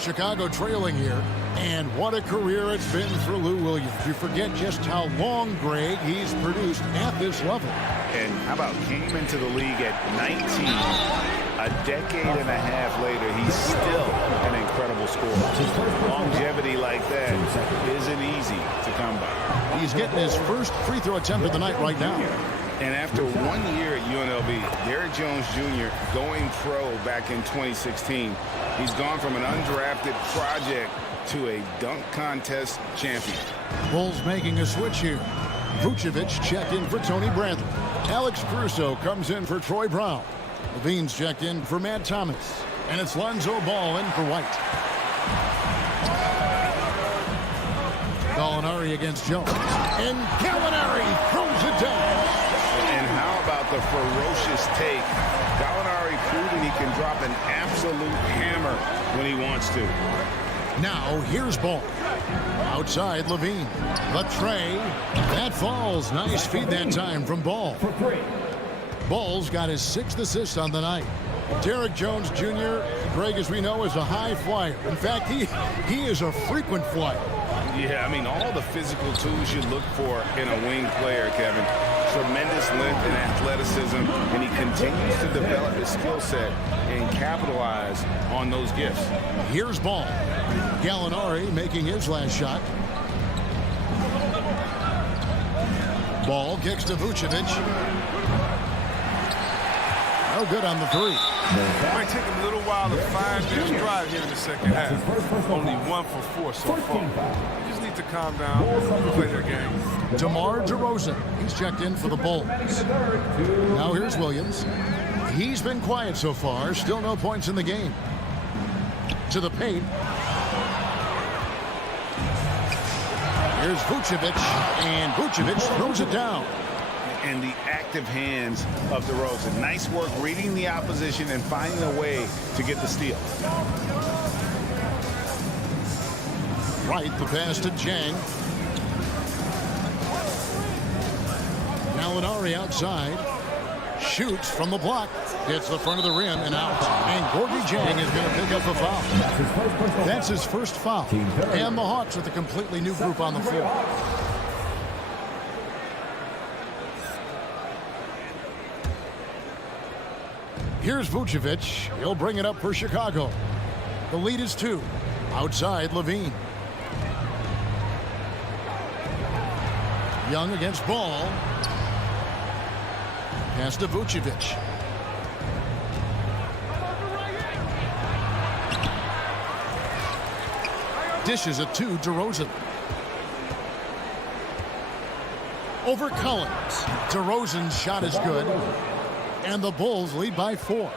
Chicago trailing here. And what a career it's been for Lou Williams. You forget just how long, Greg, he's produced at this level. And how about came into the league at 19? A decade and a half later, he's still an incredible scorer. Longevity like that isn't easy to come by. He's getting his first free throw attempt of the night right now. And after 1 year at UNLV, Derrick Jones Jr. going pro back in 2016, he's gone from an undrafted project to a dunk contest champion. Bulls making a switch here. Vucevic checked in for Tony Bradley. Alex Caruso comes in for Troy Brown. Levine's checked in for Matt Thomas. And it's Lonzo Ball in for White. Gallinari against Jones. And Gallinari throws it down. And how about the ferocious take? Gallinari proving he can drop an absolute hammer when he wants to. Now here's Ball. Outside Levine. The tray. That falls. Nice feed that time from Ball. Ball's got his 6th assist on the night. Derrick Jones Jr., Greg, as we know, is a high flyer. In fact, he is a frequent flyer. Yeah, I mean, all the physical tools you look for in a wing player, Kevin. Tremendous length and athleticism, and he continues to develop his skill set and capitalize on those gifts. Here's Ball. Gallinari making his last shot. Ball kicks to Vucevic. No good on the three. It might take him a little while to find his stride here in the second half. Only 1 for 4 so far. They just need to calm down and play their game. DeMar DeRozan. He's checked in for the Bulls. Now here's Williams. He's been quiet so far. Still no points in the game. To the paint. Here's Vucevic. And Vucevic throws it down. And the active hands of DeRozan. Nice work reading the opposition and finding a way to get the steal. Right, the pass to Jang. Gallinari outside. Shoots from the block. Hits the front of the rim and out. And Gorgie Jang is going to pick up a foul. That's his first foul. And the Hawks with a completely new group on the floor. Here's Vucevic. He'll bring it up for Chicago. The lead is 2. Outside Levine. Young against Ball. Pass to Vucevic. Dishes it to DeRozan. Over Collins. DeRozan's shot is good. And the Bulls lead by 4.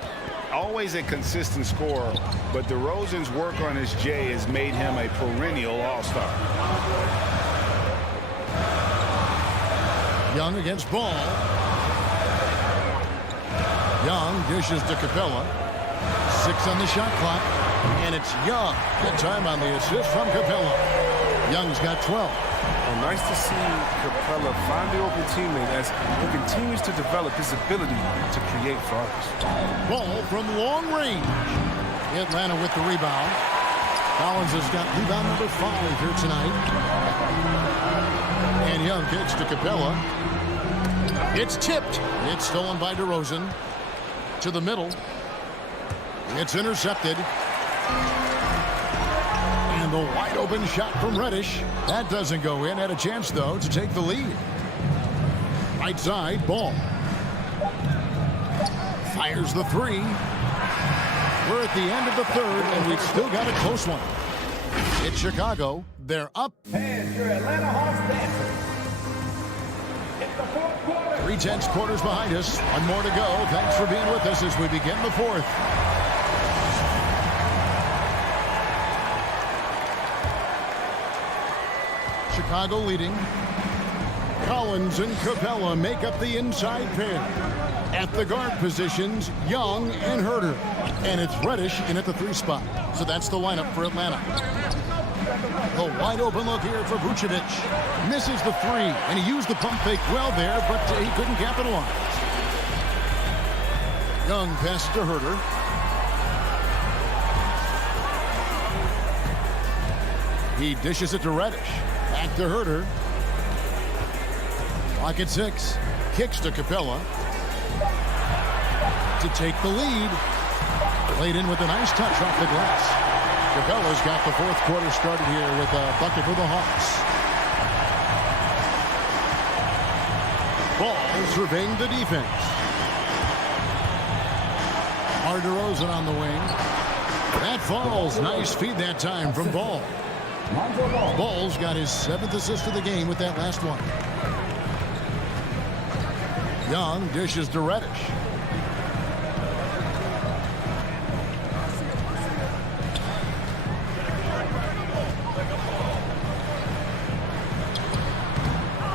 Always a consistent scorer, but DeRozan's work on his J has made him a perennial all-star. Young against Ball. Young dishes to Capella. 6 on the shot clock. And it's Young. Good time on the assist from Capella. Young's got 12. Well, nice to see Capella find the open teammate as he continues to develop his ability to create for others. Ball from long range. Atlanta with the rebound. Collins has got rebound number 5 here tonight. And Young kicks to Capella. It's tipped. It's stolen by DeRozan. To the middle. It's intercepted. And the wide open shot from Reddish. That doesn't go in. Had a chance, though, to take the lead. Right side, Ball. Fires the 3. We're at the end of the 3rd, and we've still got a close one. It's Chicago. They're up. And your Atlanta Hawks dancers. It's the 4th quarter. 3/10 quarters behind us. One more to go. Thanks for being with us as we begin the 4th. Chicago leading. Collins and Capella make up the inside pair. At the guard positions, Young and Herter. And it's Reddish in at the 3 spot. So that's the lineup for Atlanta. The wide open look here for Vucevic. Misses the 3, and he used the pump fake well there, but he couldn't capitalize. Young pass to Herter. He dishes it to Reddish. Back to Herter. Clock at 6. Kicks to Capella. To take the lead. Played in with a nice touch off the glass. Capella's got the fourth quarter started here with a bucket for the Hawks. Ball surveying the defense. DeRozan on the wing. That falls. Nice feed that time from Ball. Ball's got his 7th assist of the game with that last one. Young dishes to Reddish.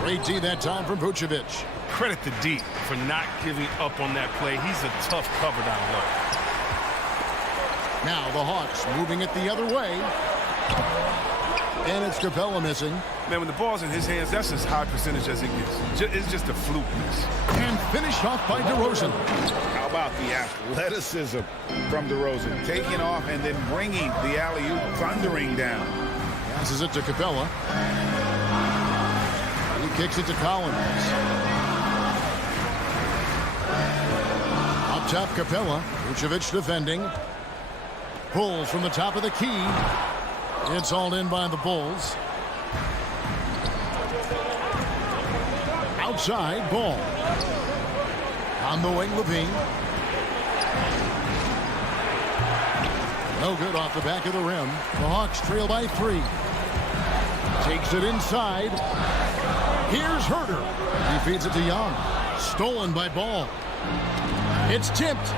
Great D that time from Vucevic. Credit to D for not giving up on that play. He's a tough cover down low. Now the Hawks moving it the other way. And it's Capella missing. Man, when the ball's in his hands, that's as high percentage as it gets. It's just a fluke miss. And finished off by DeRozan. How about the athleticism from DeRozan? Taking off and then bringing the alley-oop thundering down. Passes it to Capella. He kicks it to Collins. Up top, Capella. Vucevic defending. Pulls from the top of the key. It's hauled in by the Bulls. Outside, Ball. On the wing, Levine. No good off the back of the rim. The Hawks trail by 3. Takes it inside. Here's Herter. He feeds it to Young. Stolen by Ball. It's tipped.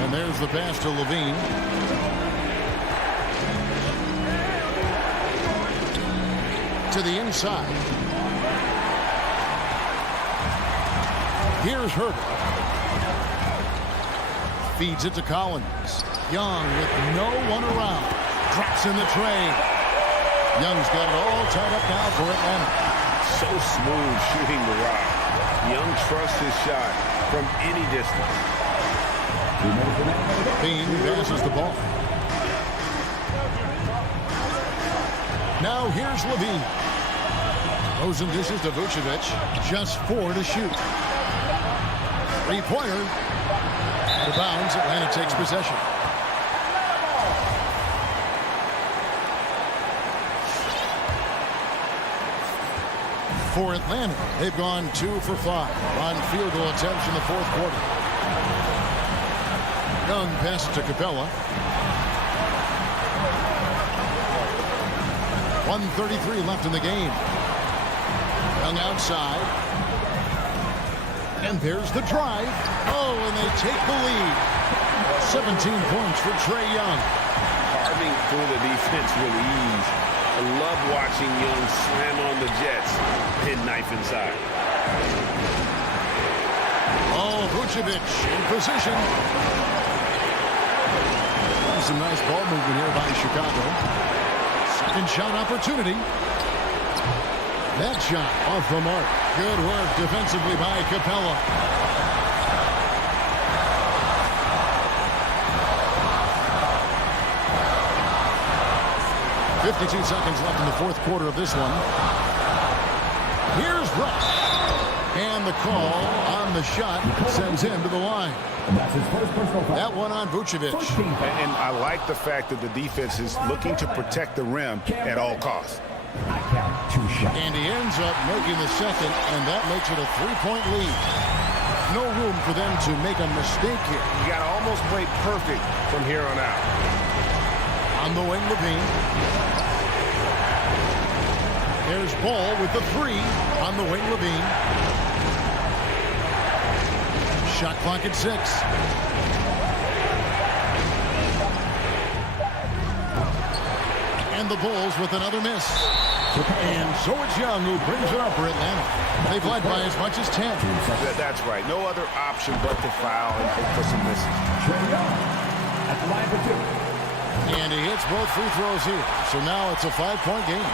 And there's the pass to Levine. To the inside. Here's Herter. Feeds it to Collins. Young with no one around. Drops in the tray. Young's got it all tied up now for Atlanta. So smooth shooting the rock. Young trusts his shot from any distance. Bean passes the ball. Now here's Levine. Rosen dishes to Vucevic. Just 4 to shoot. 3-pointer. Out of bounds. Atlanta takes possession. For Atlanta, they've gone 2 for 5 on field goal attempts in the fourth quarter. Young passes to Capella. 1:33 left in the game. Young outside. And there's the drive. Oh, and they take the lead. 17 points for Trae Young. Carving through the defense with ease. I love watching Young slam on the Jets. Pin knife inside. Oh, Vucevic in position. Some nice ball movement here by Chicago. Second shot opportunity. That shot off the mark. Good work defensively by Capella. .52 seconds left in the fourth quarter of this one. Here's Russ. And the call on the shot sends him to the line. That's his first personal foul. That one on Vucevic. And I like the fact that the defense is looking to protect the rim at all costs. I count 2 shots. And he ends up making the second, and that makes it a 3-point lead. No room for them to make a mistake here. You got to almost play perfect from here on out. On the wing, Levine. There's Ball with the 3 on the wing, Levine. Shot clock at 6. And the Bulls with another miss. And so it's Young who brings it up for Atlanta. They've led by as much as 10. That's right. No other option but to foul and hope for some misses. Trae Young at the line for 2. And he hits both free throws here. So now it's a 5-point game.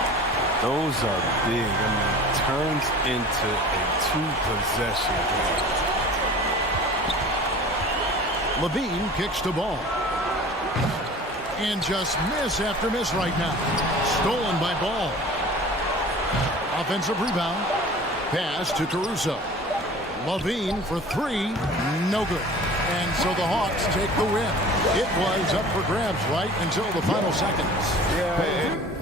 Those are big. I mean, it turns into a 2-possession game. Levine kicks the ball. And just miss after miss right now. Stolen by Ball. Offensive rebound. Pass to Caruso. Levine for three. No good. And so the Hawks take the win. It was up for grabs right until the final seconds. Yeah.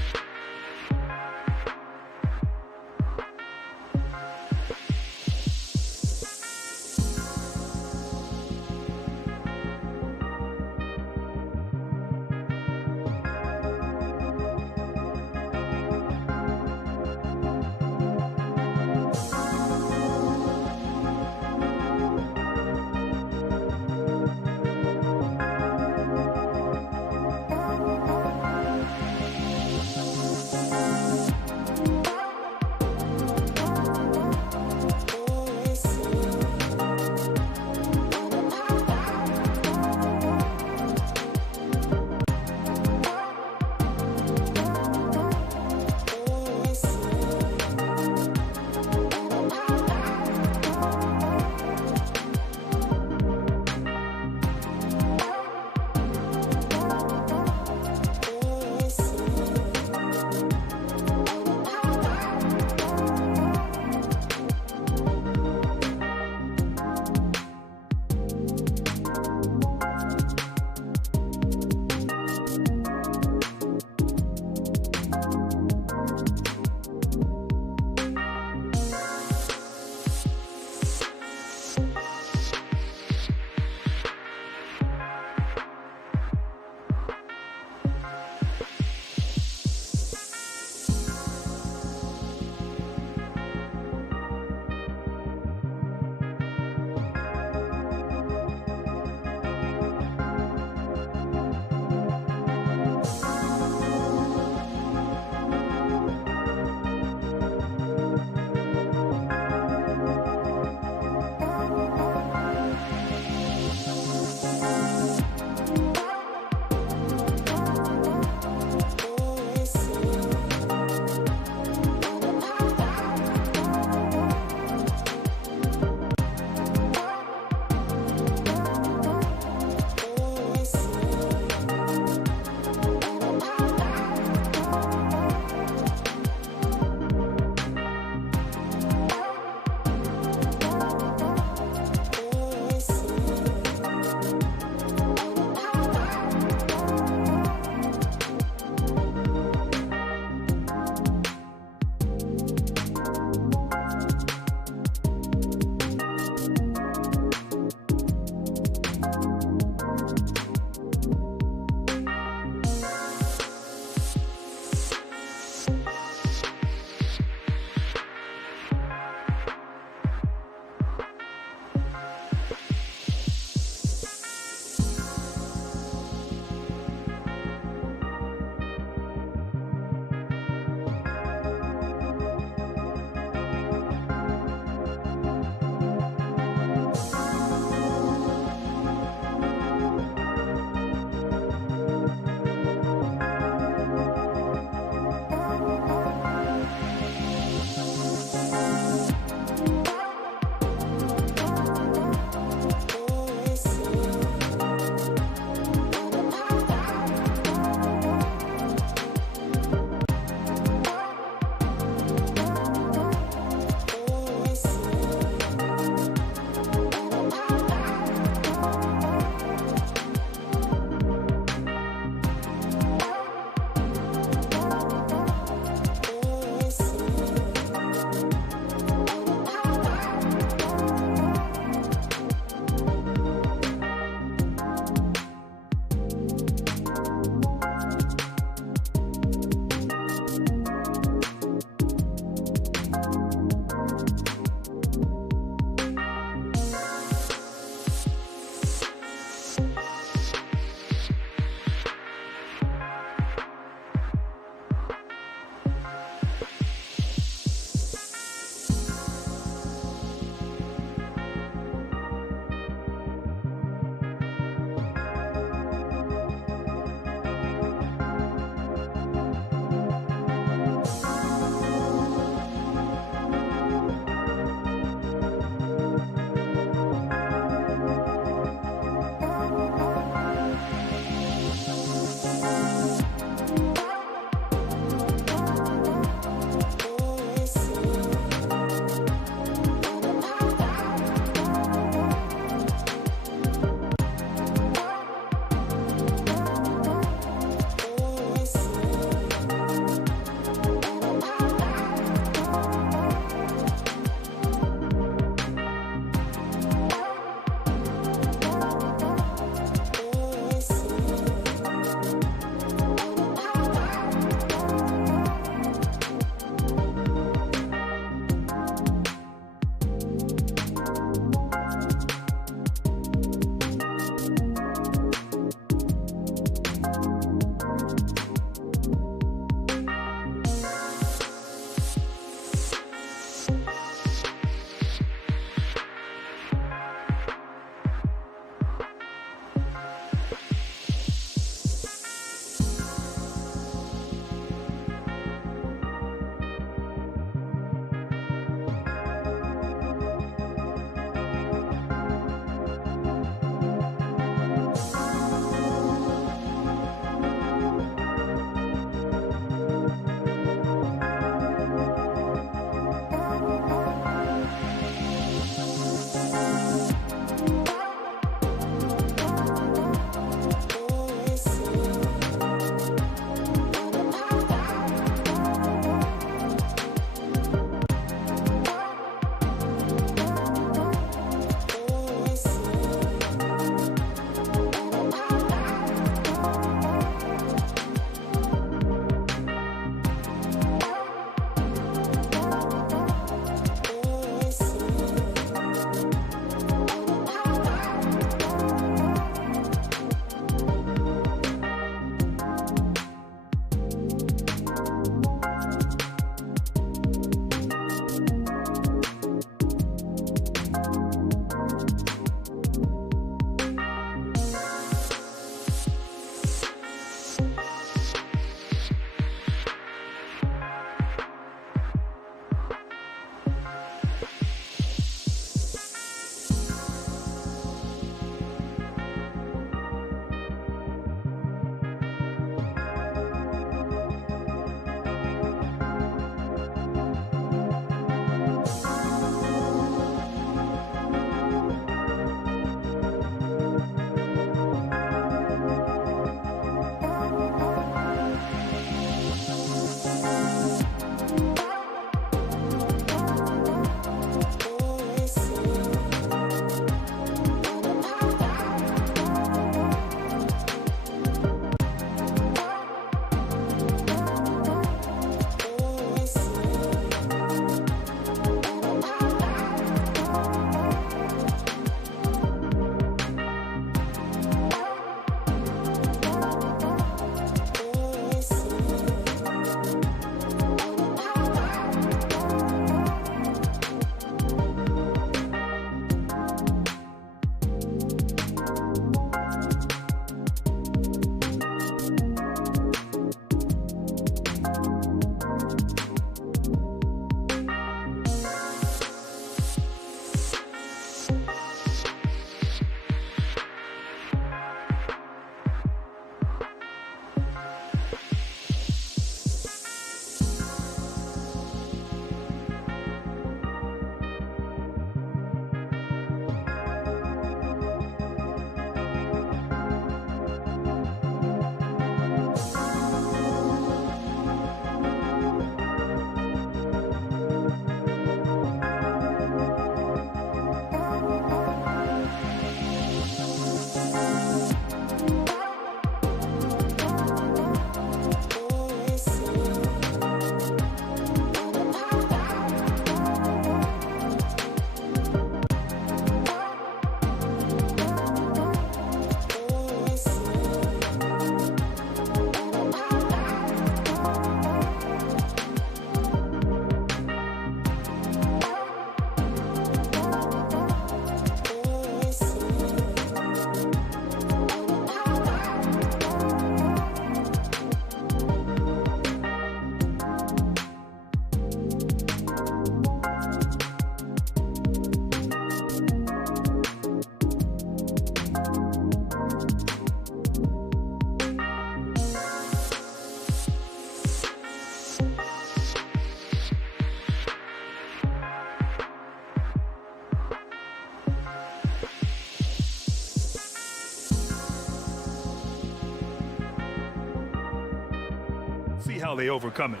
how they overcome it.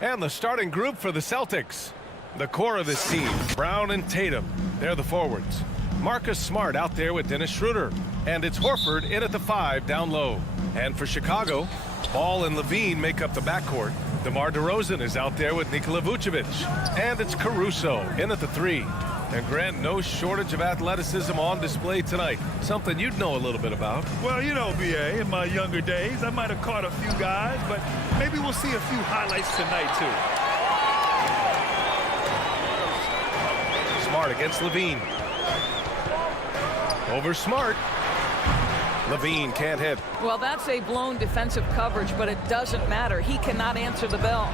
And the starting group for the Celtics. The core of this team, Brown and Tatum. They're the forwards. Marcus Smart out there with Dennis Schroeder. And it's Horford in at the 5 down low. And for Chicago, Ball and Levine make up the backcourt. DeMar DeRozan is out there with Nikola Vucevic. And it's Caruso in at the 3. And Grant, no shortage of athleticism on display tonight. Something you'd know a little bit about. Well, you know, B.A., in my younger days, I might have caught a few guys, but maybe we'll see a few highlights tonight, too. Smart against Levine. Over Smart. Levine can't hit. Well, that's a blown defensive coverage, but it doesn't matter. He cannot answer the bell.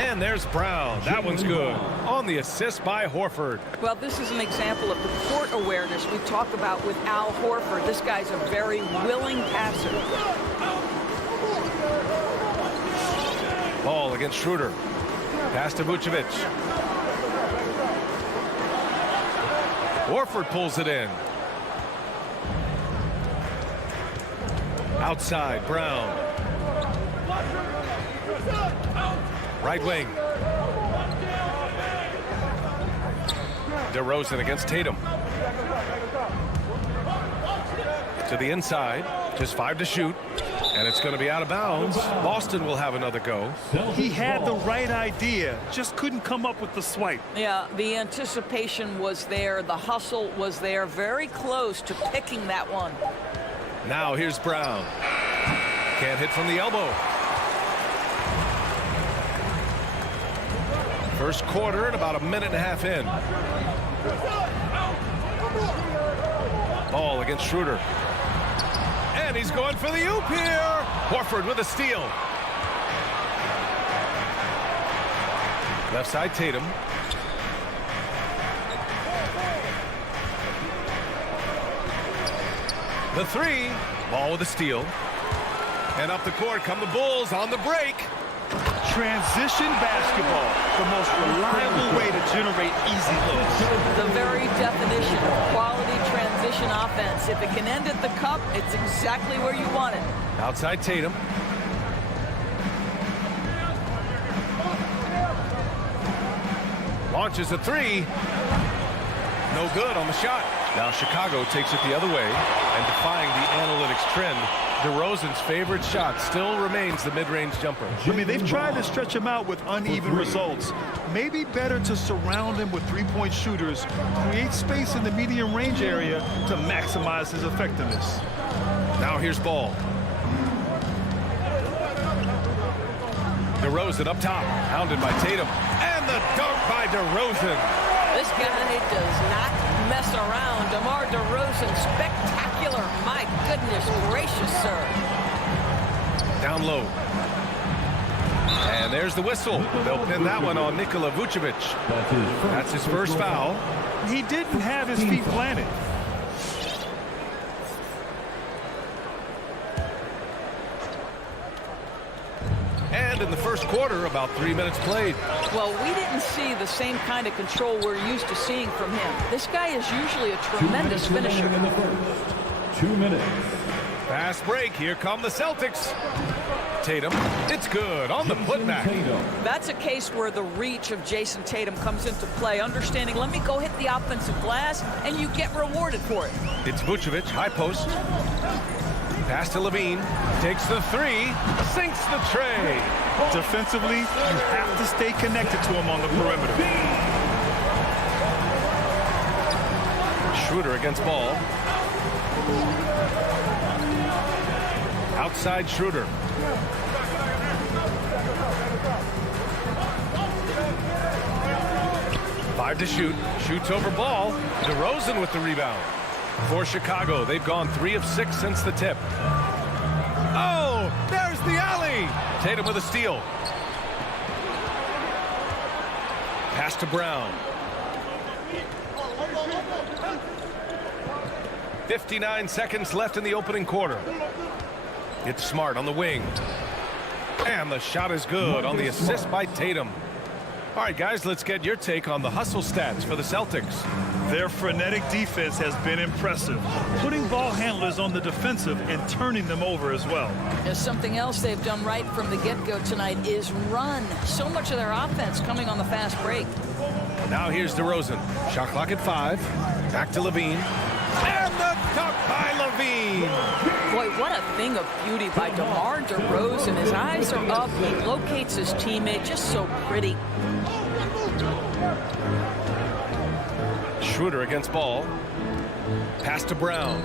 And there's Brown. That one's good. On the assist by Horford. Well, this is an example of the court awareness we talk about with Al Horford. This guy's a very willing passer. Ball against Schroeder. Pass to Vucevic. Horford pulls it in. Outside, Brown. Right wing. DeRozan against Tatum. To the inside. Just 5 to shoot. And it's going to be out of bounds. Boston will have another go. He had the right idea, just couldn't come up with the swipe. Yeah, the anticipation was there. The hustle was there. Very close to picking that one. Now here's Brown. Can't hit from the elbow. First quarter and about a minute and a half in. Ball against Schroeder. And he's going for the oop here. Horford with a steal. Left side Tatum. The 3. Ball with a steal. And up the court come the Bulls on the break. Transition basketball, the most reliable way to generate easy looks. The very definition of quality transition offense. If it can end at the cup, it's exactly where you want it. Outside Tatum. Launches a 3. No good on the shot. Now Chicago takes it the other way, and defying the analytics trend, DeRozan's favorite shot still remains the mid-range jumper. I mean, they've tried to stretch him out with uneven results. Maybe better to surround him with three-point shooters, create space in the medium range area to maximize his effectiveness. Now here's Ball. DeRozan up top, hounded by Tatum, and the dunk by DeRozan. This guy does not mess around. DeMar DeRozan, spectacular. My goodness gracious, sir. Down low. And there's the whistle. They'll pin that one on Nikola Vucevic. That's his first foul. He didn't have his feet planted. And in the first quarter, about 3 minutes played. Well, we didn't see the same kind of control we're used to seeing from him. This guy is usually a tremendous finisher. In the first. 2 minutes. Fast break. Here come the Celtics. Tatum. It's good on the putback. That's a case where the reach of Jason Tatum comes into play. Understanding, let me go hit the offensive glass, and you get rewarded for it. It's Vucevic, high post. Pass to Levine. Takes the 3. Sinks the tray. Defensively, you have to stay connected to him on the perimeter. Schroeder against Ball. Outside Schroeder. Five to shoot. Shoots over Ball. DeRozan with the rebound. For Chicago, they've gone 3 of 6 since the tip. Oh, there's the alley. Tatum with a steal. Pass to Brown. 59 seconds left in the opening quarter. It's Smart on the wing. And the shot is good on the assist by Tatum. All right, guys, let's get your take on the hustle stats for the Celtics. Their frenetic defense has been impressive, putting ball handlers on the defensive and turning them over as well. There's something else they've done right from the get-go tonight is run. So much of their offense coming on the fast break. Now here's DeRozan. Shot clock at 5. Back to Levine. And the dunk by Levine. Boy, what a thing of beauty by DeMar DeRozan. His eyes are up. He locates his teammate. Just so pretty. Schroeder against Ball. Pass to Brown.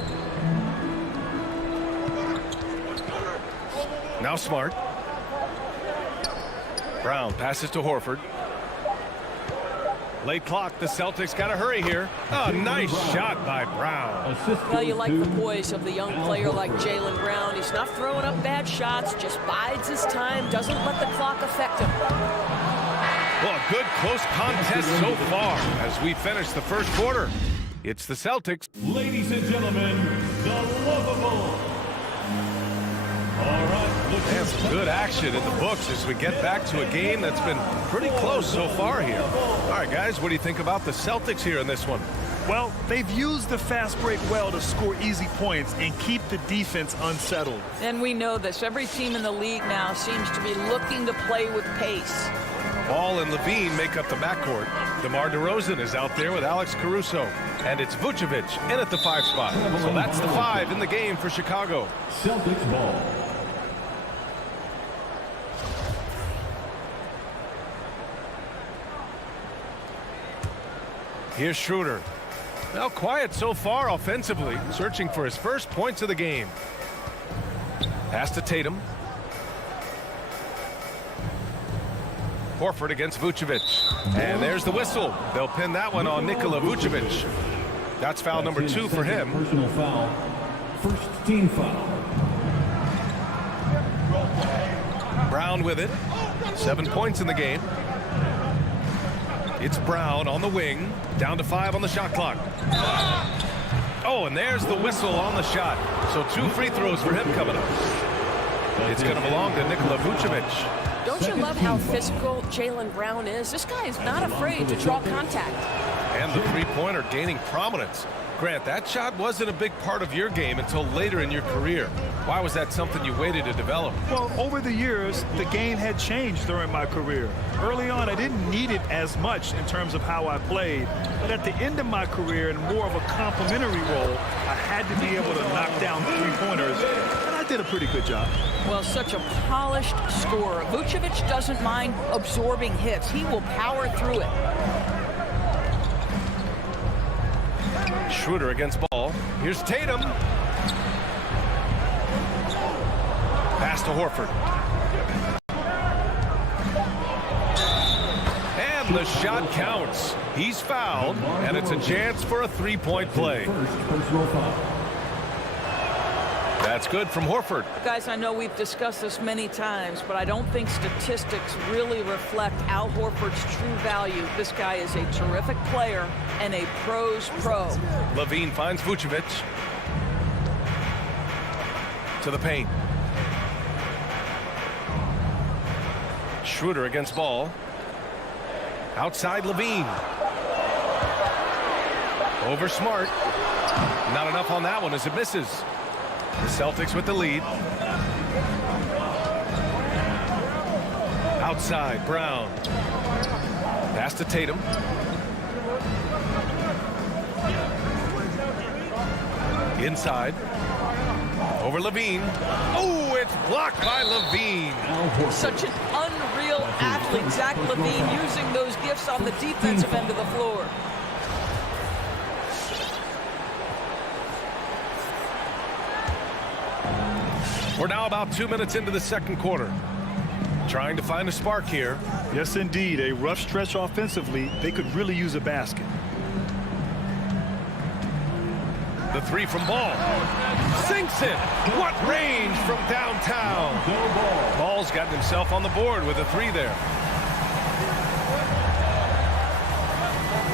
Now Smart. Brown passes to Horford. Late clock. The Celtics got to hurry here. Oh, nice shot by Brown. Well, you like the poise of the young player like Jaylen Brown. He's not throwing up bad shots, just bides his time, doesn't let the clock affect him. Well, a good close contest so far as we finish the first quarter. It's the Celtics. Ladies and gentlemen, the lovable. All right. And some good action in the books as we get back to a game that's been pretty close so far here. All right, guys, what do you think about the Celtics here in this one? Well, they've used the fast break well to score easy points and keep the defense unsettled. And we know this. Every team in the league now seems to be looking to play with pace. Ball and Levine make up the backcourt. DeMar DeRozan is out there with Alex Caruso. And it's Vucevic in at the 5 spot. So that's the 5 in the game for Chicago. Celtics ball. Here's Schroeder. Now quiet so far offensively, searching for his first points of the game. Pass to Tatum. Horford against Vucevic. And there's the whistle. They'll pin that one on Nikola Vucevic. That's foul number 2 for him. Personal foul. First team foul. Brown with it. 7 points in the game. It's Brown on the wing. Down to 5 on the shot clock. Oh, and there's the whistle on the shot. So 2 free throws for him coming up. It's going to belong to Nikola Vucevic. Don't you love how physical Jaylen Brown is? This guy is not afraid to draw contact. And the three-pointer gaining prominence. Grant, that shot wasn't a big part of your game until later in your career. Why was that something you waited to develop? Well, over the years, the game had changed during my career. Early on, I didn't need it as much in terms of how I played. But at the end of my career, in more of a complementary role, I had to be able to knock down three-pointers, and I did a pretty good job. Well, such a polished scorer. Vucevic doesn't mind absorbing hits. He will power through it. Schroeder against Ball. Here's Tatum. Pass to Horford. And the shot counts. He's fouled, and it's a chance for a three-point play. That's good from Horford. Guys, I know we've discussed this many times, but I don't think statistics really reflect Al Horford's true value. This guy is a terrific player and a pro's pro. Levine finds Vucevic. To the paint. Schroeder against Ball. Outside Levine. Over Smart. Not enough on that one as it misses. The Celtics with the lead. Outside, Brown. Pass to Tatum. Inside. Over Levine. Oh, it's blocked by Levine. Such an unreal athlete, Zach Levine, using those gifts on the defensive end of the floor. We're now about 2 minutes into the second quarter. Trying to find a spark here. Yes, indeed. A rough stretch offensively. They could really use a basket. The three from Ball. Sinks it. What range from downtown. Ball's gotten himself on the board with a three there.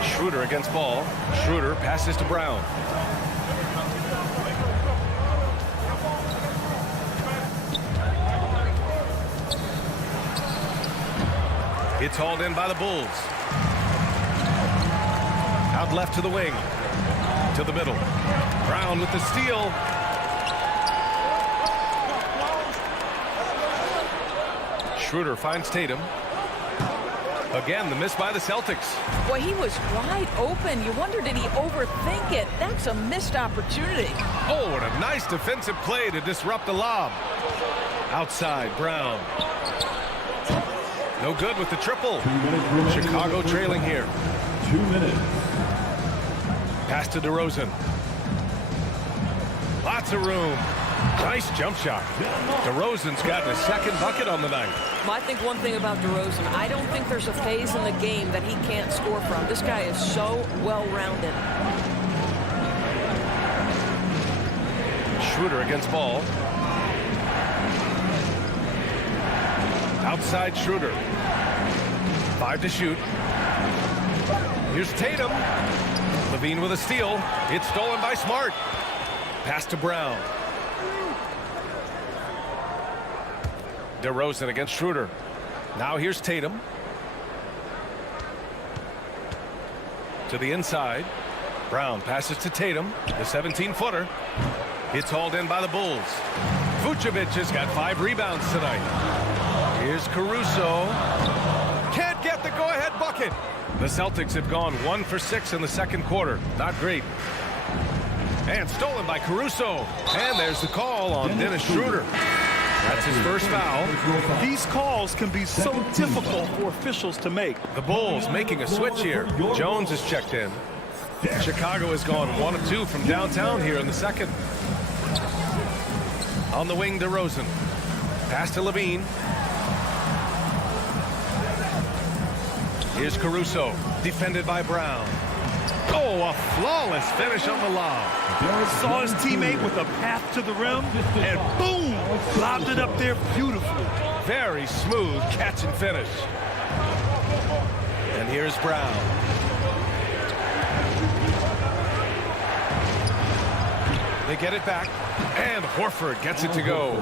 Schroeder against Ball. Schroeder passes to Brown. It's hauled in by the Bulls. Out left to the wing. To the middle. Brown with the steal. Schroeder finds Tatum. Again, the miss by the Celtics. Boy, he was wide open. You wonder, did he overthink it? That's a missed opportunity. Oh, what a nice defensive play to disrupt the lob. Outside, Brown. No good with the triple. Chicago trailing here. 2 minutes. Pass to DeRozan. Lots of room. Nice jump shot. DeRozan's gotten a second bucket on the night. I think one thing about DeRozan, I don't think there's a phase in the game that he can't score from. This guy is so well-rounded. Schroeder against ball. Outside Schroeder. 5 to shoot. Here's Tatum. Levine with a steal. It's stolen by Smart. Pass to Brown. DeRozan against Schroeder. Now here's Tatum. To the inside. Brown passes to Tatum. The 17-footer. It's hauled in by the Bulls. Vucevic has got 5 rebounds tonight. Here's Caruso. Can't get the go-ahead bucket. The Celtics have gone 1 for 6 in the second quarter. Not great. And stolen by Caruso. And there's the call on Dennis Schroeder. That's his first foul. These calls can be so difficult for officials to make. The Bulls making a switch here. Jones is checked in. Chicago has gone 1 of 2 from downtown here in the second. On the wing, DeRozan. Pass to Levine. Here's Caruso, defended by Brown. Oh, a flawless finish on the lob. Saw his teammate with a path to the rim, and boom, lobbed it up there beautifully. Very smooth catch and finish. And here's Brown. They get it back, and Horford gets it to go.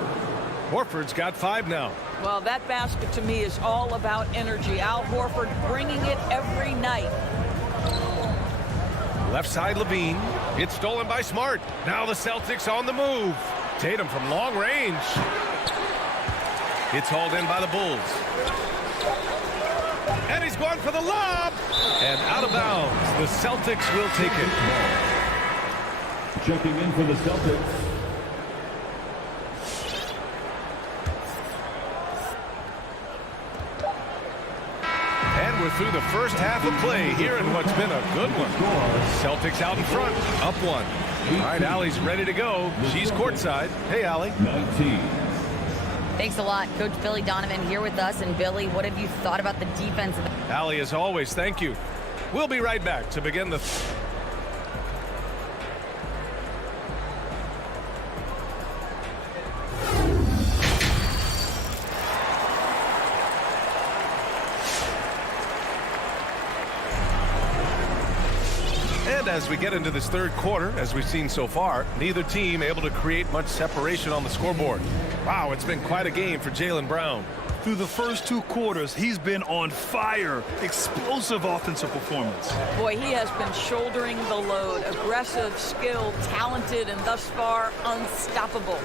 Horford's got 5 now. Well, that basket to me is all about energy. Al Horford bringing it every night. Left side Levine. It's stolen by Smart. Now the Celtics on the move. Tatum from long range. It's hauled in by the Bulls. And he's going for the lob. And out of bounds. The Celtics will take it. Checking in for the Celtics. And we're through the first half of play here in what's been a good one. Celtics out in front, up 1. All right, Allie's ready to go. She's courtside. Hey, Allie. 19. Thanks a lot. Coach Billy Donovan here with us. And Billy, what have you thought about the defense? Allie, as always, thank you. We'll be right back to begin the... And as we get into this third quarter, as we've seen so far, neither team able to create much separation on the scoreboard. Wow, it's been quite a game for Jaylen Brown. Through the first 2 quarters, he's been on fire. Explosive offensive performance. Boy, he has been shouldering the load. Aggressive, skilled, talented, and thus far unstoppable.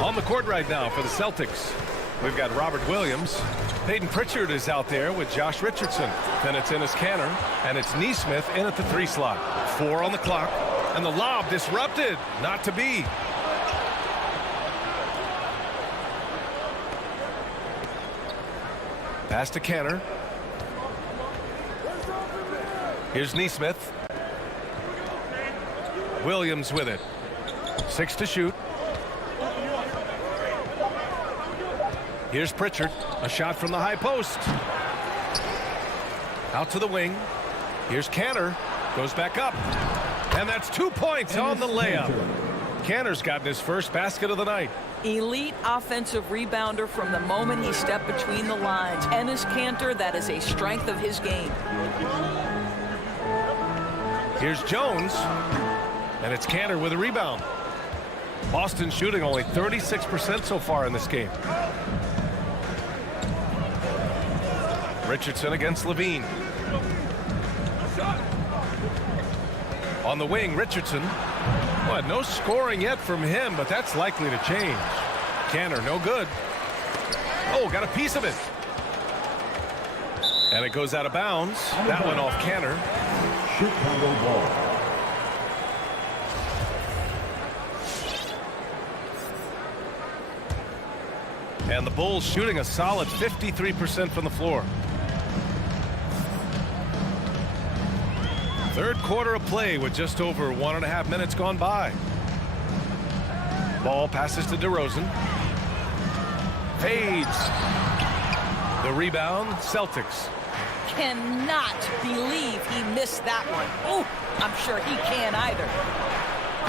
On the court right now for the Celtics, we've got Robert Williams. Peyton Pritchard is out there with Josh Richardson. Then it's Enes Kanter, and it's Nesmith in at the 3 slot. 4 on the clock, and the lob disrupted. Not to be. Pass to Kanter. Here's Nesmith. Williams with it. 6 to shoot. Here's Pritchard. A shot from the high post. Out to the wing. Here's Kanter. Goes back up. And that's 2 points on the layup. Kanter's gotten his first basket of the night. Elite offensive rebounder from the moment he stepped between the lines. Enes Kanter, that is a strength of his game. Here's Jones. And it's Kanter with a rebound. Boston shooting only 36% so far in this game. Richardson against Levine. On the wing, Richardson. Well, no scoring yet from him, but that's likely to change. Canner, no good. Oh, got a piece of it. And it goes out of bounds. That one off Canner. Chicago ball. And the Bulls shooting a solid 53% from the floor. Third quarter of play with just over 1.5 minutes gone by. Ball passes to DeRozan. Fades. The rebound, Celtics. Cannot believe he missed that one. Oh, I'm sure he can't either.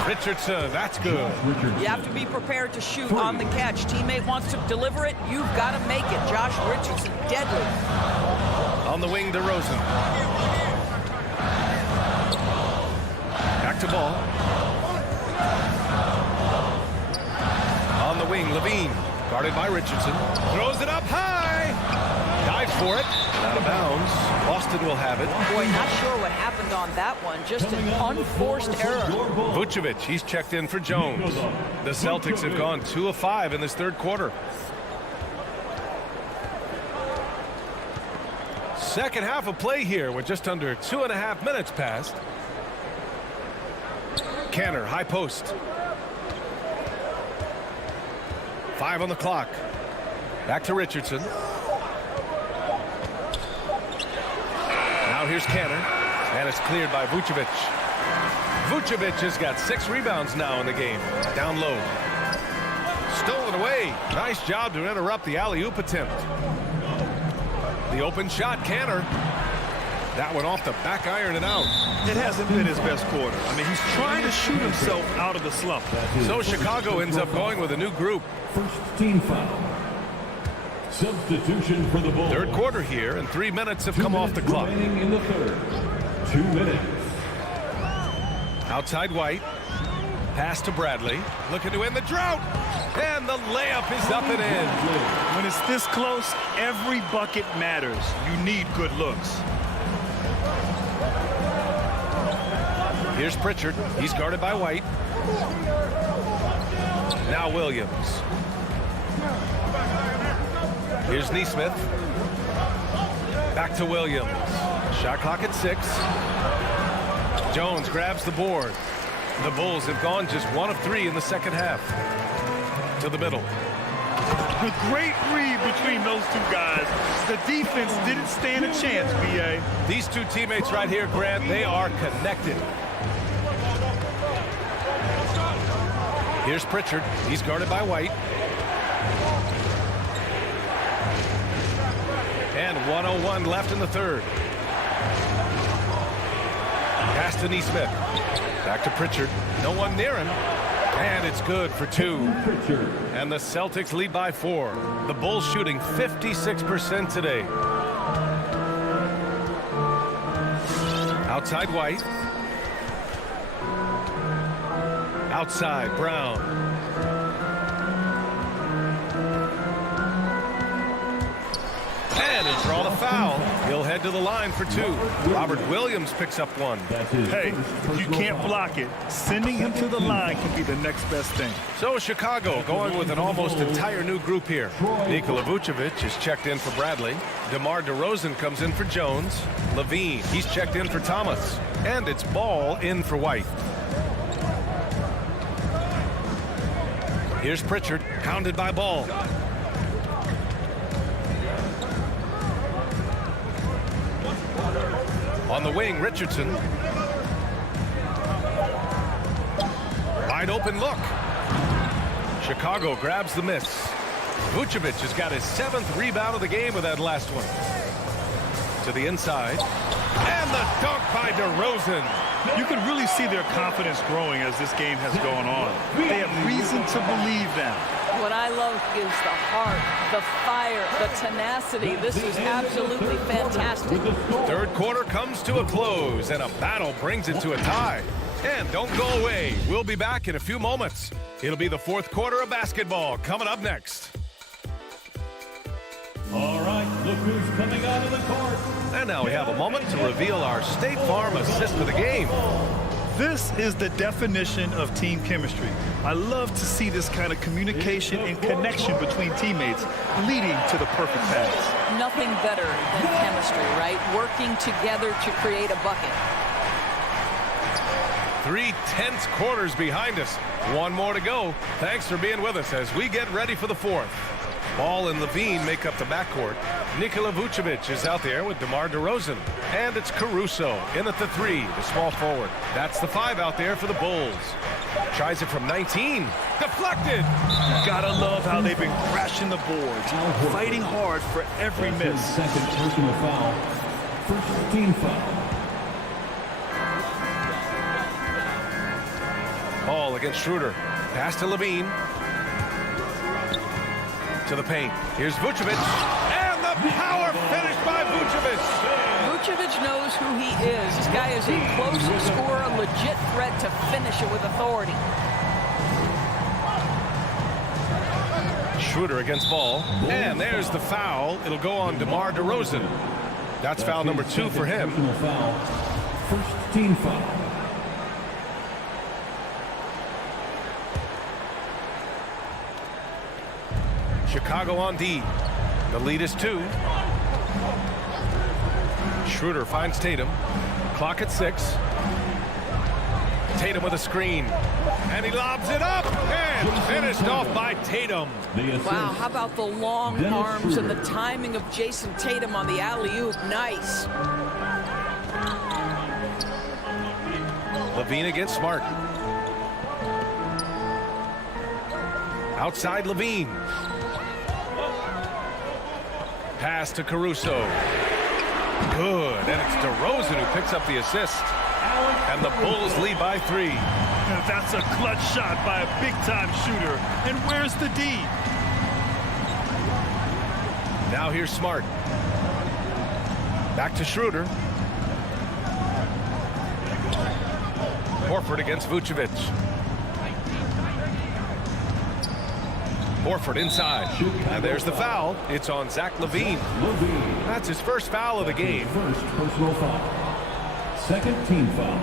Richardson, that's good. You have to be prepared to shoot on the catch. Teammate wants to deliver it, you've got to make it. Josh Richardson, deadly. On the wing, DeRozan. Back to ball. On the wing, Levine. Guarded by Richardson. Throws it up high. Dives for it. Out of bounds. Boston will have it. Boy, not sure what happened on that one. Just an unforced error. Vucevic, he's checked in for Jones. The Celtics have gone 2 of 5 in this third quarter. Second half of play here with just under 2.5 minutes passed. Canner, high post. 5 on the clock. Back to Richardson. Now here's Canner, and it's cleared by Vucevic. Vucevic has got 6 rebounds now in the game. Down low. Stolen away. Nice job to interrupt the alley-oop attempt. The open shot, Canner. That one off the back iron and out. It hasn't been his best quarter. I mean, he's trying to shoot himself out of the slump. So Chicago ends up going with a new group. First team foul. Substitution for the Bulls. Third quarter here, and 3 minutes have come off the clock. Remaining in the third. 2 minutes. Outside White. Pass to Bradley. Looking to end the drought. And the layup is up and in. When it's this close, every bucket matters. You need good looks. Here's Pritchard. He's guarded by White. Now Williams. Here's Neesmith. Back to Williams. Shot clock at 6. Jones grabs the board. The Bulls have gone just 1 of 3 in the second half. To the middle. A great read between those two guys. The defense didn't stand a chance, B.A. These two teammates right here, Grant, they are connected. Here's Pritchard. He's guarded by White. And 1:01 left in the third. Pass to Neesmith. Back to Pritchard. No one near him. And it's good for 2. And the Celtics lead by 4. The Bulls shooting 56% today. Outside White. Outside Brown. And he'll draw the foul. He'll head to the line for 2. Robert Williams picks up 1. Hey, if you can't block it, sending him to the line can be the next best thing. So Chicago going with an almost entire new group here. Nikola Vucevic is checked in for Bradley. DeMar DeRozan comes in for Jones. Levine, he's checked in for Thomas. And it's Ball in for White. Here's Pritchard, pounded by Ball. On the wing, Richardson. Wide open look. Chicago grabs the miss. Vucevic has got his 7th rebound of the game with that last one. To the inside. And the dunk by DeRozan. You can really see their confidence growing as this game has gone on. They have reason to believe that. What I love is the heart, the fire, the tenacity. This is absolutely fantastic. Third quarter comes to a close, and a battle brings it to a tie. And don't go away. We'll be back in a few moments. It'll be the fourth quarter of basketball coming up next. All right, look who's coming out of the court. And now we have a moment to reveal our State Farm assist of the game. This is the definition of team chemistry. I love to see this kind of communication and connection between teammates leading to the perfect pass. Nothing better than chemistry, right? Working together to create a bucket. 3 tense quarters behind us. One more to go. Thanks for being with us as we get ready for the fourth. Ball and Levine make up the backcourt. Nikola Vucevic is out there with DeMar DeRozan. And it's Caruso in at the 3, the small forward. That's the 5 out there for the Bulls. Tries it from 19. Deflected. Gotta love how they've been crashing the boards, fighting hard for every miss. Second personal foul. First team foul. Ball against Schroeder. Pass to Levine. To the paint. Here's Vucevic. And the power finish by Vucevic. Vucevic knows who he is. This guy is a close scorer, a legit threat to finish it with authority. Schroeder against Ball. And there's the foul. It'll go on DeMar DeRozan. That's foul number 2 for him. First team foul. Chicago on D. The lead is 2. Schroeder finds Tatum. Clock at 6. Tatum with a screen. And he lobs it up. And finished off by Tatum. Wow, how about the long arms and the timing of Jason Tatum on the alley-oop? Nice. Levine against Smart. Outside Levine. Pass to Caruso. Good. And it's DeRozan who picks up the assist. And the Bulls lead by 3. That's a clutch shot by a big-time shooter. And where's the D? Now here's Smart. Back to Schroeder. Horford against Vucevic. Horford inside. And there's the foul. It's on Zach LaVine. That's his first foul of the game. First personal foul. Second team foul.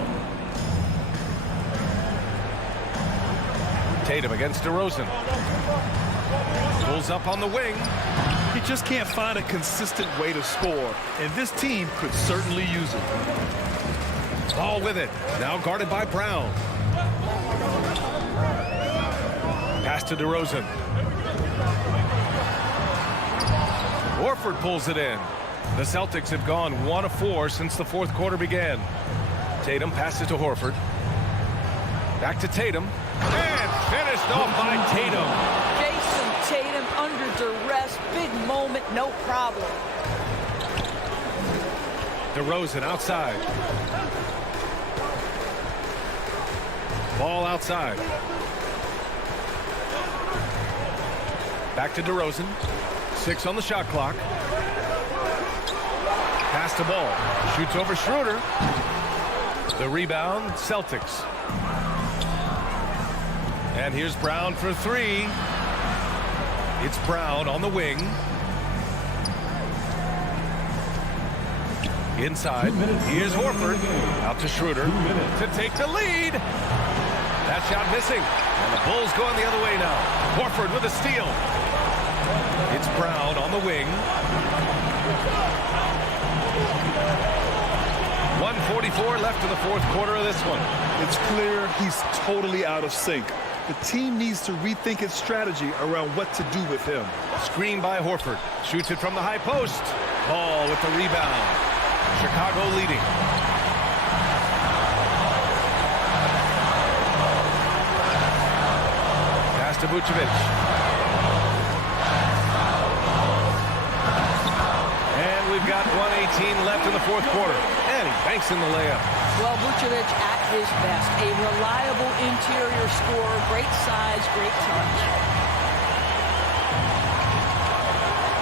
Tatum against DeRozan. Pulls up on the wing. He just can't find a consistent way to score, and this team could certainly use it. Ball with it. Now guarded by Brown. Pass to DeRozan. Horford pulls it in. The Celtics have gone 1 of 4 since the fourth quarter began. Tatum passes to Horford. Back to Tatum. And finished off by Tatum. Jason Tatum under duress. Big moment, no problem. DeRozan outside. Ball outside. Back to DeRozan. 6 on the shot clock. Pass to Ball. Shoots over Schroeder. The rebound, Celtics. And here's Brown for 3. It's Brown on the wing. Inside. Here's Horford. Out to Schroeder to take the lead. That shot missing. And the Bulls going the other way now. Horford with a steal. It's Brown on the wing. 1:44 left in the fourth quarter of this one. It's clear he's totally out of sync. The team needs to rethink its strategy around what to do with him. Screen by Horford. Shoots it from the high post. Ball with the rebound. Chicago leading. Pass to Vucevic. And we've got 1:18 left in the fourth quarter. And he banks in the layup. Well, Vucevic at his best. A reliable interior scorer. Great size, great touch.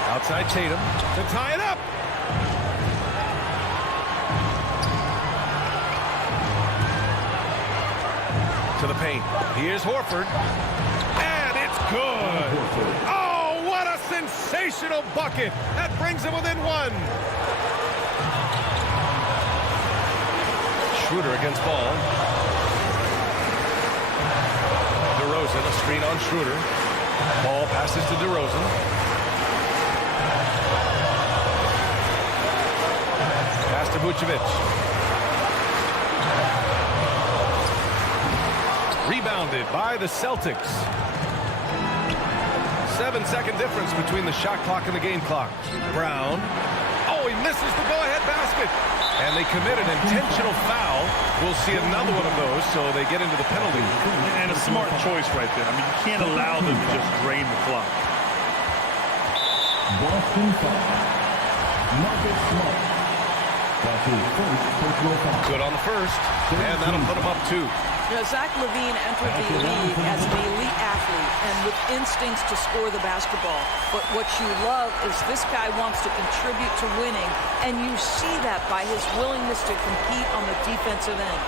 Outside Tatum to tie it up. To the paint. Here's Horford. And it's good. Oh, what a sensational bucket. That brings him within 1. Schroeder against Ball. screen on Schroeder. Ball passes to DeRozan. Pass to Vucevic. Rebounded by the Celtics. 7-second difference between the shot clock and the game clock. Brown. Oh, he misses the go-ahead basket. And they commit an intentional foul. We'll see another one of those, so they get into the penalty. And a smart choice right there. I mean, you can't allow them to just drain the clock. Boston foul. Marcus Smart. That's his first personal foul. Good on the first, and that'll put him up 2. You know, Zach LaVine entered the league as an elite athlete and with instincts to score the basketball. But what you love is this guy wants to contribute to winning, and you see that by his willingness to compete on the defensive end.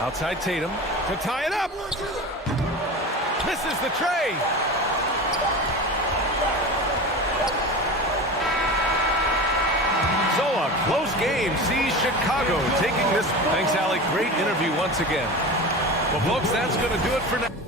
Outside Tatum to tie it up. Misses the tray. So a close game sees Chicago taking this. Thanks, Alec. Great interview once again. Well, folks, that's going to do it for now.